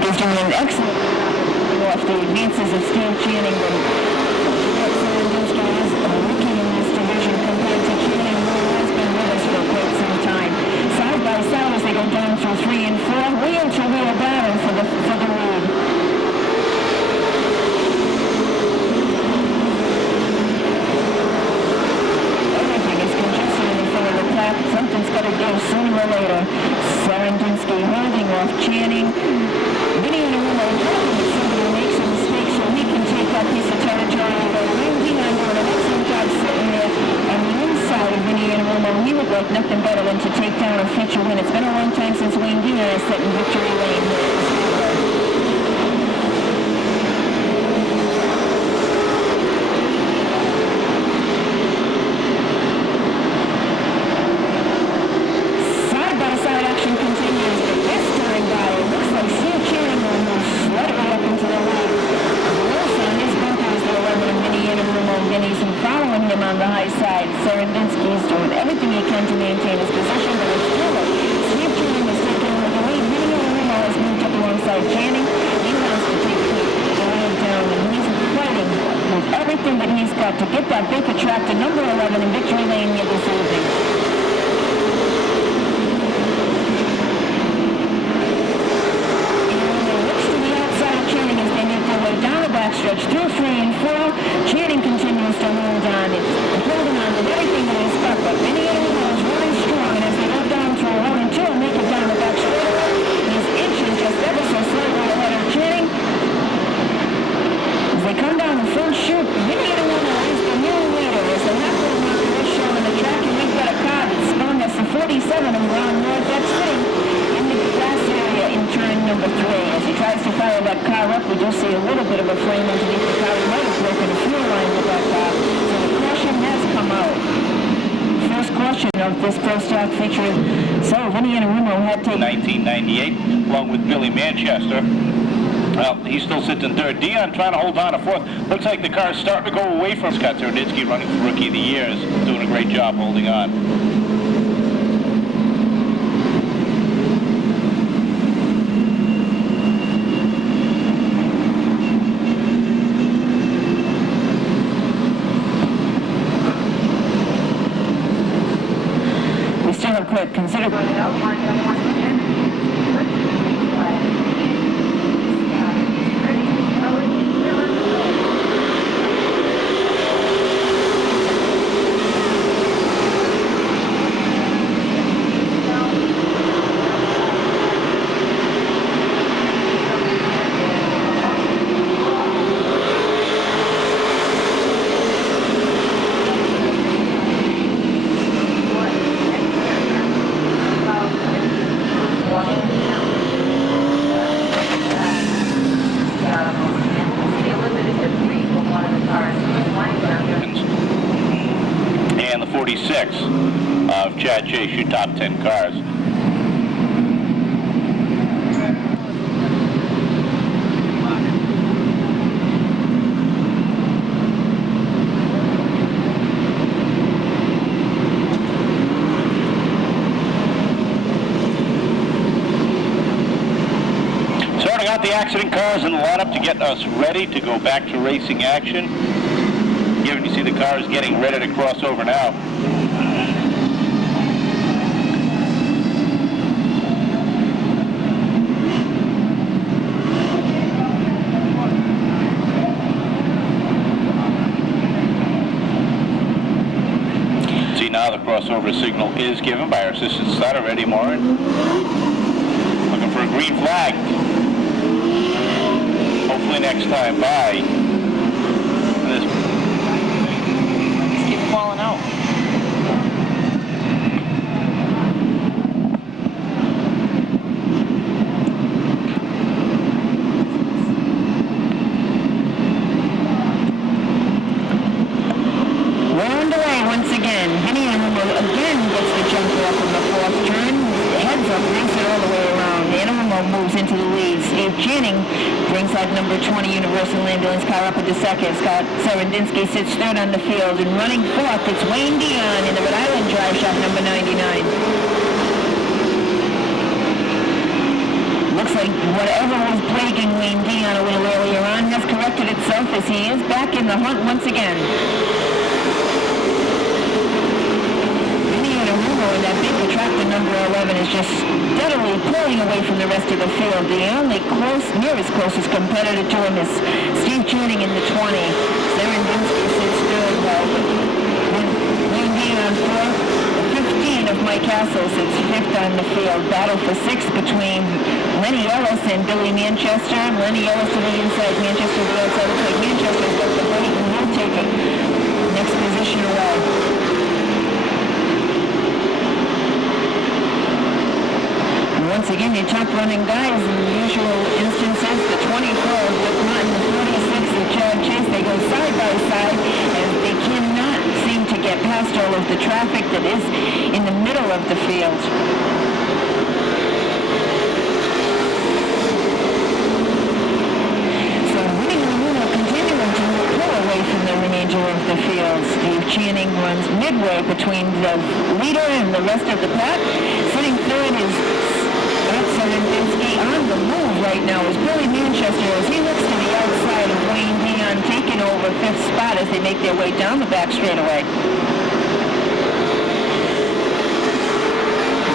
Is doing an excellent off the advances of Steve Channing, but Sarandinski is rookie in this division compared to Channing, who has been with us for quite some time. Side by side as they go down through 3 and 4, wheel to wheel battle for the lead. Everything is congested in the front of the pack. Something's got to go sooner or later. Sarandinski holding off Channing. Vinny and somebody makes a mistake so he can take that piece of territory and go right behind doing an excellent job sitting there on the inside of Vinny and Romo. He would like nothing better than to take down a feature win. It's been a long time since Wayne Dina has sat in victory lane. Side-by-side action continues, but this time by it looks like Steve Channing almost slid right up into the lead. Wilson on his bunker is the 11 and Vinny and Romo. Vinny's following him on the high side. Sarandinski is doing everything he can to maintain his position, but it's still Steve Channing is taking over the lead. Vinny and Romo has moved up alongside Channing. He wants to take the lead down, and he's fighting with everything that he's got to get that Baker track to number 11 in victory lane here this evening. Down the backstretch, through 3 and 4, Channing continues to hold on. It's holding on to everything that he's got, but Vinny and Romo is running strong, and as they go down through 1 and 2 and make it down the back straightaway, he's inching just ever so slightly ahead of Channing. As they come down the front chute, Vinny and Romo is the new leader as the halfway around north, that's sitting in the grass area in turn number 3. As he tries to fire that car up, we do see a little bit of a frame underneath the car. He might have broken a fuel line with that car. So the caution has come out. First caution of this pro stock featuring Vinny Anarumo had taken 1998, along with Billy Manchester. Well, he's still sitting in third. Dion trying to hold on to fourth. Looks like the car's starting to go away from Scott Seredinsky, running for Rookie of the Year, is doing a great job holding on. We still have quite considerable. And the 46 of Chad Chase, your top 10 cars. Starting out the accident cars in the lineup to get us ready to go back to racing action. Here you see the cars getting ready to cross over now. See now the crossover signal is given by our assistant starter, Eddie Morin. Looking for a green flag. Hopefully next time by. This keep falling out. We're underway once again. Vinny Anarumo again gets the jumper up in the 4th turn. Heads up, brings it all the way around. Anarumo moves into the lead. Steve Channing brings that number 20 Universal Ambulance car up into 2nd. Scott Seredinsky sits 3rd on the field. And running 4th, it's Wayne Dion in the Rhode Island drive shop number 99. Looks like whatever was plaguing Wayne Dion a little earlier on has corrected itself as he is back in the hunt once again. And that big attractor number 11 is just steadily pulling away from the rest of the field. The only nearest closest competitor to him is Steve Channing in the 20. Seredinsky sits 3rd, well, Wayne Dion 4th. The 15 of Mike Castle sits 5th on the field. Battle for 6th between Lenny Ellis and Billy Manchester. Lenny Ellis to the inside, Manchester to the outside. Looks like Manchester's got the break and he'll take it next position away. Once again, your top running guys in the usual instances, the 24 with Martin, the 46 with Chad Chase, they go side by side and they cannot seem to get past all of the traffic that is in the middle of the field. So Vinny Anarumo continuing to pull away from the remainder of the field. Steve Channing runs midway between the leader and the rest of the pack. Sitting 3rd is Seredinsky. On the move right now is Billy Manchester as he looks to the outside of Wayne Dion, taking over 5th spot as they make their way down the back straightaway.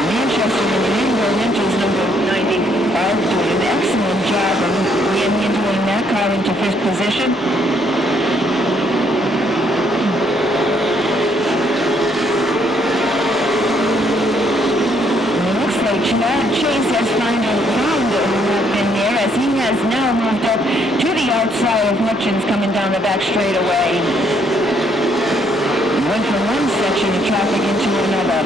Manchester in the Indoor Ninjas number 95 doing an excellent job of handling that car into 5th position. Chad Chase has found in there as he has now moved up to the outside of Hutchins coming down the back straightaway. Went from one section of traffic into another.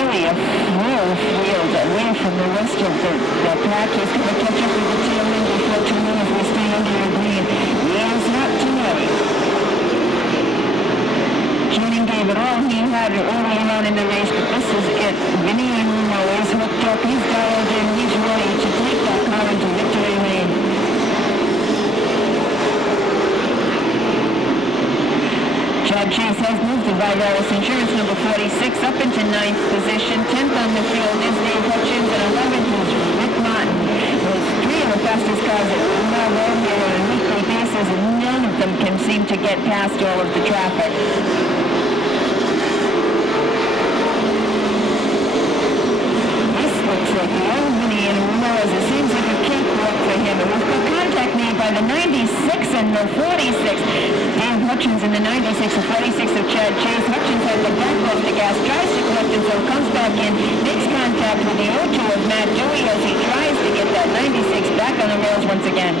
really a full field away from the rest of the pack. He's going to catch up with the tail end before too long if we stay under the green. Yes, not tonight. Channing gave it all he had early on in the race, but this is it. Vinny Irumo is hooked up. He's dialed in. He's ready to take that car into victory lane. Chad Chase has moved to Vidaris Insurance number 46 up into 9th position. 10th on the field is Dave Hutchins, and 11th is Rick Martin. Those three of the fastest cars that we have out here on a weekly basis, and none of them can seem to get past all of the traffic. This looks like the old Vinny Irumo, as it seems like a cakewalk for him. And we've got contact made by the 96 and the 46. Dave Hutchins in the 96, the 46 of Chad Chase. Hutchins has the back off the gas, tries to collect himself, comes back in, makes contact with the O2 of Matt Dewey as he tries to get that 96 back on the rails once again.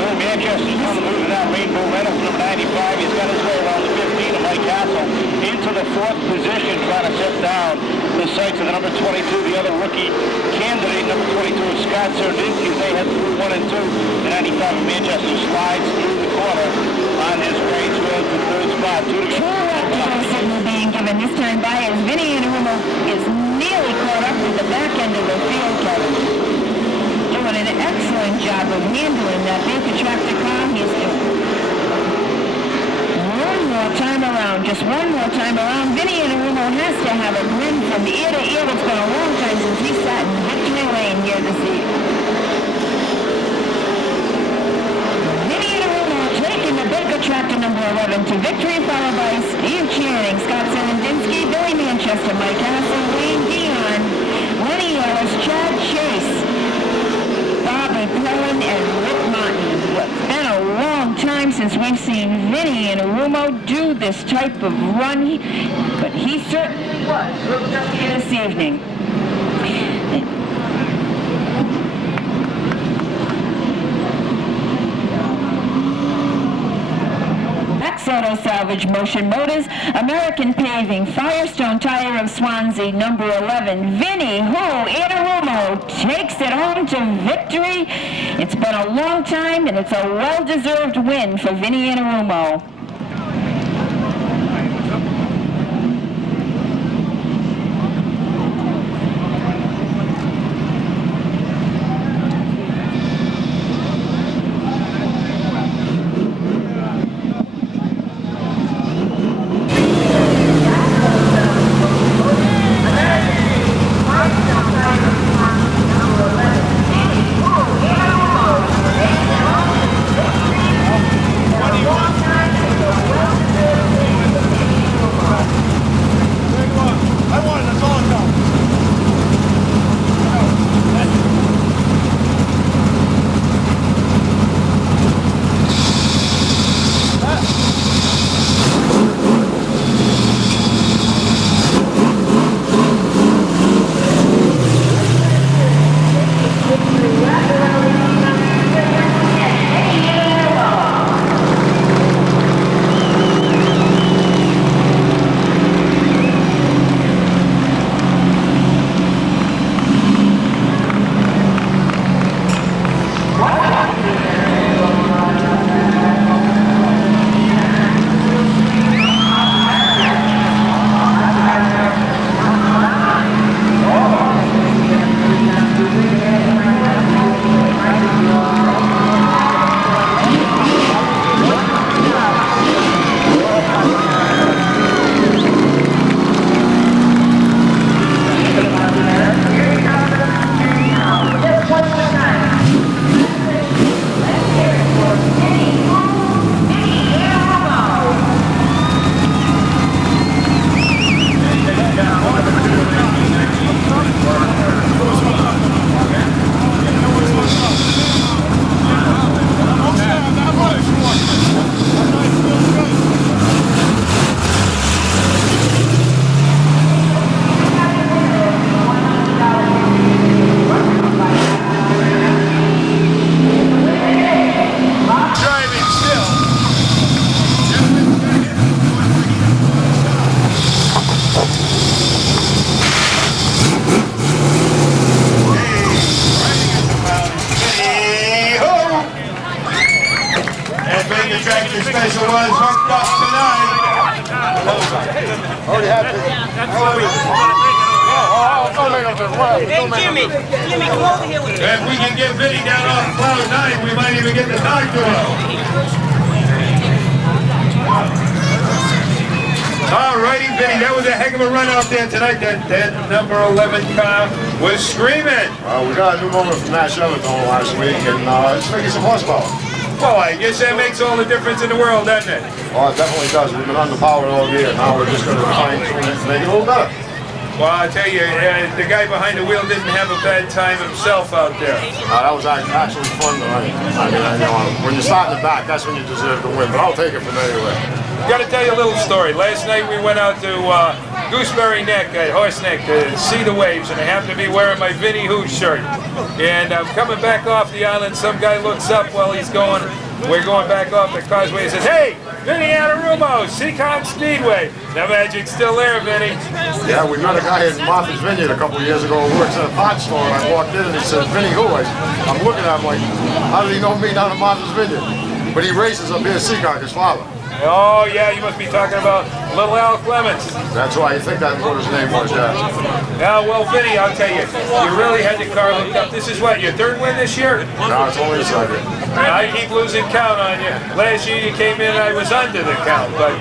Bill Manchester's on the move now. Rainbow Reynolds, number 95. He's got his way around the 15 of Mike Castle into the 4th position, trying to set down the sights of the number 22, the other rookie candidate, number 22 of Scott Serdinsky. They head through 1 and 2. The 95 of Manchester slides through the corner on his way towards the 3rd spot. Two to go. Signal being given this time by as Vinny Irumo is nearly caught up with the back end of the field, Kevin. Doing an excellent job of handling that Baker tractor car. He's doing one more time around, just one more time around. Vinny Irumo has to have a grin from ear to ear. It's been a long time since he sat in victory lane here this evening. Vinny Irumo taking the Baker tractor number 11 to victory, followed by Steve Channing, Scott Serdinsky, Billy Manchester, Mike Castle, Wayne Dion, Lenny Ellis, Chad Chase, Bobby Pellin, and Rick Martin. It's been a long time since we've seen Vinny Irumo do this type of run, but he certainly was hooked up here this evening. Auto Salvage Motion Motors, American Paving, Firestone Tire of Swansea, number 11, Vinny Irumo takes it home to victory. It's been a long time, and it's a well-deserved win for Vinny Irumo. Long time. Jimmy, come over here with me. If we can get Vinny down off cloud 9, we might even get the talk to him. Alrighty, Vinny, that was a heck of a run out there tonight. That number 11 car was screaming. We got a new motor from Nash Everton last week, and it's making some horsepower. Well, I guess that makes all the difference in the world, doesn't it? Oh, it definitely does. We've been underpowered all year. Now we're just going to fine-tune it and make it a little better. Well, I tell you, the guy behind the wheel didn't have a bad time himself out there. That was actually fun tonight. I mean, when you start in the back, that's when you deserve to win, but I'll take it from anyway. Got to tell you a little story. Last night we went out to Gooseberry Neck at Horse Neck to see the waves, and I happened to be wearing my Vinny Who shirt. And I'm coming back off the island. Some guy looks up while he's going. We're going back off the causeway and says, "Hey, Vinny Anarumo, Seekonk Speedway." The magic's still there, Vinny. Yeah, we met a guy in Martha's Vineyard a couple of years ago who works at a pot store, and I walked in and he said, "Vinny Who?" I'm looking at him like, how did he know me down in Martha's Vineyard? But he races up here at Seekonk, his father. Oh, yeah, you must be talking about little Al Clements. That's why I think that's what his name was, yeah. Now, well, Vinny, I'll tell you, you really had the car hooked up. This is what, your third win this year? No, it's only a second. I keep losing count on you. Last year you came in, I was under the count. But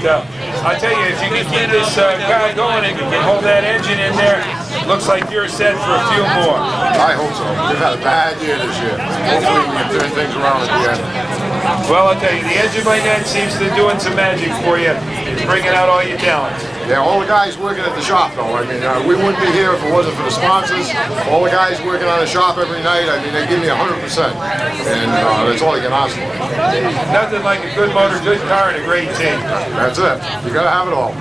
I'll tell you, if you can keep this car going and you can hold that engine in there, looks like you're set for a few more. I hope so. We've had a bad year this year. Hopefully we can turn things around at the end. Well, I'll tell you, the engine by net seems to be doing some magic for you. It's bringing out all your talents. Yeah, all the guys working at the shop, though. I mean, we wouldn't be here if it wasn't for the sponsors. All the guys working on the shop every night, I mean, they give me 100%. And that's all you can ask for. Nothing like a good motor, good car, and a great team. That's it. You got to have it all.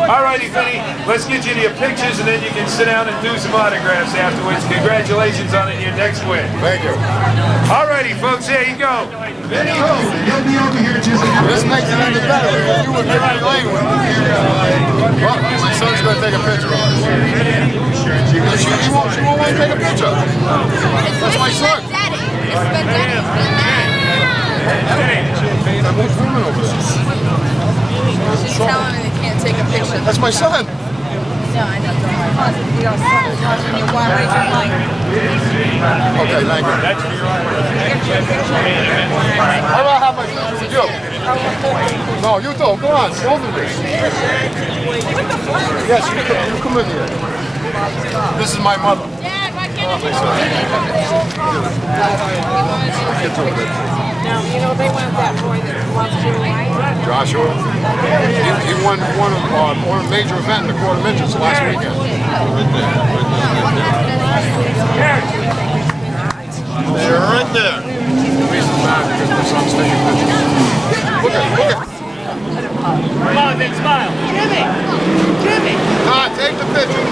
All righty, Vinny, let's get you to your pictures, and then you can sit down and do some autographs afterwards. Congratulations on your next win. Thank you. All righty, folks, there you go. Vinny Who, you'll be over here just this makes it even better. You were very late with it. Well, my son's going to take a picture of us. She won't want to take a picture. That's my son. What's woman over there? She's telling me they can't take a picture. That's my son. No, I know. Okay, thank you. How about have my picture with you? No, you don't. Go on, both of you. Yes, you come in here. This is my mother. No, you know, they want that boy that wants to win. Joshua, he won a major event in the quarter midgets last weekend. They're right there. The reason's mad because my son's taking pictures. Look at it. Come on, big smile. Jimmy! Todd, take the picture.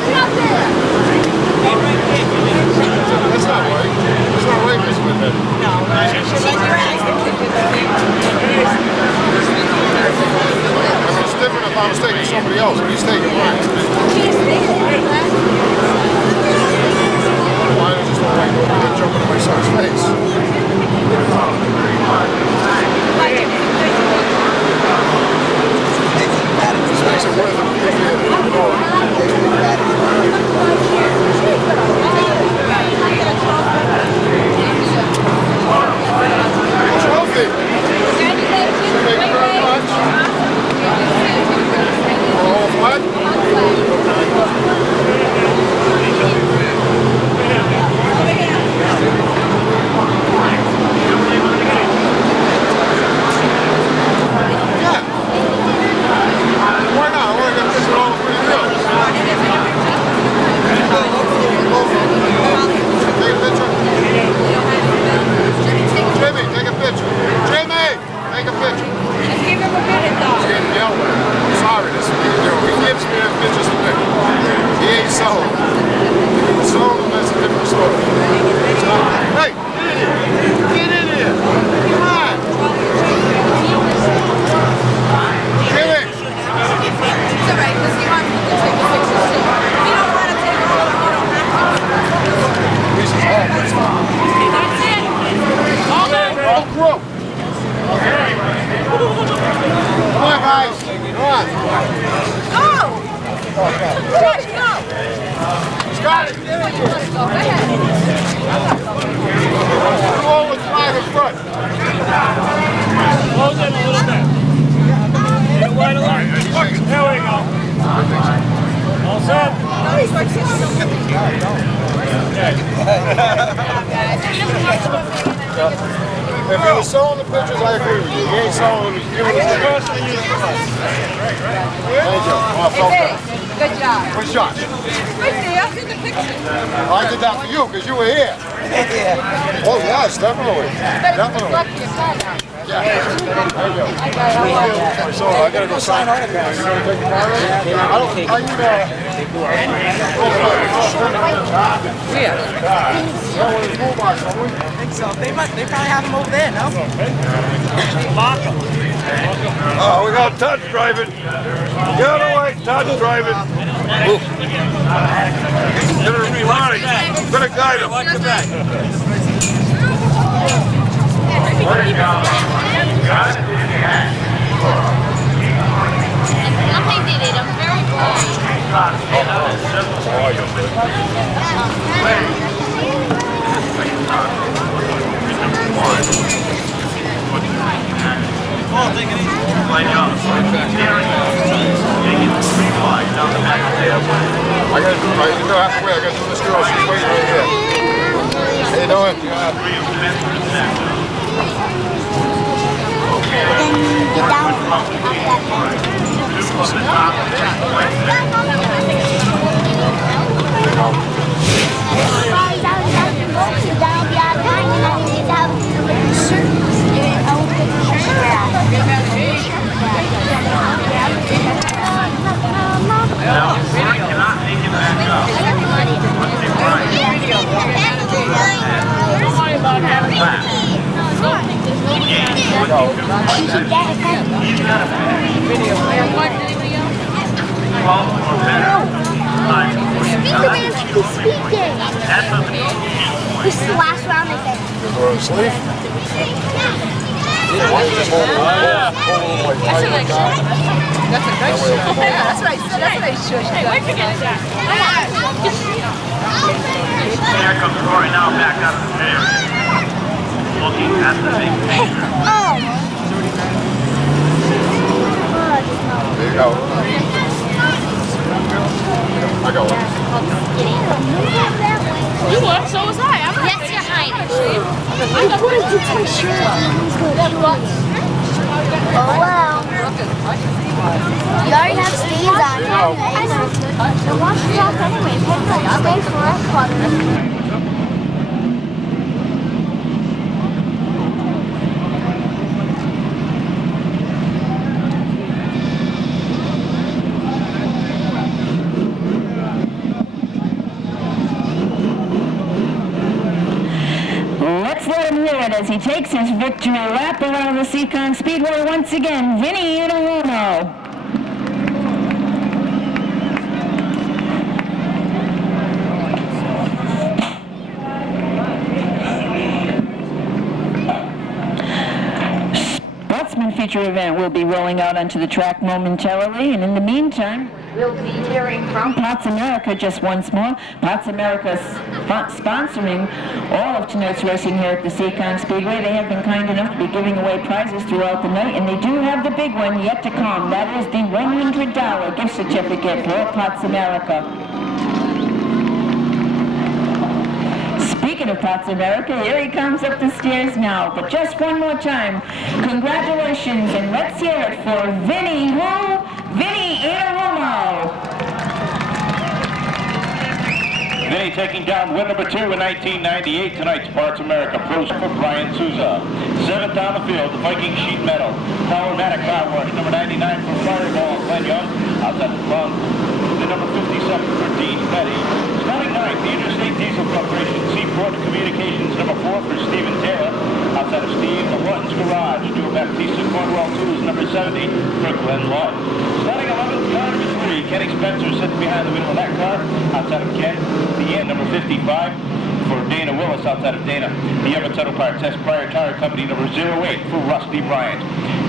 That's not right. That's not right, Mr. Smith. No, It's different if I was taking somebody else, but he's taking mine. Why I just don't like over there jumping in my son's face? This makes it worth it. Trophy. Thank you very much. All flat. Got it. You all with flag in front. Close in a little bit. Get wide along. There we go. All set? If he was selling the pictures, I agree with you. He ain't selling them. He's giving them away. Thank you. Good job. Good shot. Right there, in the picture. I did that for you because you were here. Yeah. Oh, yes, definitely. Definitely. Yeah. There you go. So I gotta go sign autographs. You gonna take the car? I don't think. I need I think so. They probably have them over there, no? Lock them. Oh, we got Touch driving. Get away, Touch driving. Get her reline. Better guide him. Watch the back. Nothing did it. I'm very I gotta do right. You know halfway. I gotta do this girl. She's waiting right here. How you doing? Get down. This is the last round, I think. We're on sleeve? That's a nice shot. Yeah, that's what I said. That's what I should. Where'd you get that? Here comes Rory now back out of the chair. Looking at the big picture. There you go. I got one. You were, so was I. Yes, Your Highness. I'm going to take my shirt off. Oh, well. You already have stains on it. I know. So wash it off anyway. Stay for us, Father. Let him hear it as he takes his victory lap around the Seekonk Speedway once again. Vinny Itarumo. Sportsman feature event will be rolling out onto the track momentarily, and in the meantime, we'll be hearing from Pots America just once more. Pots America sponsoring all of tonight's racing here at the Seekonk Speedway. They have been kind enough to be giving away prizes throughout the night, and they do have the big one yet to come. That is the $100 gift certificate for Pots America. Speaking of Pots America, here he comes up the stairs now. But just one more time, congratulations, and let's hear it for Vinny who? Vinny Itarumo. Vinny taking down win number 2 in 1998, tonight's Parts America Pros for Brian Souza. 7th on the field, the Viking Sheet Metal. Powermatic Car Wash, number 99 for Fireball, Glenn Young. Outside the front, the number 57 for Dean Petty. Starting 9th, the Interstate Diesel Corporation, Seaport Communications, number 4 for Stephen Taylor. Outside of Steve, the Lutton's Garage, Joe Baptista Cornwall 2 is number 70 for Glenn Lott. Starting 11th, car number 3, Kenny Spencer sitting behind the wheel of that car. Outside of Ken, the end, number 55 for Dana Willis. Outside of Dana, the Everett Auto Part Test Prior Tire Company, number 08 for Rusty Bryant.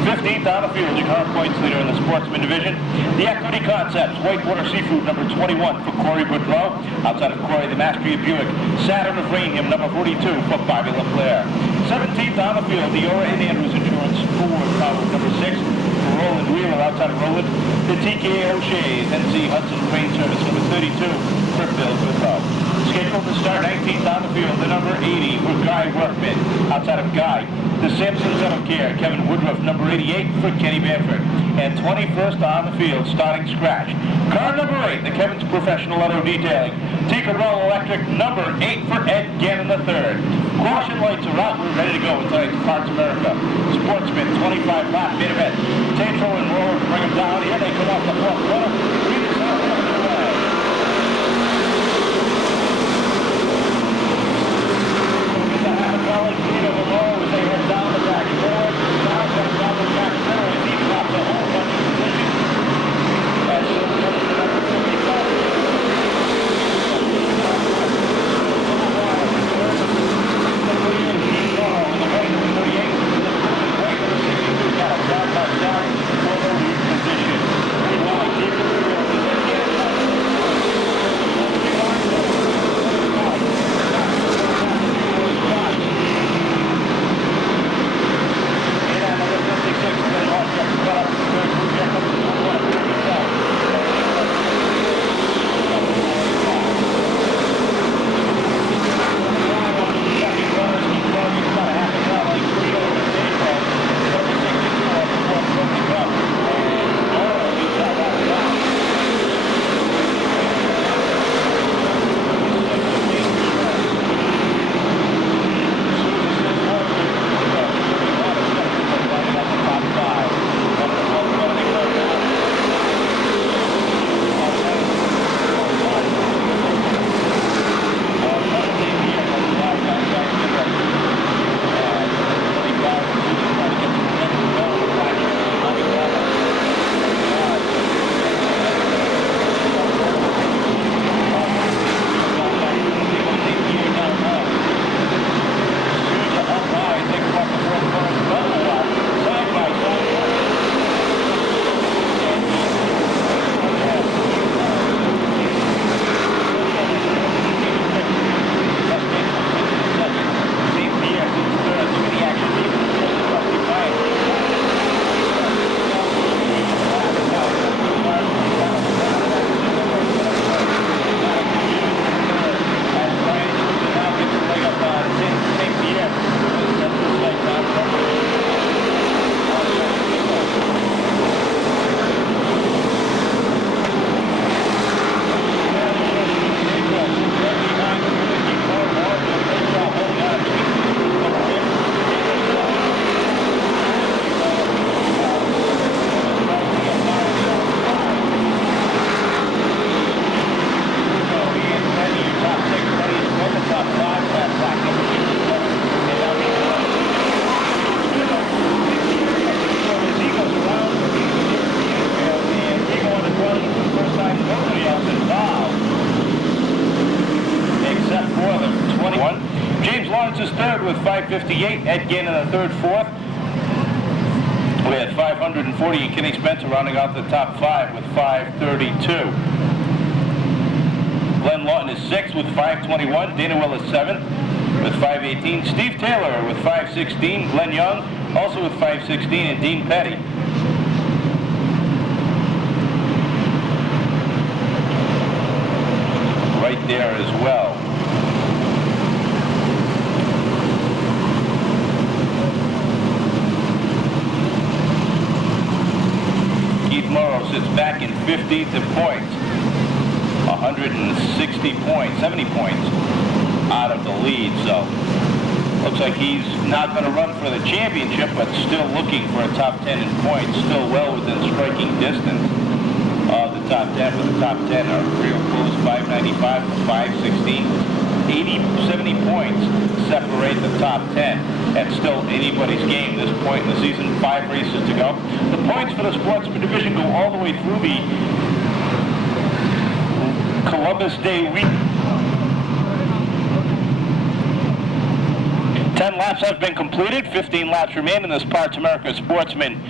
15th on the field, your current points leader in the sportsman division. The Equity Concepts, Whitewater Seafood, number 21 for Corey Boudreau. Outside of Corey, the Mastery of Buick. Saturn of Rainham, number 42 for Bobby LaFleur. 17th on the field, the Ora and Andrews Insurance Ford Power, number 6 for Roland Wheeler. Outside of Roland, the TK O'Shea's NC Hudson Crane Service, number 32 for Bill Boudreau. Scheduled to start 19th on the field, the number 80 for Guy Workman. Outside of Guy, the Samson's Auto Care, Kevin Woodruff, number 88 for Kenny Bamford. And 21st on the field, starting scratch. Car number 8, the Kevin's Professional Auto Detailing. Tinkerell Electric, number 8 for Ed Gannon III. Caution lights are out, we're ready to go with tonight's Parts America. Sportsman, 25 lap main event. Tatro and Roller bring them down. Here they come off the fourth corner. As they head down the back forward, now comes down the back forward, he drops a whole bunch of positions. As soon as the number 55. Is third with 558. Ed Gannon in the third, fourth. We had 540 and Kenny Spencer rounding out the top 5 with 532. Glenn Lawton is 6th with 521. Dana Will is 7th with 518. Steve Taylor with 516. Glenn Young also with 516. And Dean Petty. Right there as well. Morrow sits back in 15th in points, 160 points, 70 points out of the lead. So looks like he's not going to run for the championship, but still looking for a top 10 in points, still well within striking distance of the top 10. For the top 10 are real close, 595 to 516. 80, 70 points separate the top 10. And still anybody's game this point in the season. 5 races to go. The points for the sportsman division go all the way through the Columbus Day week. 10 laps. laps have been completed. 15 laps remain in this Parts America Sportsman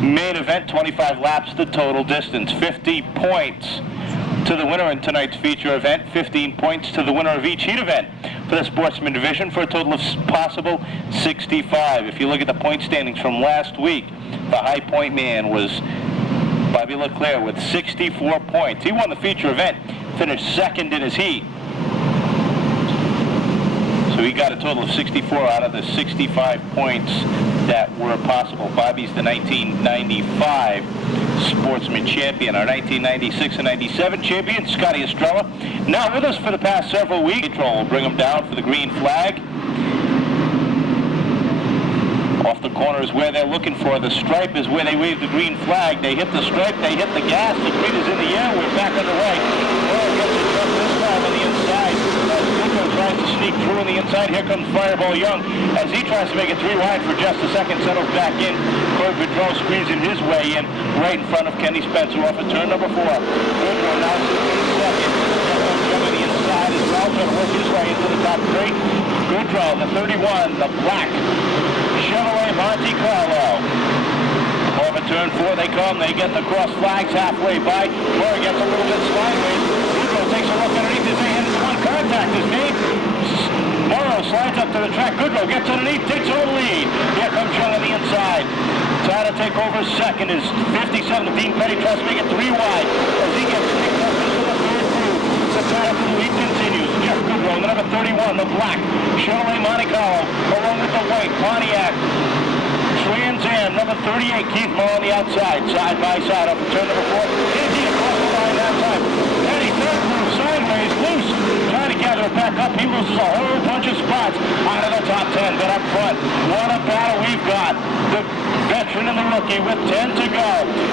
main event. 25 laps the total distance. 50 points to the winner in tonight's feature event. 15 points to the winner of each heat event for the Sportsman division, for a total of possible 65. If you look at the point standings from last week, the high point man was Bobby Leclerc with 64 points. He won the feature event, finished second in his heat. So he got a total of 64 out of the 65 points that were possible. Bobby's the 1995 Sportsman champion. Our 1996 and 97 champion, Scotty Estrella, now with us for the past several weeks. Control will bring him down for the green flag. Off the corner is where they're looking for. The stripe is where they wave the green flag. They hit the stripe, they hit the gas, the green is in the air, we're back underway. Oh, gets a jump this time on the inside. Nico tries to sneak through on the inside. Here comes Fireball Young as he tries to make it 3 wide for just a second, settles back in. Corey Boudreau squeezing his way in right in front of Kenny Spencer off of turn number 4. Boudreau now sitting in second. Young on the inside as well, trying to work his way into the top 3. Boudreau, the 31, the black Chevrolet Monte Carlo. Over turn 4 they come. They get the cross flags halfway by. Corey gets a little bit sideways. Boudreau takes a look underneath his hand. One contact is made. Morrow slides up to the track. Boudreau gets underneath, takes over the lead. Here comes Young on the inside. Trying to take over second is 57. Dean Petty tries to make it 3 wide as he gets picked up into the third group. The battle for the lead continues. Jeff Boudreau, the number 31, the black Chevrolet Monte Carlo, along with the white Pontiac Trans Am, number 38, Keith Moore on the outside, side by side up to turn number 4. Canty across the line that time. Petty third move sideways, loose, trying to gather it back up. He loses a whole bunch of spots out of the top 10, but up front, what a battle we've got. The veteran and the rookie with 10 to go.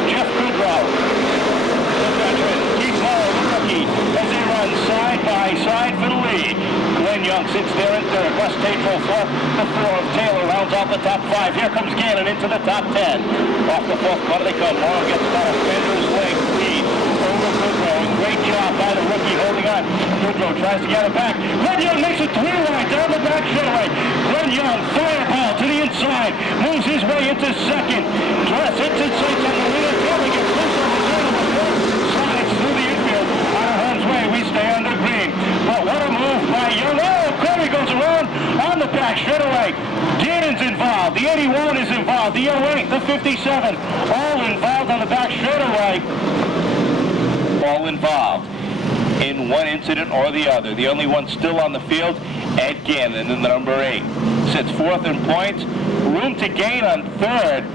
Jeff Boudreau, the veteran, Keith Moore, the rookie, as they run side by side for the lead. Glenn Young sits there in third. Wes Tatro fourth. The 4 of Taylor rounds out the top 5. Here comes Gannon into the top 10. Off the 4th corner they come. Morrow gets about a fender's length lead over Boudreau. Great job by the rookie holding on. Boudreau tries to get it back. Glenn Young makes it 3 wide down the back straightaway. Glenn Young, fireball to the inside. Moves his way into second. Dress hits it sights on the leader. Taylor gets loose on the turn of the 4th. Slides through the infield. Out of harm's way. We stay under green. But what a move by Young. Oh, Corey goes around on the back straightaway. Gannon's involved. The 81 is involved. The 08, the 57, all involved on the back straightaway. All involved in one incident or the other. The only one still on the field, Ed Gannon in the number 8. Sits 4th in points. Room to gain on 3rd,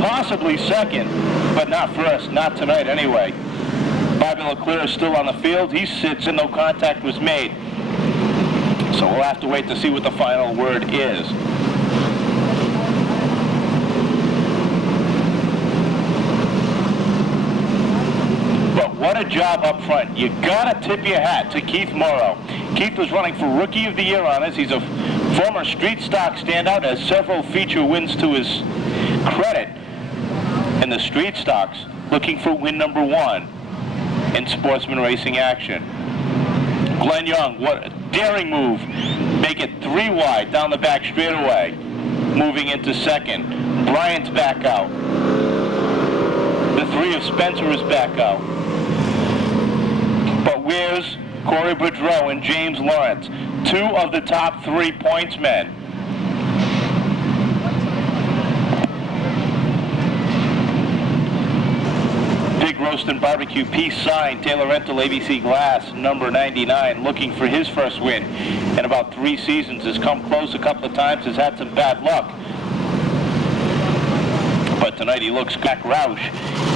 possibly 2nd, but not 1st, not tonight anyway. Bobby Leclerc is still on the field. He sits and no contact was made. So we'll have to wait to see what the final word is. But what a job up front. You gotta tip your hat to Keith Morrow. Keith was running for Rookie of the Year on us. He's a former street stock standout, has several feature wins to his credit in the street stocks, looking for win number 1 in sportsman racing action. Glenn Young, what a daring move. Make it 3 wide down the back straightaway. Moving into second. Bryant's back out. The 3 of Spencer is back out. But where's Corey Boudreau and James Lawrence? 2 of the top 3 points men. Big Roast and Barbecue Peace sign, Taylor Rental ABC Glass, number 99, looking for his first win in about 3 seasons. Has come close a couple of times, has had some bad luck. But tonight he looks Jack Roush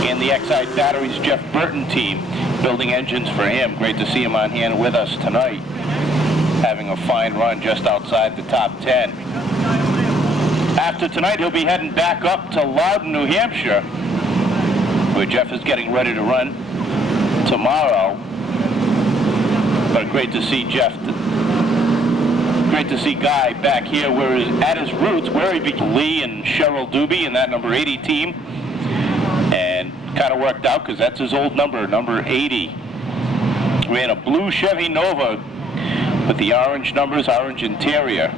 and the Excite Batteries Jeff Burton team building engines for him. Great to see him on hand with us tonight, having a fine run just outside the top 10. After tonight he'll be heading back up to Loudon, New Hampshire, where Jeff is getting ready to run tomorrow. But great to see Jeff. Great to see Guy back here where at his roots, where he beat Lee and Cheryl Doobie in that number 80 team. And kind of worked out because that's his old number, number 80. Ran a blue Chevy Nova with the orange numbers, orange interior.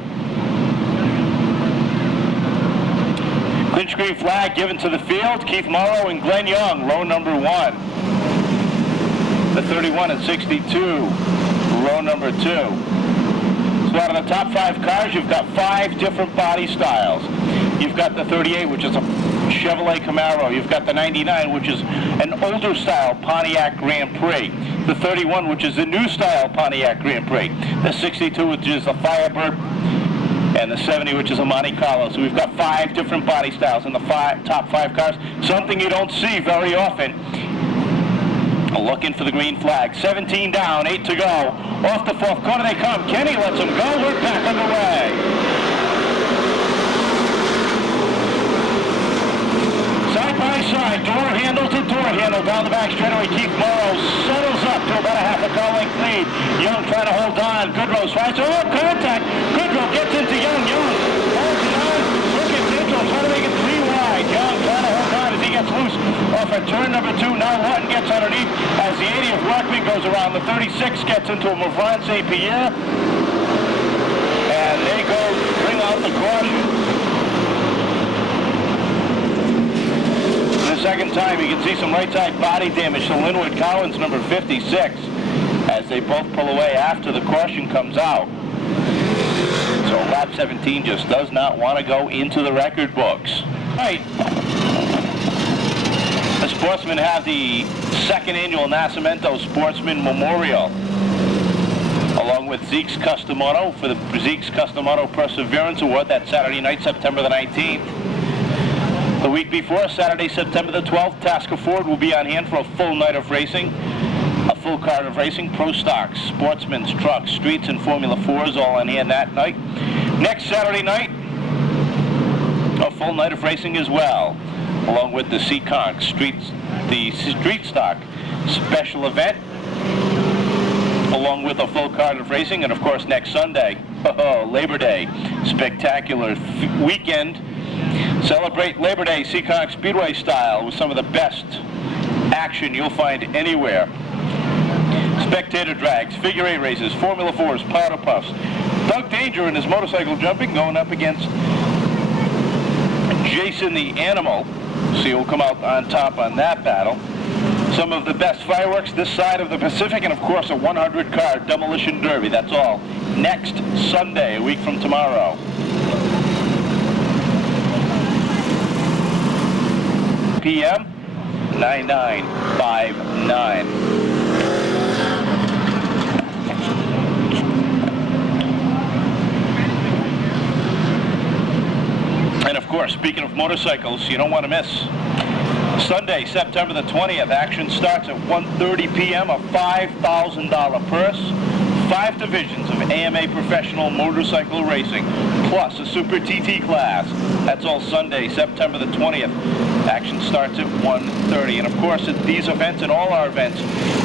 Clinch green flag given to the field. Keith Morrow and Glenn Young, row number 1. The 31 and 62, row number 2. So out of the top 5 cars, you've got 5 different body styles. You've got the 38, which is a Chevrolet Camaro. You've got the 99, which is an older style Pontiac Grand Prix. The 31, which is the new style Pontiac Grand Prix. The 62, which is the Firebird. And the 70, which is a Monte Carlo. So we've got 5 different body styles in the top 5 cars. Something you don't see very often. Looking for the green flag. 17 down, 8 to go. Off the 4th corner they come. Kenny lets them go. We're back underway. Side by side, door handle to door handle down the back straightaway. Keith Morrow settles up to about a half a car length lead. Young trying to hold on. Goodrow's fights. Oh, contact. Goodrow gets into Young. Young holds it on. Look at Goodrow trying to make it 3 wide. Young trying to hold on as he gets loose off at turn number 2. Now Lawton gets underneath as the 80 of Workman goes around. The 36 gets into a Mavron St. Pierre. And they go bring out the caution. The second time, you can see some right side body damage to Linwood Collins, number 56, as they both pull away after the caution comes out. So lap 17 just does not want to go into the record books. Right. The sportsmen have the 2nd annual Nascimento Sportsman Memorial, along with Zeke's Custom Auto for the Zeke's Custom Auto Perseverance Award. That's Saturday night, September the 19th. The week before, Saturday, September the 12th, Tasker Ford will be on hand for a full night of racing, a full card of racing, pro stocks, sportsmen's, trucks, streets, and Formula 4s all on hand that night. Next Saturday night, a full night of racing as well, along with the Seekonk the Street Stock special event, along with a full card of racing, and of course next Sunday, Labor Day, spectacular weekend. Celebrate Labor Day Seekonk Speedway style with some of the best action you'll find anywhere. Spectator drags, figure 8 races, Formula 4s, powder puffs. Doug Danger in his motorcycle jumping going up against Jason the Animal. So he'll come out on top on that battle. Some of the best fireworks this side of the Pacific, and of course a 100-car demolition derby. That's all next Sunday, a week from tomorrow. PM 9959. And of course, speaking of motorcycles, you don't want to miss Sunday, September the 20th. Action starts at 1:30 p.m. A $5,000 purse, 5 divisions of AMA professional motorcycle racing, plus a Super TT class. That's all Sunday, September the 20th. Action starts at 1:30. And of course, at these events and all our events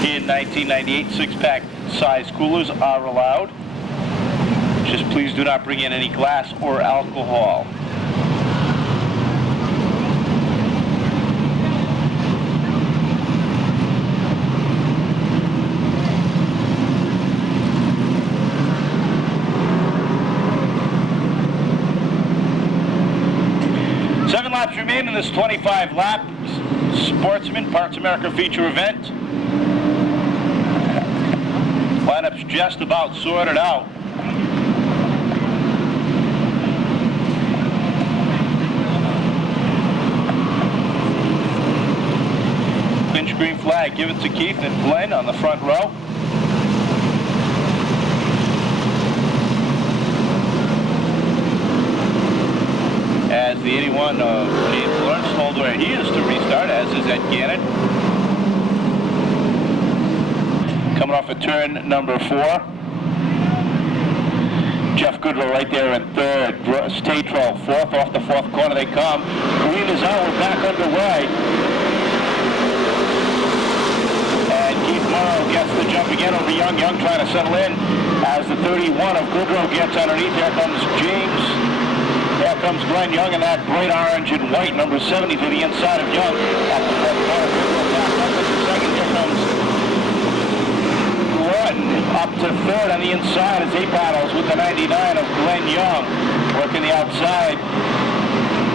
in 1998, 6-pack size coolers are allowed. Just please do not bring in any glass or alcohol. Laps remain in this 25-lap Sportsman Parts America feature event. Lineup's just about sorted out. Clinch green flag given to Keith and Glenn on the front row. As the 81 of James Lawrence told where he is to restart, as is Ed Gannon. Coming off of turn number 4. Jeff Goodrow right there in 3rd. Statro 4th. Off the 4th corner they come. Green is out. We're back underway. And Keith Morrow gets the jump again over Young. Young trying to settle in as the 31 of Goodrow gets underneath. Here comes James. There comes Glenn Young in that bright orange and white, number 70 to the inside of Young. At the fourth corner, Goodrow back up into second. Here comes Lawton up to 3rd on the inside as he battles with the 99 of Glenn Young. Working the outside.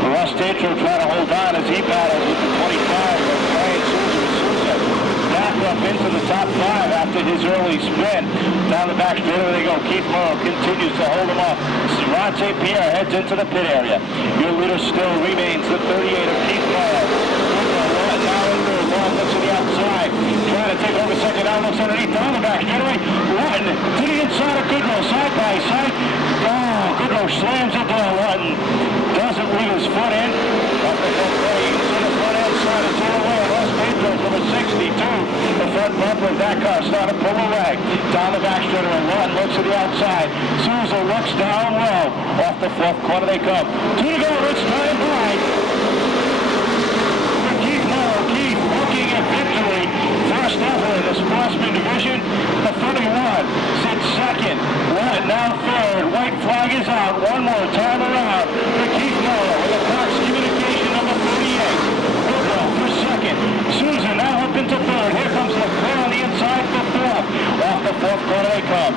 Russ Tatro trying to hold on as he battles with the 25 of Brian Souza. Back up into the top 5 after his early spin. Down the back straightaway they go. Keith Morrow continues to hold him off. Ron St. Pierre heads into the pit area. Your leader still remains the 38 of Keith Morrow. Long looks to the outside. Trying to take over second down. Looks underneath. Down the back straightaway. Lawton to the inside of Goodrow. Side by side. Oh, Goodrow slams into Lawton. Doesn't leave his foot in. Up the front way. To the front end side. It's all away. Russ Pedro from a 62. The front bumper of that car started to pull away. Down the back straightaway. Lawton looks to the outside. Souza looks down low. Off the fourth corner they come. 2 to go. It's time wide. Victory, first ever in the Sportsman division. The 31 sits second. Lawton now third. White flag is out. One more time around for Keith Morrow with a Cox communication number 38. Goodrow for second. Souza now up into third. Here comes LeClaire on the inside for fourth. Off the fourth corner they come.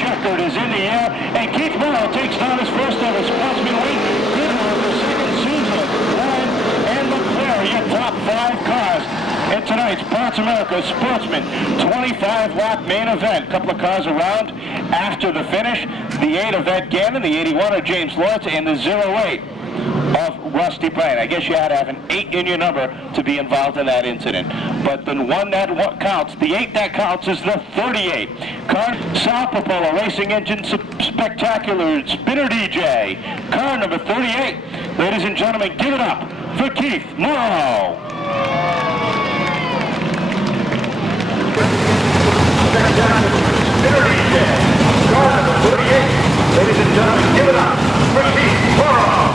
Checkered is in the air, and Keith Morrow takes down his first ever Sportsman win. Goodrow for second. Souza, Lawton, and LeClaire, your top 5 cars in tonight's Parts America Sportsman 25-lap main event. Couple of cars around after the finish. The 8 of Ed Gannon, the 81 of James Lawrence, and the 08 of Rusty Bryan. I guess you had to have an 8 in your number to be involved in that incident. But the one that counts, the 8 that counts, is the 38. Car South Popola Racing Engine Spectacular Spinner DJ. Car number 38. Ladies and gentlemen, give it up for Keith Morrow. Ladies and gentlemen, give it up for Keith Morrow.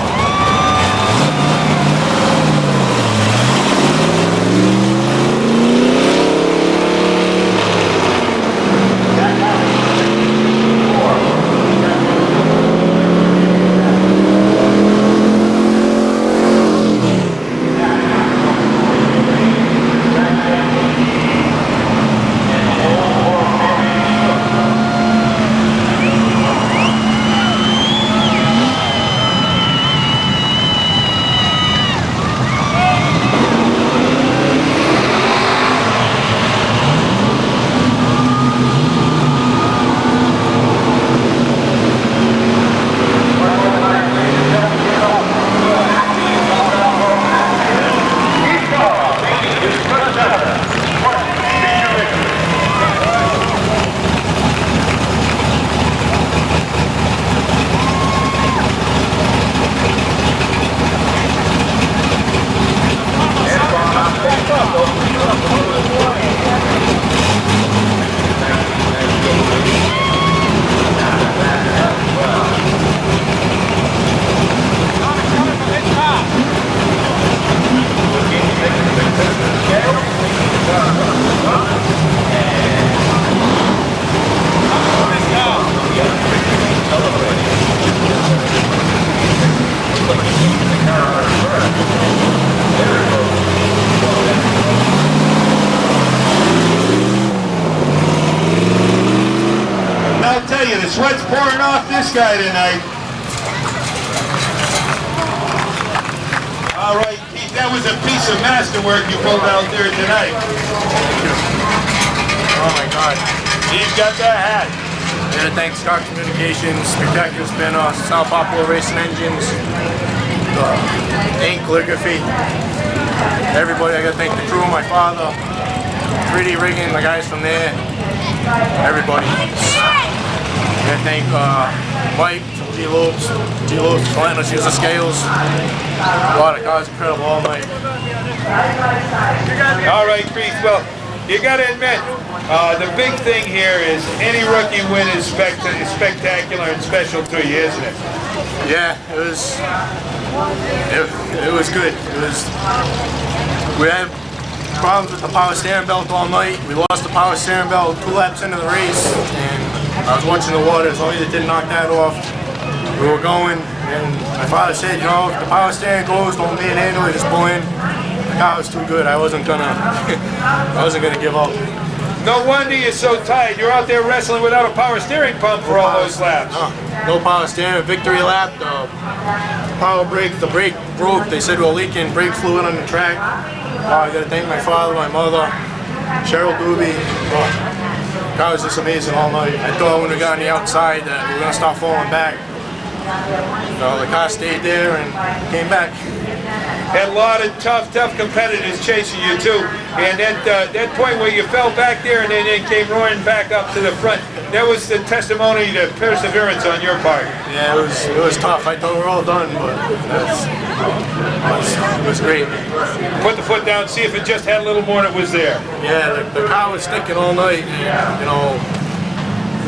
The sweat's pouring off this guy tonight. All right, Keith, that was a piece of masterwork you pulled out there tonight. Oh my God. He's got the hat. I gotta thank Seekonk Communications, Spectacular Spinner, South Popola Racing Engines, Ink Calligraphy. Everybody, I gotta thank the crew, my father, 3D Rigging, the guys from there, everybody. I thank Mike from G-Lopes, letting us use the scales. A lot of cars, incredible all night. All right, Keith, well, you got to admit, the big thing here is any rookie win is spectacular and special to you, isn't it? Yeah, it was good. We had problems with the power steering belt all night. We lost the power steering belt 2 laps into the race, and I was watching the water. As long as it didn't knock that off, we were going. And my father said, you know, if the power steering goes, don't manhandle it, just pull in. The car was too good. I wasn't gonna give up. No wonder you're so tired. You're out there wrestling without a power steering pump for all those laps. No power steering, victory lap, the power brake, the brake broke. They said we're leaking brake fluid on the track. I gotta thank my father, my mother, Cheryl Doobie. The car was just amazing all night. I thought when we got on the outside that we were gonna start falling back. So the car stayed there and came back. Had a lot of tough competitors chasing you too. And that point where you fell back there and then came roaring back up to the front, that was the testimony to perseverance on your part. Yeah, it was tough. I thought we were all done, but it was great. Put the foot down, see if it just had a little more that was there. Yeah, the car was sticking all night. And, you know,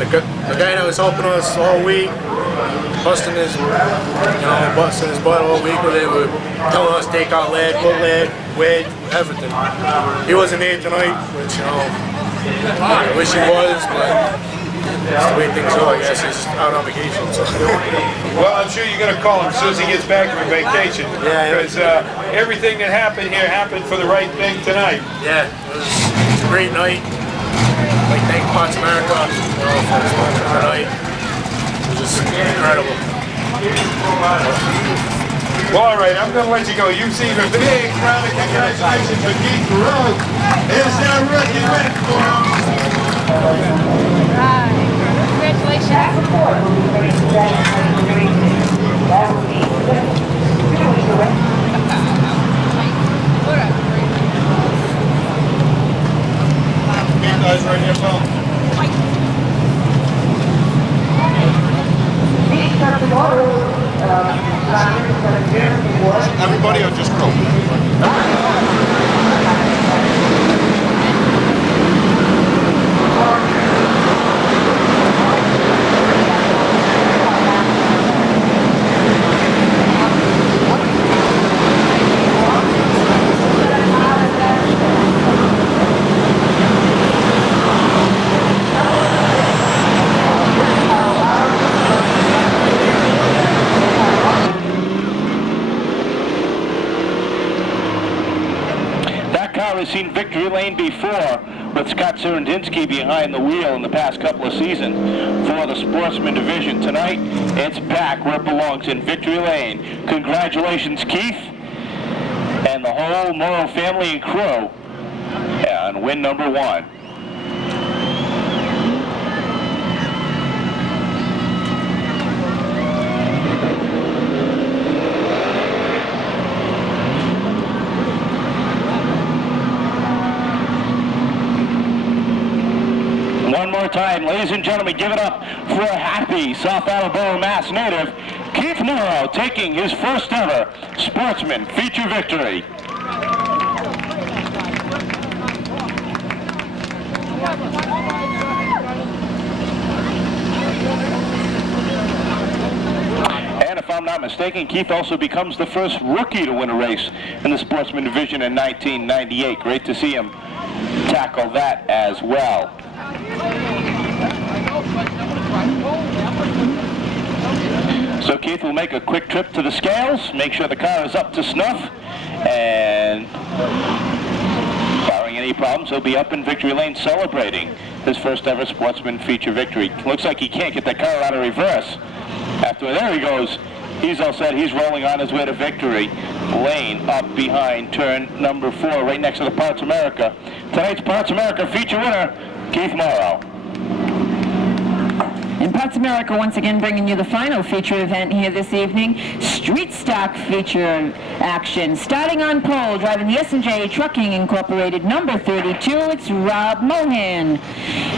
the guy that was helping us all week, busting his butt all week with it, would telling us take out lead, put lead, wedge, everything. He wasn't there tonight, which, you know, I wish he was, but that's the way things go, I guess. He's out on vacation. So. Well, I'm sure you're going to call him as soon as he gets back from vacation. Yeah. Because everything that happened here happened for the right thing tonight. Yeah, it was a great night. Like, thank Parts America for the sponsor tonight. It was just incredible. Well, all right, I'm going to let you go. You see the big round of congratulations for Keith Carrillo. Is that rookie win for him? Guys, right here, Paul. Everybody or just Crow? Has seen victory lane before with Scott Serendinsky behind the wheel in the past couple of seasons for the Sportsman division. Tonight, it's back where it belongs in victory lane. Congratulations, Keith, and the whole Morrow family and crew on win number 1. One more time, ladies and gentlemen, give it up for a happy South Attleboro, Mass native, Keith Morrow, taking his first ever Sportsman feature victory. And if I'm not mistaken, Keith also becomes the first rookie to win a race in the Sportsman division in 1998. Great to see him tackle that as well. So Keith will make a quick trip to the scales, make sure the car is up to snuff, and barring any problems, he'll be up in victory lane celebrating his first ever Sportsman feature victory. Looks like he can't get the car out of reverse. There he goes. He's all set. He's rolling on his way to victory lane up behind turn number 4, right next to the Parts America. Tonight's Parts America feature winner, Keith Morrow. And Parts America once again bringing you the final feature event here this evening. Street stock feature action. Starting on pole, driving the S&J Trucking Incorporated number 32, it's Rob Mohan.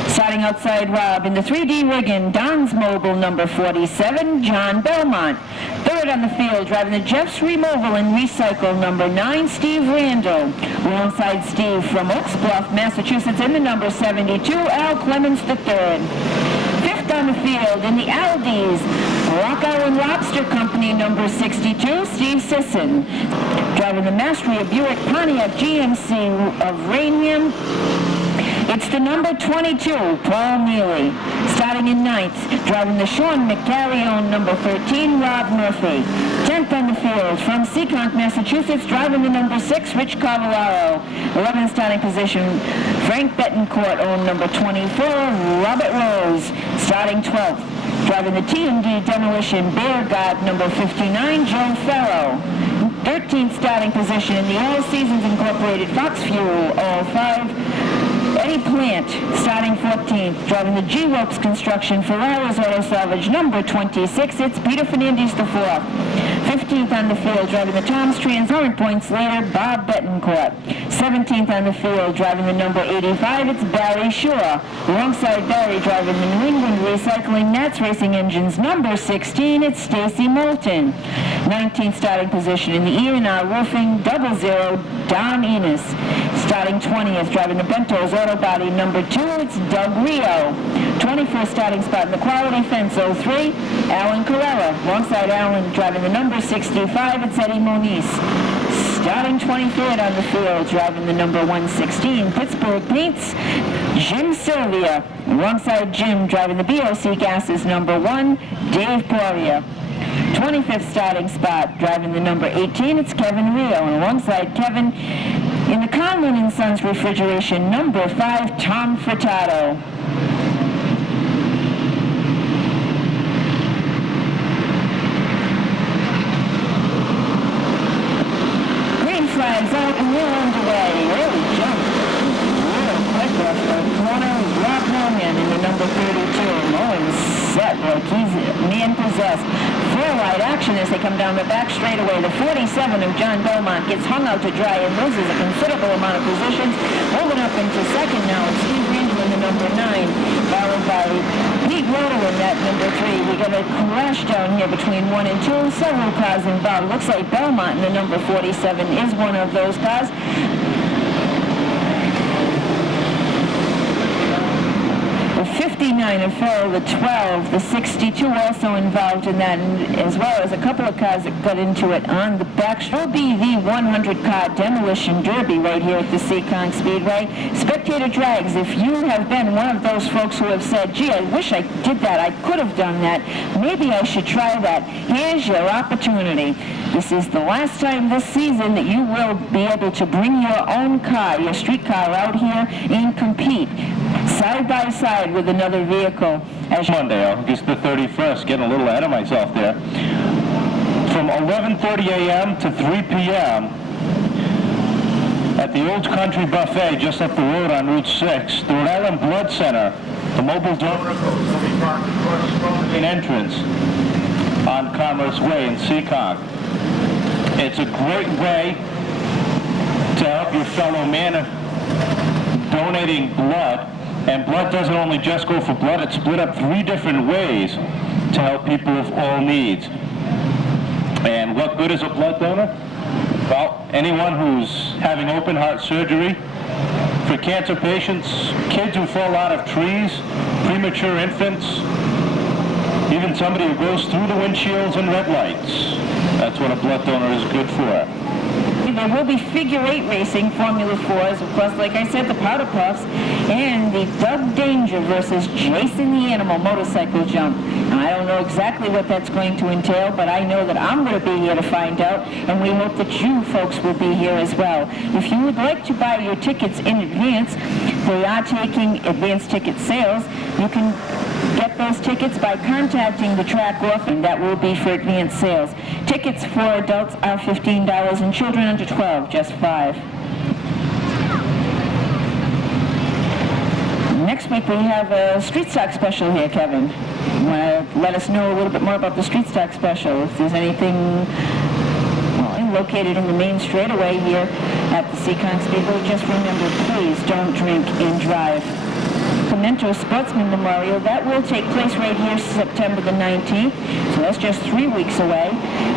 Starting outside Rob in the 3D rigging, Don's Mobile number 47, John Belmont. Third on the field, driving the Jeff's Removal and Recycle number 9, Steve Randall. Alongside Steve from Oaks Bluff, Massachusetts in the number 72, Al Clemens III. Fifth on the field in the Aldi's, Rockow and Lobster Company number 62, Steve Sisson. Driving the Mastery of Buick Pontiac GMC of Rainham, It's the number 22, Paul Neely. Starting in 9th, driving the Sean McCarrion, number 13, Rob Murphy. 10th on the field, from Seekonk, Massachusetts, driving the number 6, Rich Cavallaro. 11th starting position, Frank Betancourt, on number 24, Robert Rose. Starting 12th, driving the TMD Demolition Bear God, number 59, Joe Farrow. 13th starting position in the All Seasons Incorporated Fox Fuel, all 5, Eddie Plant, starting 14th, driving the G-Ropes Construction Ferraris Auto Salvage, number 26, it's Peter Fernandez the 4th. 15th on the field, driving the Tom's Trans Current Points leader, Bob Betancourt. 17th on the field, driving the number 85, it's Barry Shore. Alongside Barry, driving the New England Recycling Nats Racing Engines, number 16, it's Stacy Moulton. 19th starting position in the E&R Roofing 00, Don Enos. Starting 20th, driving the Bento's Auto Body, number 2, it's Doug Rio. 21st starting spot in the Quality Fence 03, Alan Carrera. Alongside Alan, driving the number 65, it's Eddie Moniz. Starting 23rd on the field, driving the number 116, Pittsburgh Paints, Jim Sylvia. Alongside Jim, driving the BOC Gases, number 1, Dave Poirier. 25th starting spot, driving the number 18, it's Kevin Rio. And alongside Kevin, in the Conlin & Sons Refrigeration, number 5, Tom Furtado. Green flags out and we're underway. Early jump. Real quick off the corner. Rob Mohan in the number 32. Mohan's set like he's man-possessed. Four-wide action as they come down the back straightaway. The 47 of John Belmont gets hung out to dry and loses a considerable amount of positions. Moving up into second now, it's Steve Randall in the number 9, followed by Pete Roto in that number 3. We got a crash down here between 1 and 2. Several cars involved. Looks like Belmont in the number 47 is one of those cars. The 59 of Farrell, the 12, the 62 also involved in that, and as well as a couple of cars that got into it on the back. Will be the 100-car demolition derby right here at the Seekonk Speedway. Spectator drags, if you have been one of those folks who have said, gee, I wish I did that, I could have done that, maybe I should try that, here's your opportunity. This is the last time this season that you will be able to bring your own car, your street car, out here and compete side by side with another vehicle. As Monday, August the 31st, getting a little ahead of myself there. From 11:30 a.m. to 3 p.m. at the Old Country Buffet just up the road on Route 6, the Rhode Island Blood Center, the mobile donor entrance on Commerce Way in Seekonk. It's a great way to help your fellow man donating blood. And blood doesn't only just go for blood, it's split up 3 different ways to help people with all needs. And what good is a blood donor? Well, anyone who's having open heart surgery, for cancer patients, kids who fall out of trees, premature infants, even somebody who goes through the windshields and red lights. That's what a blood donor is good for. There will be figure 8 racing, Formula 4s, of course, like I said, the Powder Puffs, and the Doug Danger versus Jason the Animal motorcycle jump. Now, I don't know exactly what that's going to entail, but I know that I'm going to be here to find out, and we hope that you folks will be here as well. If you would like to buy your tickets in advance, they are taking advance ticket sales. You can get those tickets by contacting the track office, and that will be for advance sales. Tickets for adults are $15 and children under 12, just $5. Next week we have a street stock special here, Kevin. You want to let us know a little bit more about the street stock special? If there's anything located in the main straightaway here at the Seekonk Speedway, just remember, please don't drink and drive. Come Memento Sportsman Memorial. That will take place right here September the 19th, so that's just 3 weeks away.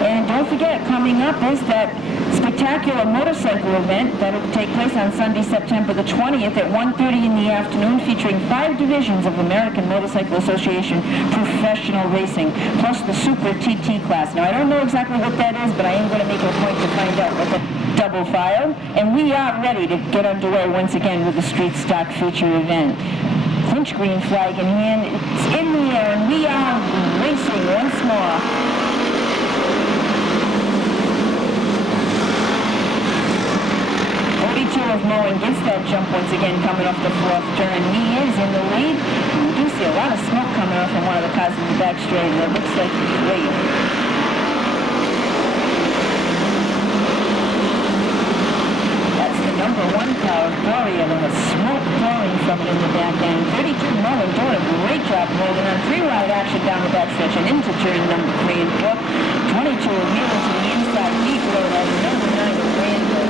And don't forget, coming up is that spectacular motorcycle event that will take place on Sunday, September the 20th at 1:30 in the afternoon, featuring 5 divisions of American Motorcycle Association professional racing, plus the Super TT class. Now, I don't know exactly what that is, but I am going to make it a point to find out what the double file. And we are ready to get underway once again with the Street Stock feature event. Clinch green flag in hand. It's in the air, and we are racing once more. Of Moen gets that jump once again coming off the 4th turn. He is in the lead. We do see a lot of smoke coming off from one of the cars in the back straight. It looks like he's waiting. That's the number 1 car, Gloria, with a smoke pouring from it in the back end. 32 Moen doing a great job holding on 3-wide action down the back stretch and into turn number 3 and 4. 22 of Mueller to the inside. Deep road on number 9 of Randall.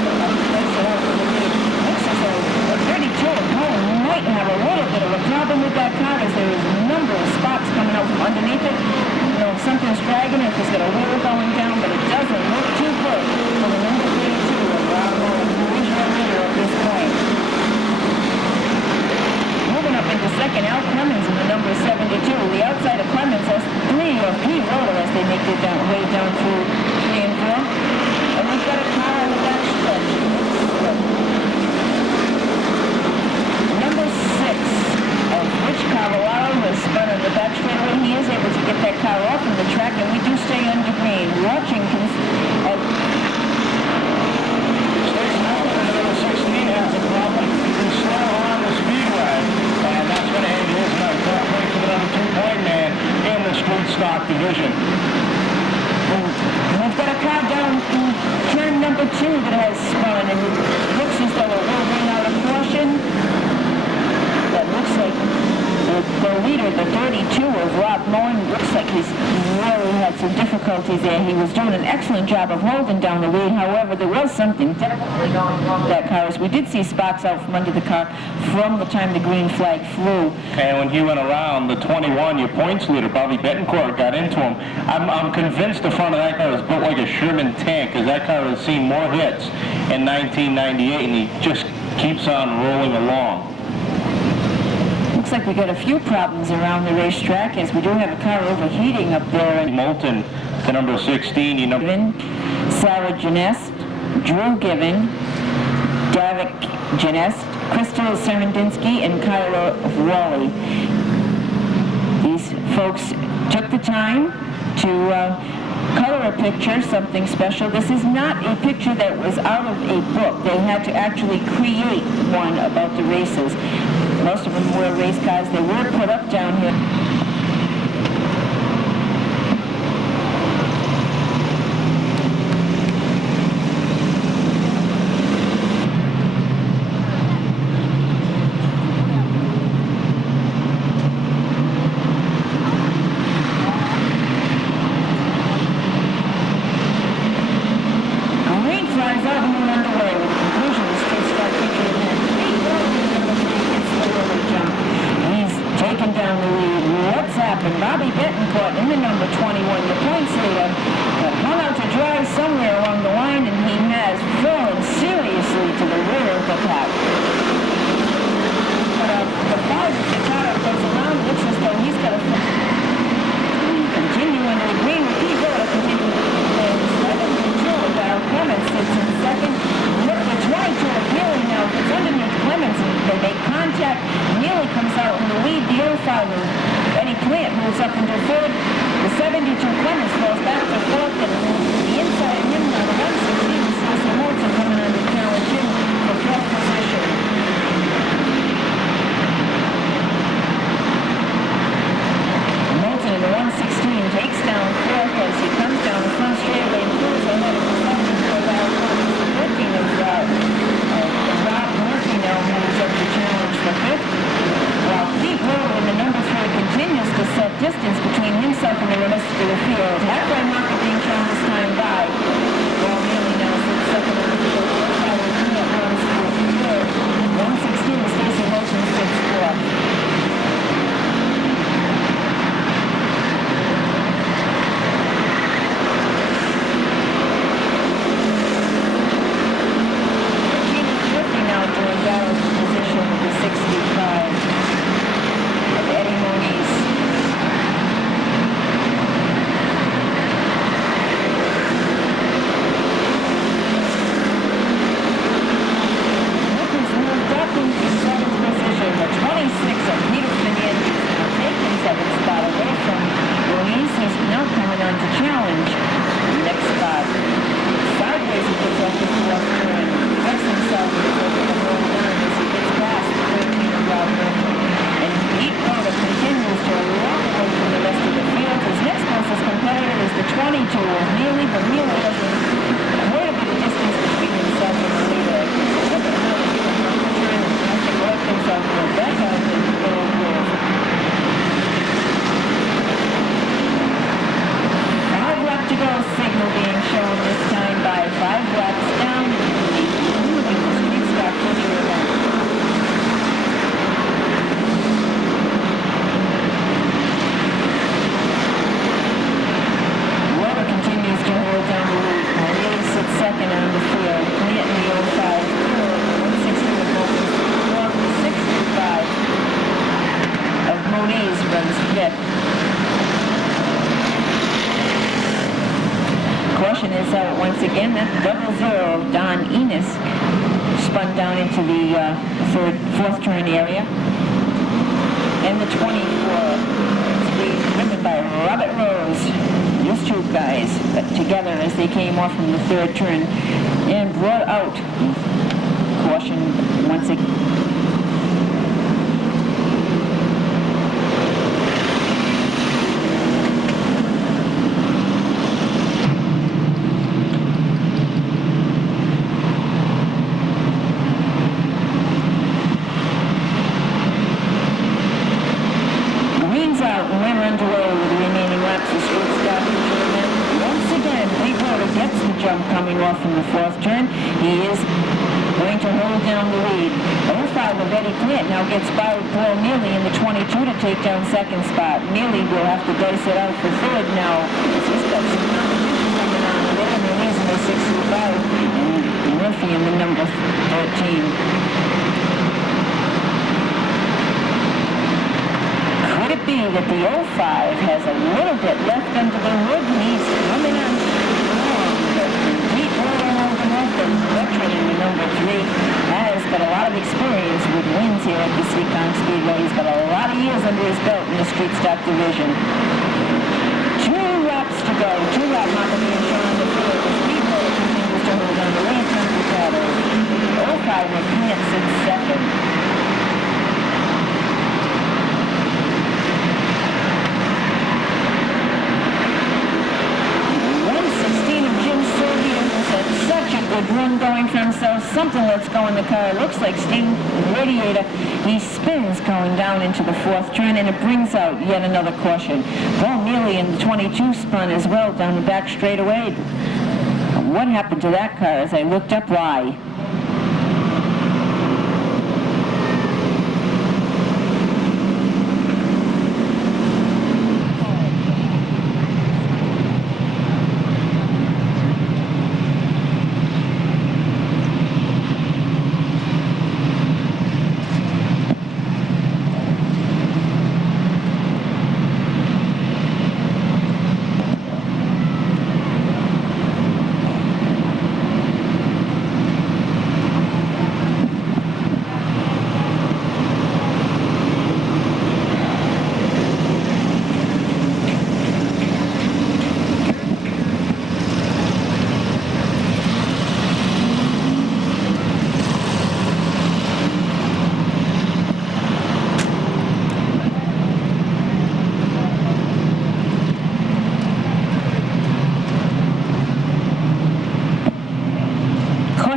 A 32 of Moen might have a little bit of a problem with that car, as there is a number of spots coming out from underneath it. You know, if something's dragging it, it's got a wheel going down, but it doesn't look too good for the number 32 of Rob Moen, who is your leader at this point. Moving up into second, Al Clemens in the number 72. The outside of Clemens has 3 of Pete Roller as they make their way down through 3 and 4. And they've got a car on the back stretch. Number 6 of Rich Cavallaro has spun on the back straightaway. He is able to get that car off of the track, and we do stay under green. Watching Number 16 has a problem. He's slow on the speedway, and that's going to end his night. Can't wait for the number 2 man in the Street Stock division. We've got a car down to turn number 2 that has spun, and it looks as though it will bring out a caution. That looks like the leader, the 32 of Rob Moen, looks like he's really had some difficulties there. He was doing an excellent job of holding down the lead. However, there was something definitely going wrong with that car, as we did see sparks out from under the car from the time the green flag flew. And when he went around, the 21, your points leader, Bobby Betancourt, got into him. I'm convinced the front of that car was built like a Sherman tank, because that car has seen more hits in 1998, and he just keeps on rolling along. Looks like we got a few problems around the racetrack, as we do have a car overheating up there. Moulton, the number 16, you know. Sarah Genest, Drew Given, Davik Genest, Crystal Serendinsky, and Kyra Wally. These folks took the time to color a picture, something special. This is not a picture that was out of a book. They had to actually create one about the races. Most of them were race cars. They were put up down here. Green flags out and underway with the conclusion of the Street Stock feature event. He's taken down the lead. What's happened? Bobby Betancourt in the number 21, the points leader, hung out to dry somewhere along the line, and he has fallen seriously to the rear of the pack. But the 5 of the car goes around, looks as though he's got a continuing to agree with Pete Roller, continuing to 72 of Al Clemens sits in second. Look, the 22 of Neely now gets underneath Clemens, and they make contact. Neely comes out in the lead. The 05 of Eddie Plant moves up into third. The 72 Clemens falls back to fourth, and the inside of him now, the 116 Cecil Morton coming on to challenge him for fourth position. Morton in the 116 takes down fourth as he comes down the front straightaway and pulls ahead of the 74 of Al Clemens. The 13 of Rob Murphy now moves up to challenge for fifth, while Pete Roller in the number 3 continues to set distance between himself and the rest of the field. Halfway marker being shown this time by, while Neely now sits second in the field. Runs through third. 116 Stacey Moulton sits fourth. challenge. Next spot. Sideways he gets off the fourth turn. Gets himself in the whole line as he gets past the 13 of Rob Mercury. And Pete Rhoda continues to walk away from the rest of the field. His next closest competitor is the 22 of Mealy, but Mealy doesn't quite a bit of distance between himself and the leader. Look at how he's doing on the turn and trying to work himself back out and go forward. 5 left to go, signal being shown this time by 5 laps down, moving the street stock feature event. Weber continues to hold down the lead. O'Neill sits second on the field. Plant in the 05, 160 of Moses, 65 of Moniz runs fifth. Caution is out once again. That 00 of Don Enos spun down into the fourth turn area. And the 24 is being driven by Robert Rose. These two guys got together as they came off from the third turn and brought out. Caution once again. Coming off from the fourth turn, he is going to hold down the lead. 05 of Eddie Plant now gets by Paul Mealy in the 22 to take down second spot. Mealy will have to dice it out for third now. He's got some competition coming on with him, and he's in the 65, and Murphy in the number 13. Could it be that the 05 has a little bit left under the hood, and he's coming on strong? Pete Rhoda, veteran in the number 3, has got a lot of experience with wins here at the Seekonk Speedway. He's got a lot of years under his belt in the street stock division. 2 laps to go. 2-lap marker being shown on the field as Pete Rhoda continues to hold on the lead turn for Taylor. 05 with Plant sits second. 116 of Jim Sylvia has had such a good run going for himself. Something lets go in the car. It looks like steam radiator. He spins going down into the fourth turn, and it brings out yet another caution. Paul Mealy in the 22 spun as well down the back straightaway. What happened to that car? As I looked up, why?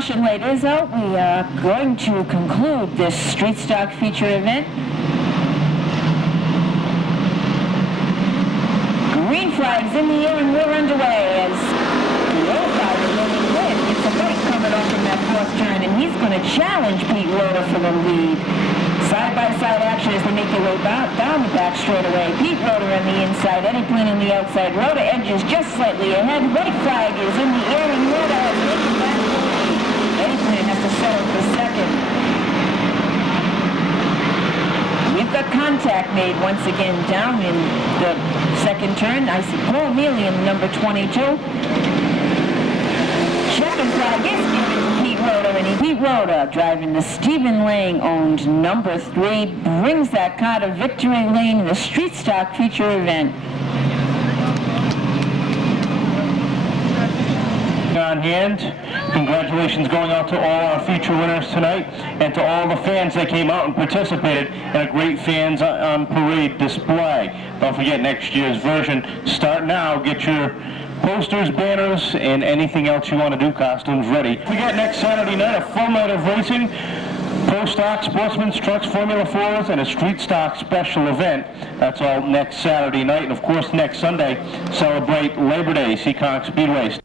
Light is out. We are going to conclude this street stock feature event. Green flags in the air and we're underway as the 05 is running win. It's a fight coming off from that fourth turn, and he's going to challenge Pete Rhoda for the lead. Side-by-side action as they make their way down the back straightaway. Pete Rhoda on the inside, Eddie Plant on the outside. Rhoda edges just slightly ahead. White flag is in the air, and Rhoda has taken back the lead. Eddie Plant has to settle for second. We've got contact made once again down in the second turn. I see Paul Mealy in number 22. Checking flag is given to Pete Rhoda, and Pete Rhoda, driving the Stephen Lang-owned number 3, brings that car to victory lane in the street stock feature event. on hand. Congratulations going out to all our future winners tonight and to all the fans that came out and participated in a great fans on parade display. Don't forget next year's version. Start now. Get your posters, banners, and anything else you want to do, costumes ready. We got next Saturday night a full night of racing. Pro Stock, Sportsman's Trucks, Formula 4s, and a Street Stock special event. That's all next Saturday night. And of course, next Sunday, celebrate Labor Day, Seekonk Speedway.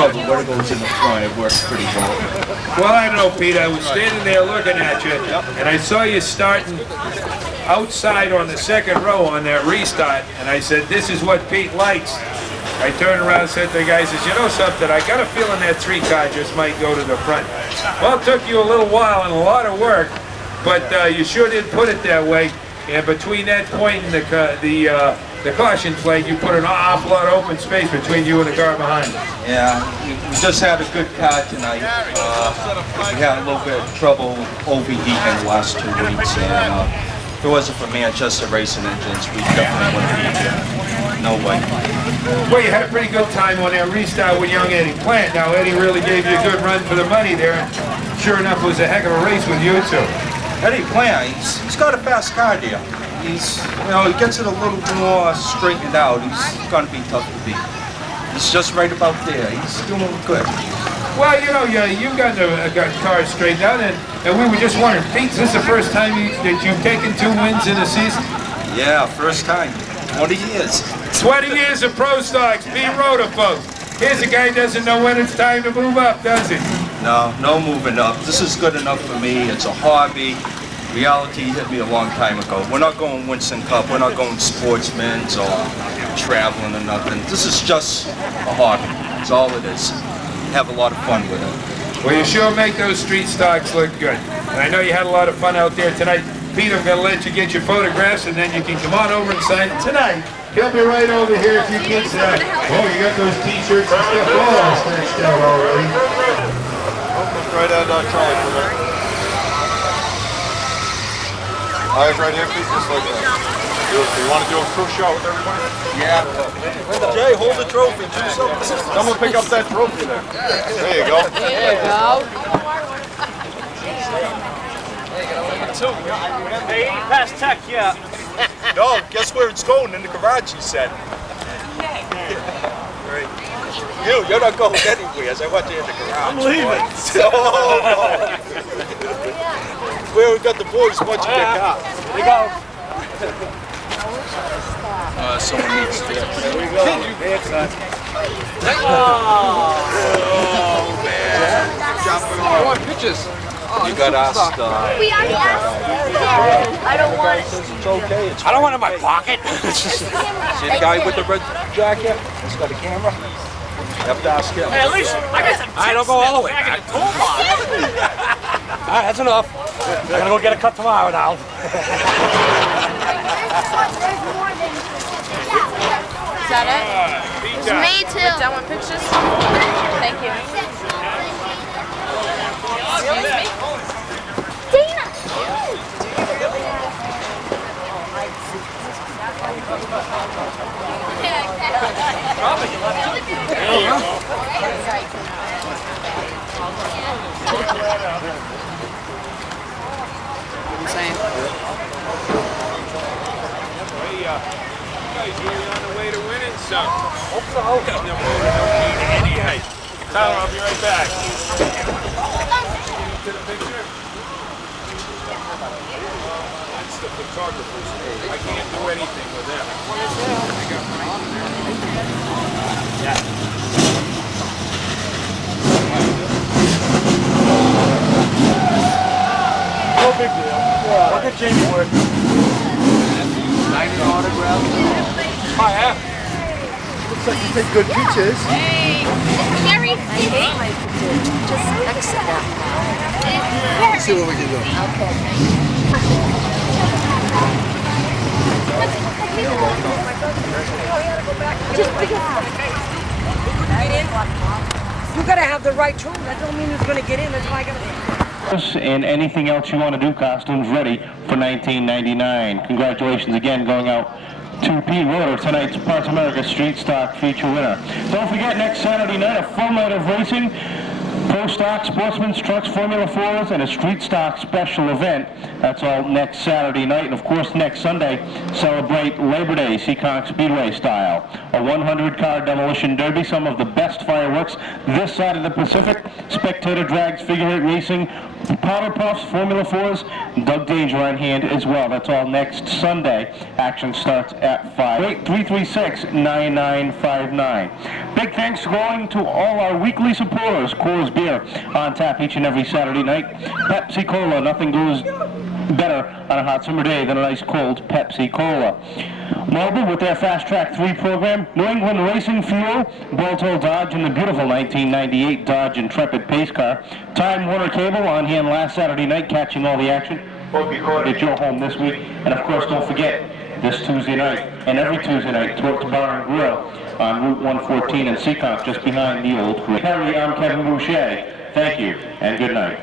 What goes in the front, it works pretty well. Well, I don't know, Pete. I was standing there looking at you, and I saw you starting outside on the second row on that restart, and I said, this is what Pete likes. I turned around and said to the guy, says, you know something, I got a feeling that 3-car just might go to the front. Well, it took you a little while and a lot of work, but you sure did put it that way. And between that point and the caution plate, you put an awful lot of open space between you and the car behind you. Yeah, we just had a good car tonight. We had a little bit of trouble overheating the last 2 weeks, and if it wasn't for Manchester Racing Engines, we definitely wouldn't be here. No way. Well, you had a pretty good time on that restart with young Eddie Plant. Now, Eddie really gave you a good run for the money there, and sure enough, it was a heck of a race with you two. Eddie Plant, he's got a fast car there. He's, you know, he gets it a little more straightened out. He's going to be tough to beat. He's just right about there. He's doing good. Well, you know, you've got cars straightened out, and we were just wondering, Pete, is this the first time that you've taken 2 wins in a season? Yeah, first time. 20 years. 20 years of Pro Stocks, being Rotor, folks. Here's a guy who doesn't know when it's time to move up, does he? No, no moving up. This is good enough for me. It's a hobby. Reality hit me a long time ago. We're not going Winston Cup. We're not going Sportsman's or traveling or nothing. This is just a hobby. That's all it is. Have a lot of fun with it. Well, you sure make those street stocks look good. And I know you had a lot of fun out there tonight. Pete, I'm going to let you get your photographs, and then you can come on over and sign it tonight. He'll be right over here if you kids. Oh, you got those T-shirts and stuff all stretched out already. Right at Charlie for a minute. Eyes right here, Pete, just like that. You want to do a crew shot with everybody? Yeah. Jay, hold the trophy. Someone pick up that trophy there. There you go. There you go. They ain't past tech yet. No, guess where it's going? In the garage, he said. Right. You're not going anywhere. I want you in the garage. I'm leaving. Oh, no. Where we got the boys punching their car. There you go. Someone needs to. There we go. Oh, man. I want pictures. You got asked. We already asked. I don't want it. It's okay. I don't want it in my pocket. See the guy with the red jacket? He's got a camera. You have to ask him. Hey, at least I got some. I don't go all the way back. Alright, that's enough. I'm gonna go get a cut tomorrow now. Is that it? It's me too. We're done with pictures? Thank you. Excuse me? Dana! Hey, you guys really on the way so. Hope so. Tyler, I'll be right back. To the picture? It's the photographer's page. I can't do anything with them. Yeah. No big deal. Look at Jamie work. Nice autograph. I have. Looks like you take good pictures. Hey, Mary. Just exit that. Let's see what we can do. You gotta have the right tool. That don't mean he's gonna get in. That's why I gotta. And anything else you want to do, costumes ready for 1999. Congratulations again going out to Pete Roeder, tonight's Parts America Street Stock feature winner. Don't forget, next Saturday night, a full night of racing. Pro Stock, Sportsman's Trucks, Formula 4s, and a Street Stock special event. That's all next Saturday night. And of course, next Sunday, celebrate Labor Day, Seekonk Speedway style. A 100-car demolition derby, some of the best fireworks this side of the Pacific. Spectator drags, figure eight racing, powder puffs, Formula 4s, Doug Danger on hand as well. That's all next Sunday. Action starts at 5. 336-9959. Big thanks going to all our weekly supporters. Coors Beer on tap each and every Saturday night. Pepsi Cola, nothing goes better on a hot summer day than a nice cold Pepsi Cola. Marlboro with their Fast Track 3 program, New England Racing Fuel, Balto Dodge, and the beautiful 1998 Dodge Intrepid pace car. Time Warner Cable on hand last Saturday night, catching all the action. At your home this week. And of course, don't forget, this Tuesday night and every Tuesday night, Torque's Bar and Grill on Route 114 in Seekonk, just behind the old Harry, I'm Kevin Boucher. Thank you, and good night.